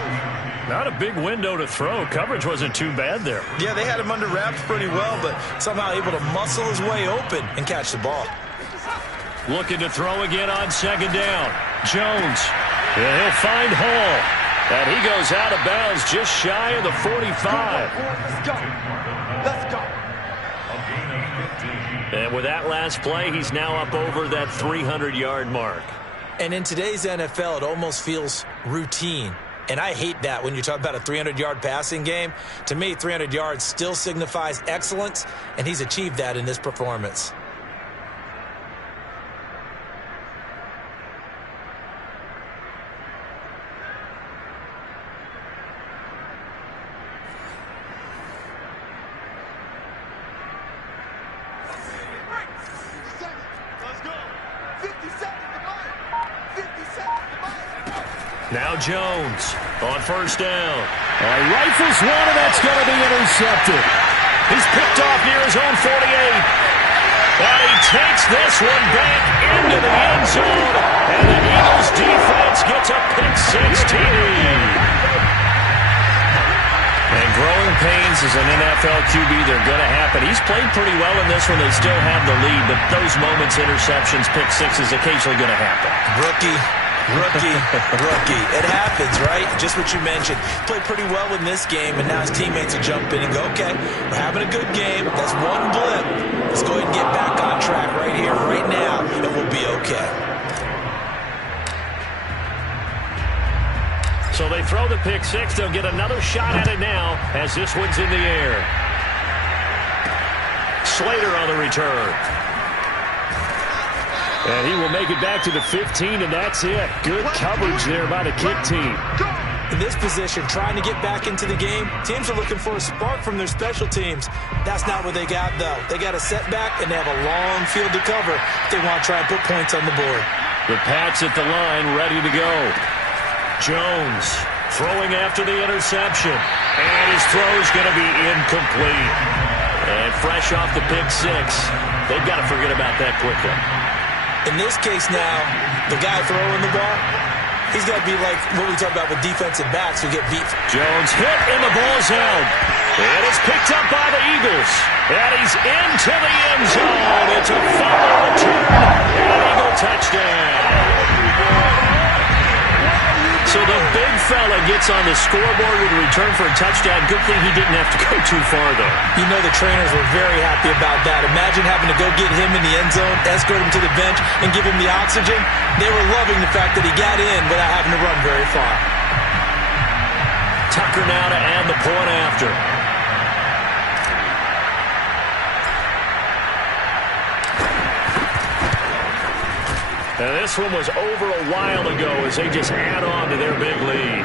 Not a big window to throw. Coverage wasn't too bad there. Yeah, they had him under wraps pretty well, but somehow able to muscle his way open and catch the ball. Looking to throw again on 2nd down. Jones. And he'll find Hall. And he goes out of bounds just shy of the 45. Let's go. Let's go. And with that last play, he's now up over that 300-yard mark. And in today's NFL, it almost feels routine. And I hate that when you talk about a 300-yard passing game. To me, 300 yards still signifies excellence, and he's achieved that in this performance. Now Jones on 1st down. Rifles one, and that's going to be intercepted. He's picked off near his own 48. And he takes this one back into the end zone. And the Eagles defense gets a pick-6 TD. And growing pains as an NFL QB, they're going to happen. He's played pretty well in this one. They still have the lead, but those moments, interceptions, pick-6 is occasionally going to happen. Rookie. It happens, right? Just what you mentioned. Played pretty well in this game, and now his teammates will jump in and go, okay, we're having a good game. That's one blip. Let's go ahead and get back on track right here, right now, and we'll be okay. So they throw the pick-6. They'll get another shot at it now as this one's in the air. Slater on the return. And he will make it back to the 15, and that's it. Good coverage there by the kick team. In this position, trying to get back into the game, teams are looking for a spark from their special teams. That's not what they got, though. They got a setback, and they have a long field to cover if they want to try and put points on the board. The Pats at the line, ready to go. Jones throwing after the interception. And his throw is going to be incomplete. And fresh off the pick-6, they've got to forget about that quickly. In this case now, the guy throwing the ball, He's got to be like what we talk about with defensive backs who get beat. Jones hit, and the ball's out. And it's picked up by the Eagles. And he's into the end zone. It's a fumble return. And an Eagle touchdown. So the big fella gets on the scoreboard with a return for a touchdown. Good thing he didn't have to go too far, though. You know the trainers were very happy about that. Imagine having to go get him in the end zone, escort him to the bench, and give him the oxygen. They were loving the fact that he got in without having to run very far. Tucker now to add the point after. And this one was over a while ago as they just add on to their big lead.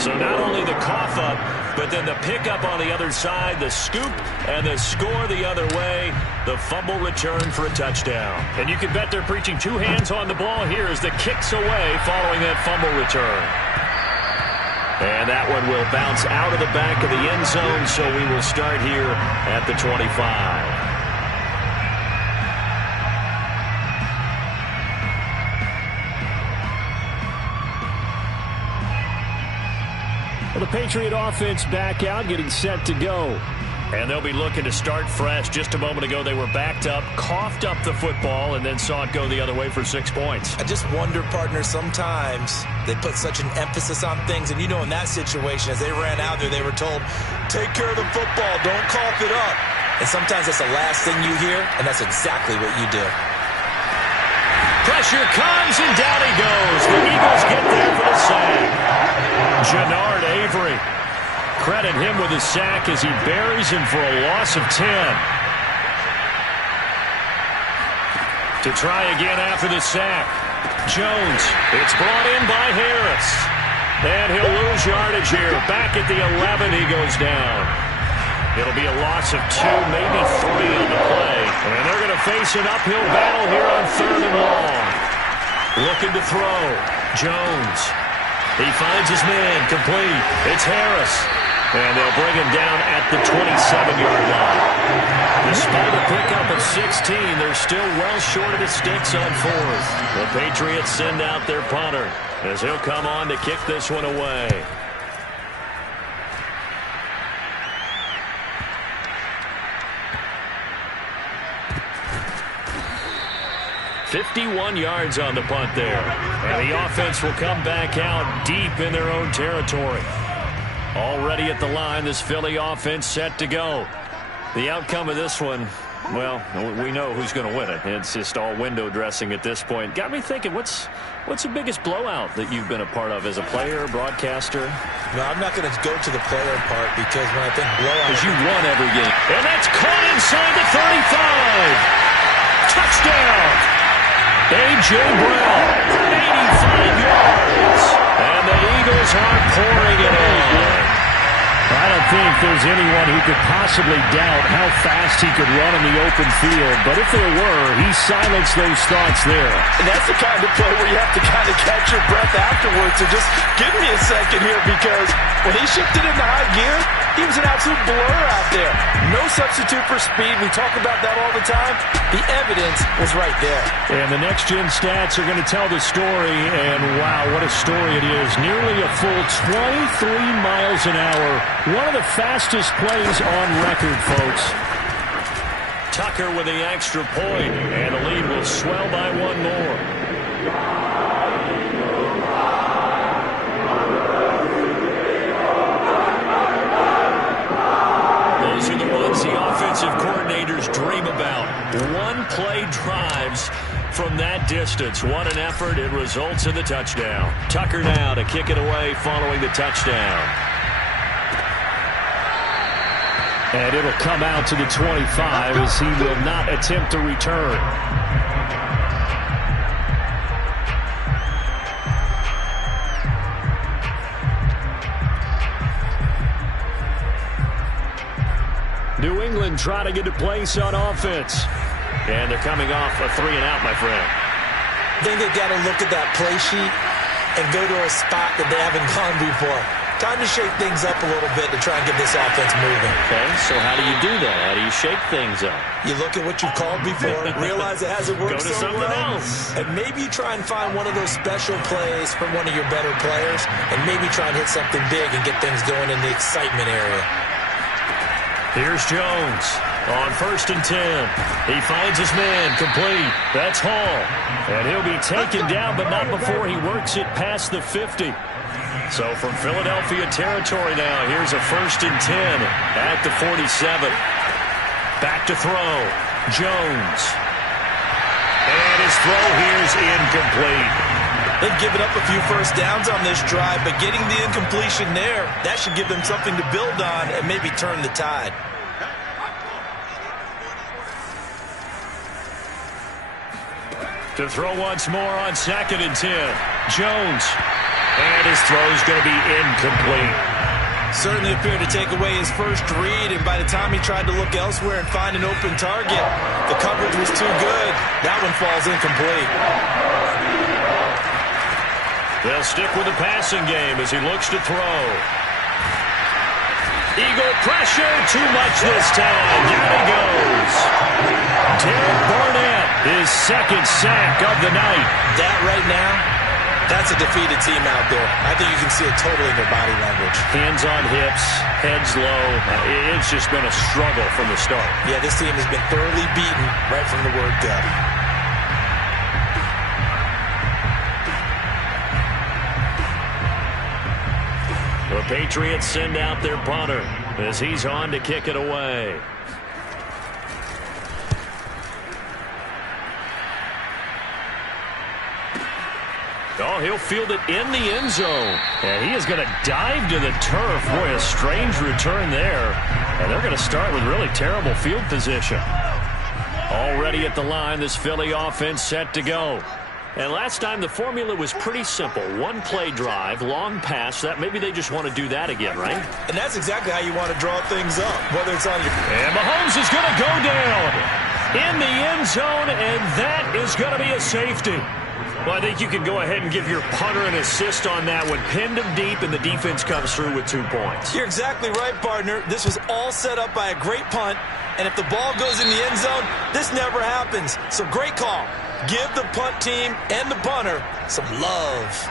So not only the cough up, but then the pickup on the other side, the scoop, and the score the other way, the fumble return for a touchdown. And you can bet they're preaching two hands on the ball here as the kick's away following that fumble return. And that one will bounce out of the back of the end zone, so we will start here at the 25. Well, the Patriot offense back out, getting set to go. And they'll be looking to start fresh. Just a moment ago, they were backed up, coughed up the football, and then saw it go the other way for 6 points. I just wonder, partner, sometimes they put such an emphasis on things. And, you know, in that situation, as they ran out there, they were told, take care of the football, don't cough it up. And sometimes that's the last thing you hear, and that's exactly what you do. Pressure comes, and down he goes. The Eagles get there for the sack. Jannard Avery. Credit him with his sack as he buries him for a loss of 10. To try again after the sack. Jones. It's brought in by Harris. And he'll lose yardage here. Back at the 11, he goes down. It'll be a loss of 2, maybe 3 on the play. And they're going to face an uphill battle here on 3rd and long. Looking to throw. Jones. He finds his man. Complete. It's Harris. And they'll bring him down at the 27-yard line. Despite a pickup of 16, they're still well short of the sticks on 4th. The Patriots send out their punter as he'll come on to kick this one away. "51 yards on the punt there. And the offense will come back out deep in their own territory. Already at the line, this Philly offense set to go. The outcome of this one, well, we know who's going to win it. It's just all window dressing at this point. Got me thinking, what's the biggest blowout that you've been a part of as a player, broadcaster? No, I'm not going to go to the player part because when I think blowout... Because you won every game. And that's caught inside the 35. Touchdown! A.J. Brown, 85 yards. And the Eagles are pouring it on. I don't think there's anyone who could possibly doubt how fast he could run in the open field. But if there were, he silenced those thoughts there. And that's the kind of play where you have to kind of catch your breath afterwards. So just give me a second here, because when he shifted into high gear, he was an absolute blur out there. No substitute for speed. We talk about that all the time. The evidence was right there. And the next-gen stats are going to tell the story. And, wow, what a story it is. Nearly a full 23 miles an hour. One of the fastest plays on record, folks. Tucker with the extra point, and the lead will swell by one more. Those are the ones the offensive coordinators dream about. One-play drives from that distance. What an effort. It results in the touchdown. Tucker now to kick it away following the touchdown. And it'll come out to the 25 as he will not attempt to return. New England trying to get a place on offense. And they're coming off a 3-and-out, my friend. I think they've got to look at that play sheet and go to a spot that they haven't gone before. Time to shake things up a little bit to try and get this offense moving. Okay, so how do you do that? How do you shake things up? You look at what you've called before, realize it hasn't worked Go to so something well, else. and maybe you try and find one of those special plays from one of your better players, and maybe try and hit something big and get things going in the excitement area. Here's Jones on 1st and 10. He finds his man complete. That's Hall. And he'll be taken down, but not before he works it past the 50. So from Philadelphia territory now, here's a 1st and 10 at the 47. Back to throw. Jones. And his throw here's incomplete. They've given up a few first downs on this drive, but getting the incompletion there, that should give them something to build on and maybe turn the tide. To throw once more on 2nd and 10. Jones. And his throw's going to be incomplete. Certainly appeared to take away his first read, and by the time he tried to look elsewhere and find an open target, the coverage was too good. That one falls incomplete. They'll stick with the passing game as he looks to throw. Eagle pressure, too much this time. Down he goes. Derek Barnett, his 2nd sack of the night. That right now, that's a defeated team out there. I think you can see it totally in their body language. Hands on hips, heads low. It's just been a struggle from the start. Yeah, this team has been thoroughly beaten right from the word go. The Patriots send out their punter as he's on to kick it away. Oh, he'll field it in the end zone. And he is going to dive to the turf. Boy, a strange return there. And they're going to start with really terrible field position. Already at the line, this Philly offense set to go. And last time the formula was pretty simple. One play drive, long pass. That maybe they just want to do that again, right? And that's exactly how you want to draw things up, whether it's on your... And Mahomes is going to go down in the end zone, and that is going to be a safety. Well, I think you can go ahead and give your punter an assist on that one. Pinned him deep, and the defense comes through with 2 points. You're exactly right, partner. This was all set up by a great punt, and if the ball goes in the end zone, this never happens. So great call. Give the punt team and the punter some love.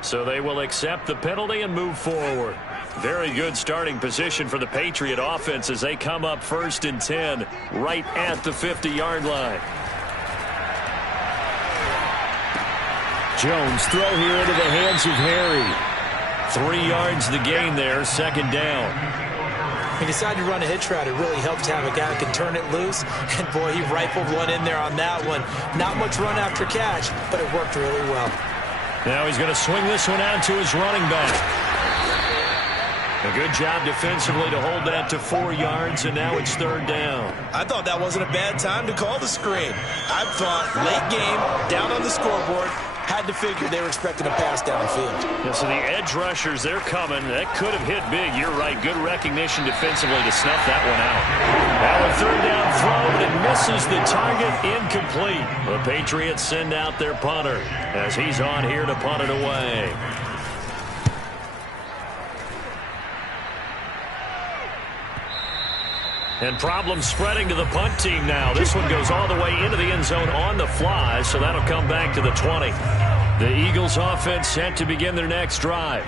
So they will accept the penalty and move forward. Very good starting position for the Patriot offense as they come up 1st and 10 right at the 50-yard line. Jones throw here into the hands of Harry. 3 yards the gain there, 2nd down. He decided to run a hitch route. It really helps to have a guy who can turn it loose. And, boy, he rifled one in there on that one. Not much run after catch, but it worked really well. Now he's going to swing this one out to his running back. A good job defensively to hold that to 4 yards, and now it's 3rd down. I thought that wasn't a bad time to call the screen. I thought late game, down on the scoreboard, had to figure they were expecting a pass downfield. Yeah, so the edge rushers, they're coming. That could have hit big. You're right. Good recognition defensively to snuff that one out. Now a 3rd down throw, and it misses the target. Incomplete. The Patriots send out their punter as he's on here to punt it away. And problems spreading to the punt team now. This one goes all the way into the end zone on the fly, so that'll come back to the 20. The Eagles offense set to begin their next drive.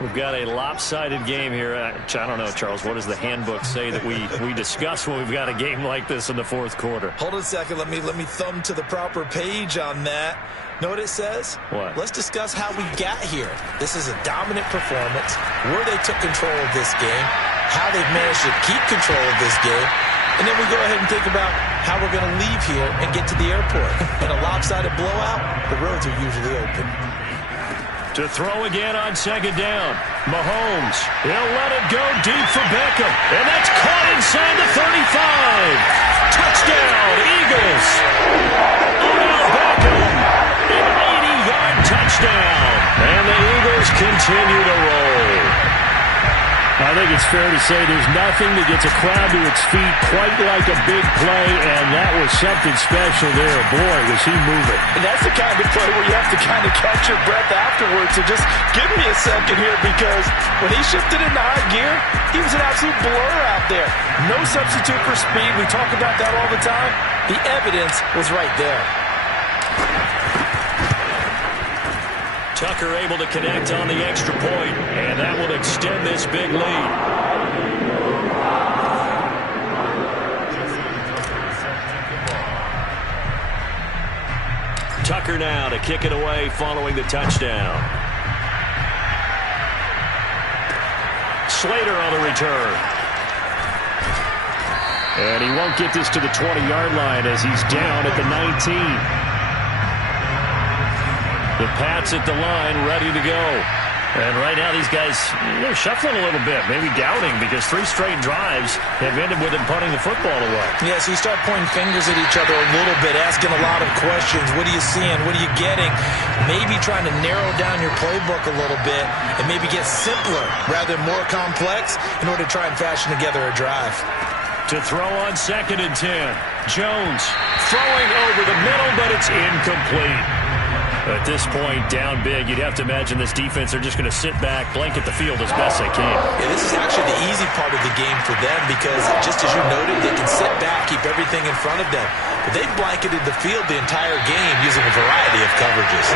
We've got a lopsided game here. I don't know, Charles, what does the handbook say that we discuss when we've got a game like this in the 4th quarter? Hold on a second. Let me thumb to the proper page on that. Know what it says? What? Let's discuss how we got here. This is a dominant performance, where they took control of this game, how they've managed to keep control of this game, and then we go ahead and think about how we're going to leave here and get to the airport. In a lopsided blowout, the roads are usually open. To throw again on 2nd down. Mahomes, he'll let it go deep for Beckham, and that's caught inside the 35. Touchdown, Eagles. Odell Beckham, an 80-yard touchdown. touchdown. And the Eagles continue to roll. I think it's fair to say there's nothing that gets a crowd to its feet quite like a big play, and that was something special there. Boy, was he moving. And that's the kind of play where you have to kind of catch your breath afterwards. So just give me a second here, because when he shifted into high gear, he was an absolute blur out there. No substitute for speed. We talk about that all the time. The evidence was right there. Tucker able to connect on the extra point, and that will extend this big lead. Tucker now to kick it away following the touchdown. Slater on the return. And he won't get this to the 20-yard line as he's down at the 19. The Pats at the line, ready to go. And right now these guys, they're shuffling a little bit, maybe doubting, because 3 straight drives have ended with them punting the football away. Yeah, so you start pointing fingers at each other a little bit, asking a lot of questions. What are you seeing? What are you getting? Maybe trying to narrow down your playbook a little bit and maybe get simpler rather than more complex in order to try and fashion together a drive. To throw on 2nd and 10. Jones throwing over the middle, but it's incomplete. At this point, down big, you'd have to imagine this defense are just going to sit back, blanket the field as best they can. Yeah, this is actually the easy part of the game for them, because just as you noted, they can sit back, keep everything in front of them. But they've blanketed the field the entire game using a variety of coverages.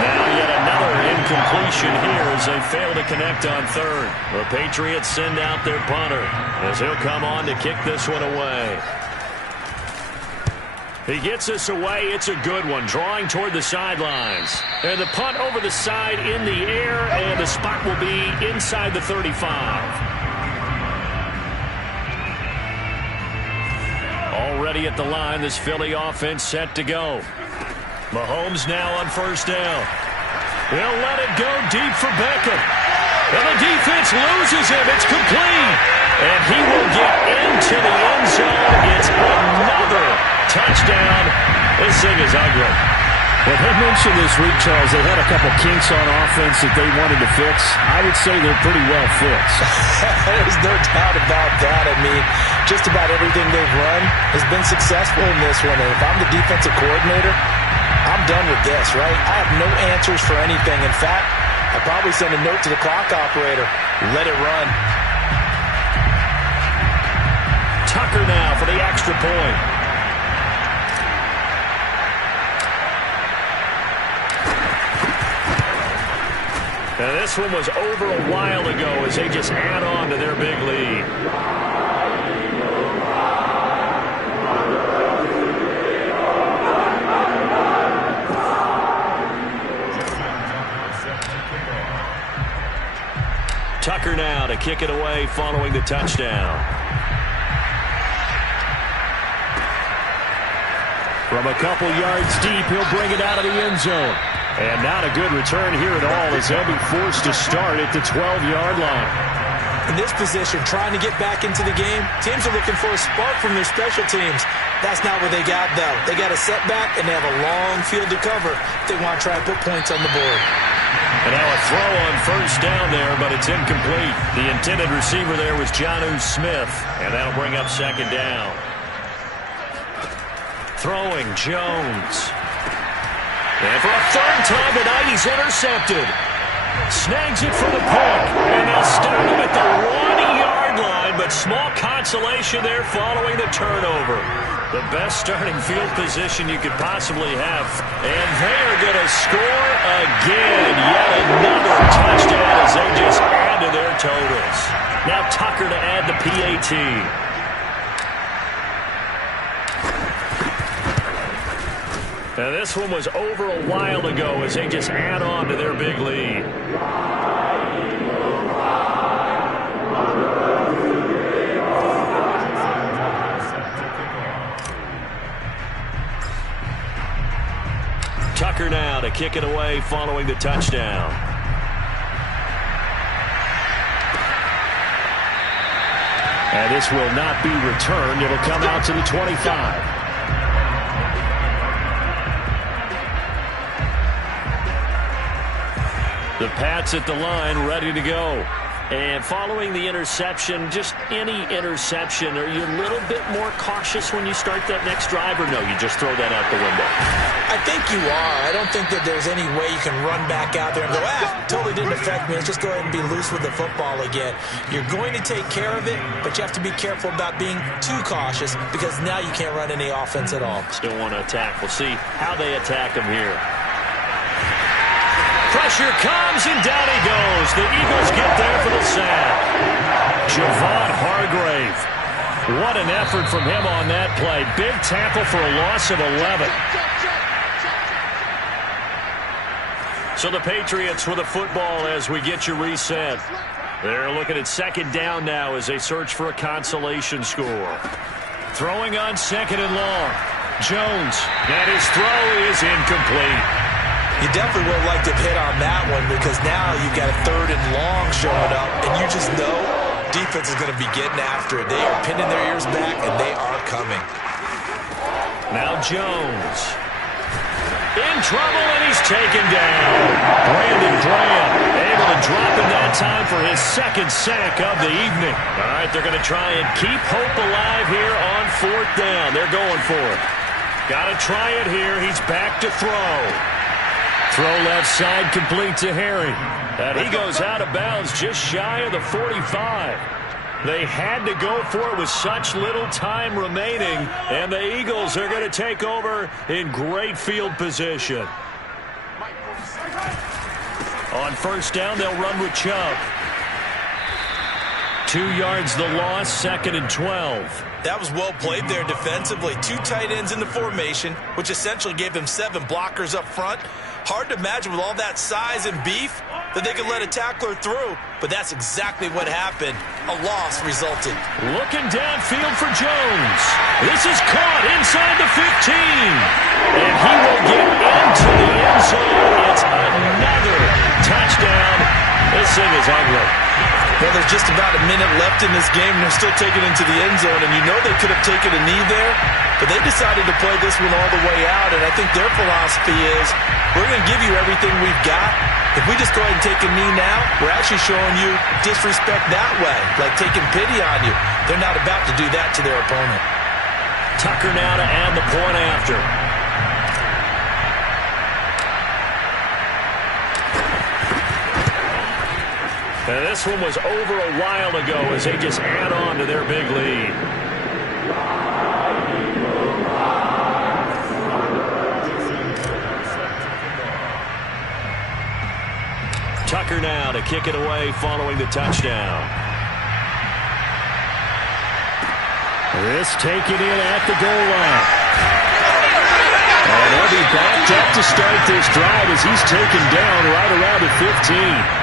Now yet another incompletion here as they fail to connect on 3rd. The Patriots send out their punter as he'll come on to kick this one away. He gets this away. It's a good one, drawing toward the sidelines. And the punt over the side in the air, and the spot will be inside the 35. Already at the line, this Philly offense set to go. Mahomes now on 1st down. They'll let it go deep for Beckham. And the defense loses him. It's complete. And he will get into the end zone. It's another touchdown. This thing is ugly. Well, they mentioned this week, Charles, they had a couple kinks on offense that they wanted to fix. I would say they're pretty well fixed. There's no doubt about that. I mean, just about everything they've run has been successful in this one. And if I'm the defensive coordinator, I'm done with this, right? I have no answers for anything. In fact, I'd probably send a note to the clock operator. Let it run. Tucker now for the extra point. Now this one was over a while ago as they just add on to their big lead. Tucker now to kick it away following the touchdown. From a couple yards deep, he'll bring it out of the end zone. And not a good return here at all as they'll be forced to start at the 12-yard line. In this position, trying to get back into the game, teams are looking for a spark from their special teams. That's not what they got, though. They got a setback, and they have a long field to cover if they want to try and put points on the board. And now a throw on 1st down there, but it's incomplete. The intended receiver there was Jonnu Smith, and that'll bring up 2nd down. Throwing Jones. And for a 3rd time tonight, he's intercepted. Snags it for the pick. And they'll start him at the 1-yard line, but small consolation there following the turnover. The best starting field position you could possibly have. And they are going to score again. Yet another touchdown as they just add to their totals. Now Tucker to add the PAT. Now this one was over a while ago as they just add on to their big lead. Tucker now to kick it away following the touchdown. And this will not be returned. It'll come out to the 25. The Pats at the line, ready to go. And following the interception, just any interception, are you a little bit more cautious when you start that next drive, or no, you just throw that out the window? I think you are. I don't think that there's any way you can run back out there and go, totally didn't affect me. Let's just go ahead and be loose with the football again. You're going to take care of it, but you have to be careful about being too cautious because now you can't run any offense at all. Still want to attack. We'll see how they attack him here. Pressure comes, and down he goes. The Eagles get there for the sack. Javon Hargrave. What an effort from him on that play. Big tackle for a loss of 11. So the Patriots with the football as we get you reset. They're looking at second down now as they search for a consolation score. Throwing on second and long. Jones, and his throw is incomplete. You definitely would have liked to have hit on that one because now you've got a third and long showing up, and you just know defense is going to be getting after it. They are pinning their ears back, and they are coming. Now Jones. In trouble, and he's taken down. Brandon Graham able to drop in that time for his second sack of the evening. All right, they're going to try and keep hope alive here on fourth down. They're going for it. Got to try it here. He's back to throw. Throw left side complete to Harry. And he goes out of bounds just shy of the 45. They had to go for it with such little time remaining. And the Eagles are going to take over in great field position. On first down, they'll run with Chubb. 2 yards the loss, second and 12. That was well played there defensively. 2 tight ends in the formation, which essentially gave them 7 blockers up front. Hard to imagine with all that size and beef that they could let a tackler through, but that's exactly what happened. A loss resulted. Looking downfield for Jones. This is caught inside the 15. And he will get into the end zone. It's another touchdown. This thing is ugly. Well, there's just about a minute left in this game, and they're still taking it into the end zone, and you know they could have taken a knee there, but they decided to play this one all the way out, and I think their philosophy is, we're going to give you everything we've got. If we just go ahead and take a knee now, we're actually showing you disrespect that way, like taking pity on you. They're not about to do that to their opponent. Tucker now to add the point after. And this one was over a while ago as they just add on to their big lead. Tucker now to kick it away following the touchdown. This taken in at the goal line. And they'll be backed up to start this drive as he's taken down right around the 15.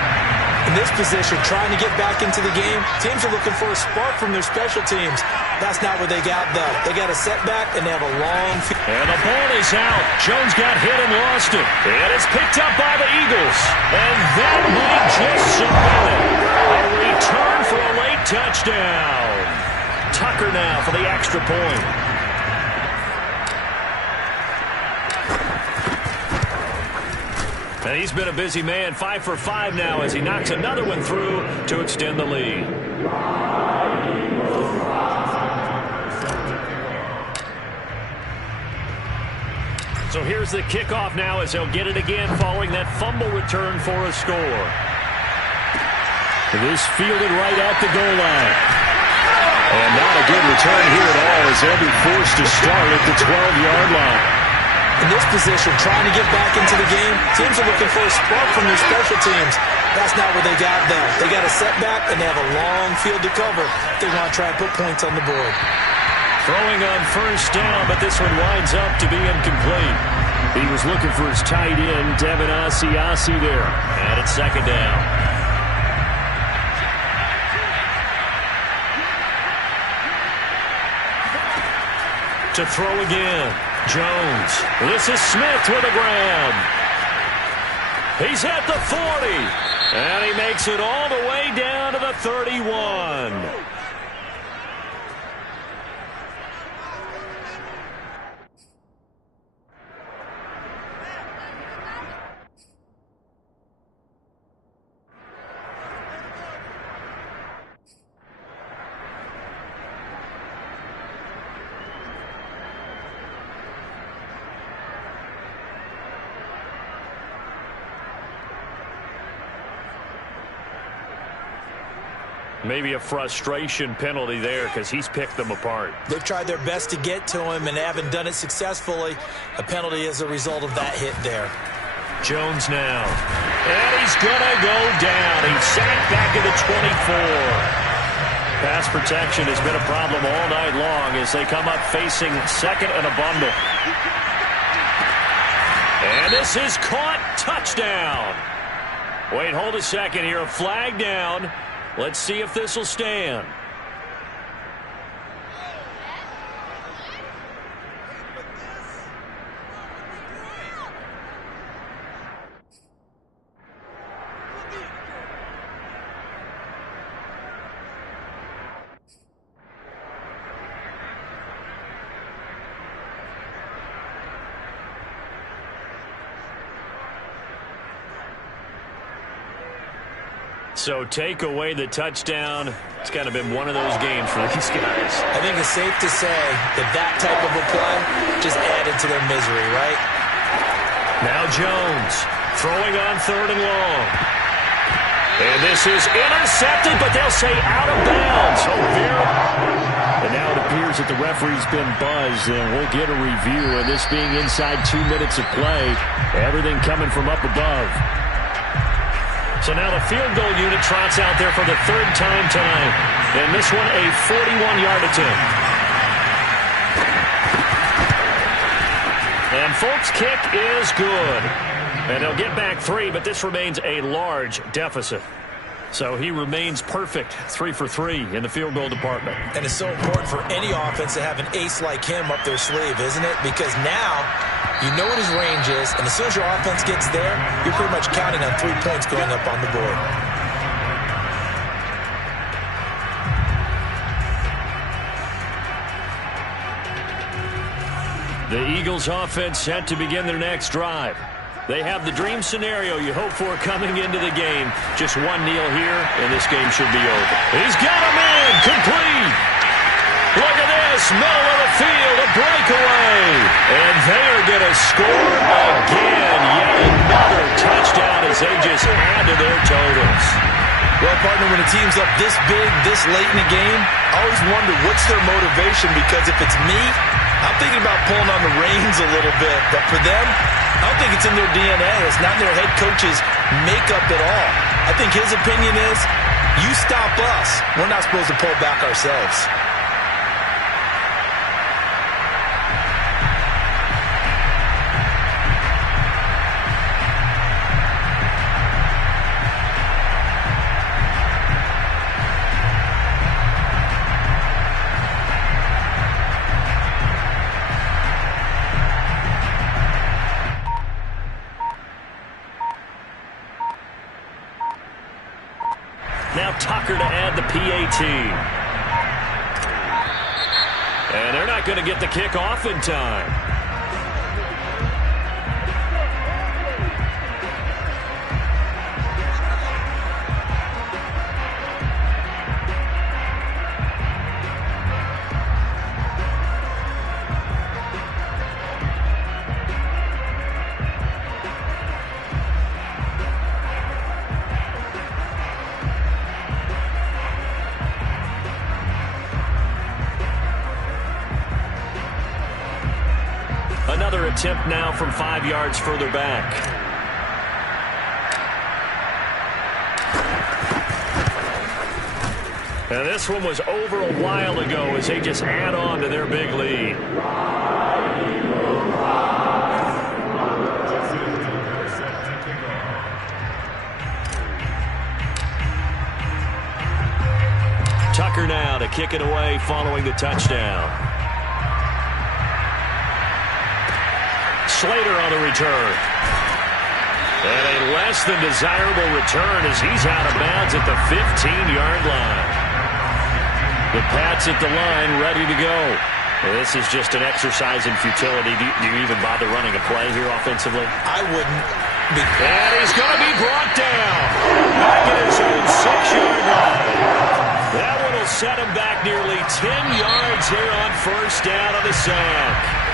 In this position, trying to get back into the game, teams are looking for a spark from their special teams. That's not what they got, though. They got a setback, and they have a long field. And the ball is out. Jones got hit and lost it. And it's picked up by the Eagles. And that might just submit it. A return for a late touchdown. Tucker now for the extra point. And he's been a busy man, 5 for 5 now as he knocks another one through to extend the lead. So here's the kickoff now as they'll get it again following that fumble return for a score. This fielded right at the goal line. And not a good return here at all as they'll be forced to start at the 12-yard line. In this position, trying to get back into the game, teams are looking for a spark from their special teams. That's not what they got, though. They got a setback, and they have a long field to cover. They want to try and put points on the board. Throwing on first down, but this one winds up to be incomplete. He was looking for his tight end, Devin Asiasi there. And it's second down. To throw again. Jones. This is Smith with a grab. He's at the 40. And he makes it all the way down to the 31. Maybe a frustration penalty there because he's picked them apart. They've tried their best to get to him and haven't done it successfully. A penalty as a result of that hit there. Jones now. And he's going to go down. He's sacked back at the 24. Pass protection has been a problem all night long as they come up facing second and a bundle. And this is caught. Touchdown. Wait, hold a second here. A flag down. Let's see if this will stand. So take away the touchdown. It's kind of been one of those games for these guys. I think it's safe to say that type of a play just added to their misery, right? Now Jones throwing on third and long. And this is intercepted, but they'll say out of bounds. And now it appears that the referee's been buzzed, and we'll get a review. And this being inside 2 minutes of play, everything coming from up above. So now the field goal unit trots out there for the third time tonight. And this one a 41-yard attempt. And Folk's kick is good. And they'll get back 3, but this remains a large deficit. So he remains perfect, 3 for 3 in the field goal department. And it's so important for any offense to have an ace like him up their sleeve, isn't it? Because now you know what his range is, and as soon as your offense gets there, you're pretty much counting on 3 points going up on the board. The Eagles offense set to begin their next drive. They have the dream scenario you hope for coming into the game. Just one kneel here, and this game should be over. He's got him in, complete. Look at this, middle of the field, a breakaway. And they are going to score again. Yet another touchdown as they just add to their totals. Well, partner, when a team's up this big, this late in the game, I always wonder what's their motivation, because if it's me, I'm thinking about pulling on the reins a little bit. But for them, I don't think it's in their DNA. It's not in their head coach's makeup at all. I think his opinion is, you stop us, we're not supposed to pull back ourselves. Now Tucker to add the PAT. And they're not going to get the kick off in time. Another attempt now from 5 yards further back. And this one was over a while ago as they just add on to their big lead. Tucker now to kick it away following the touchdown. Slater on the return. And a less than desirable return as he's out of bounds at the 15-yard line. The Pats at the line ready to go. Well, this is just an exercise in futility. Do you even bother running a play here offensively? I wouldn't. And he's going to be brought down. Back at his own 6-yard line. That one will set him back nearly 10 yards here on first down on the sack.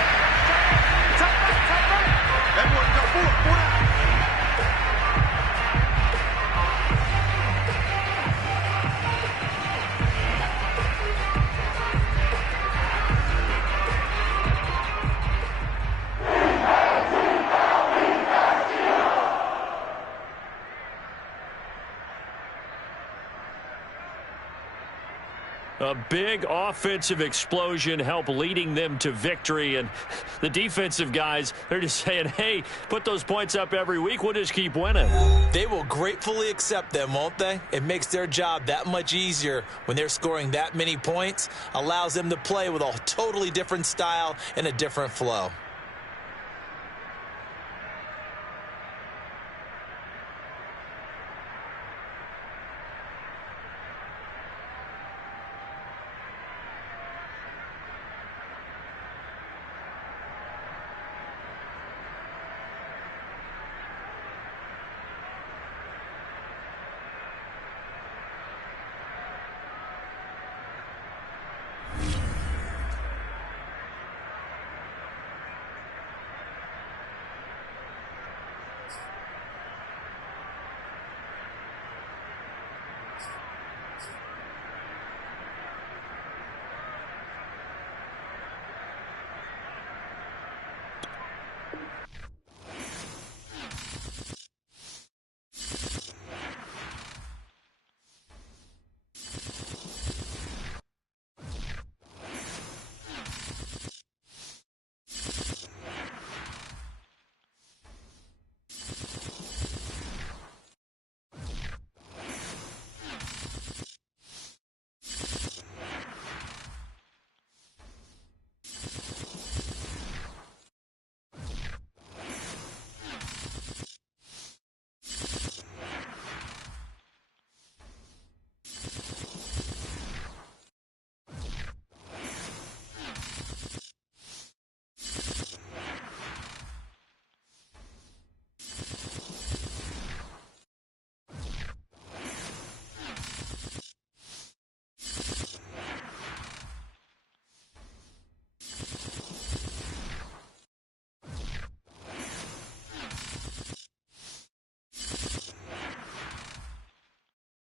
A big offensive explosion helped leading them to victory. And the defensive guys, they're just saying, hey, put those points up every week. We'll just keep winning. They will gratefully accept them, won't they? It makes their job that much easier when they're scoring that many points. Allows them to play with a totally different style and a different flow.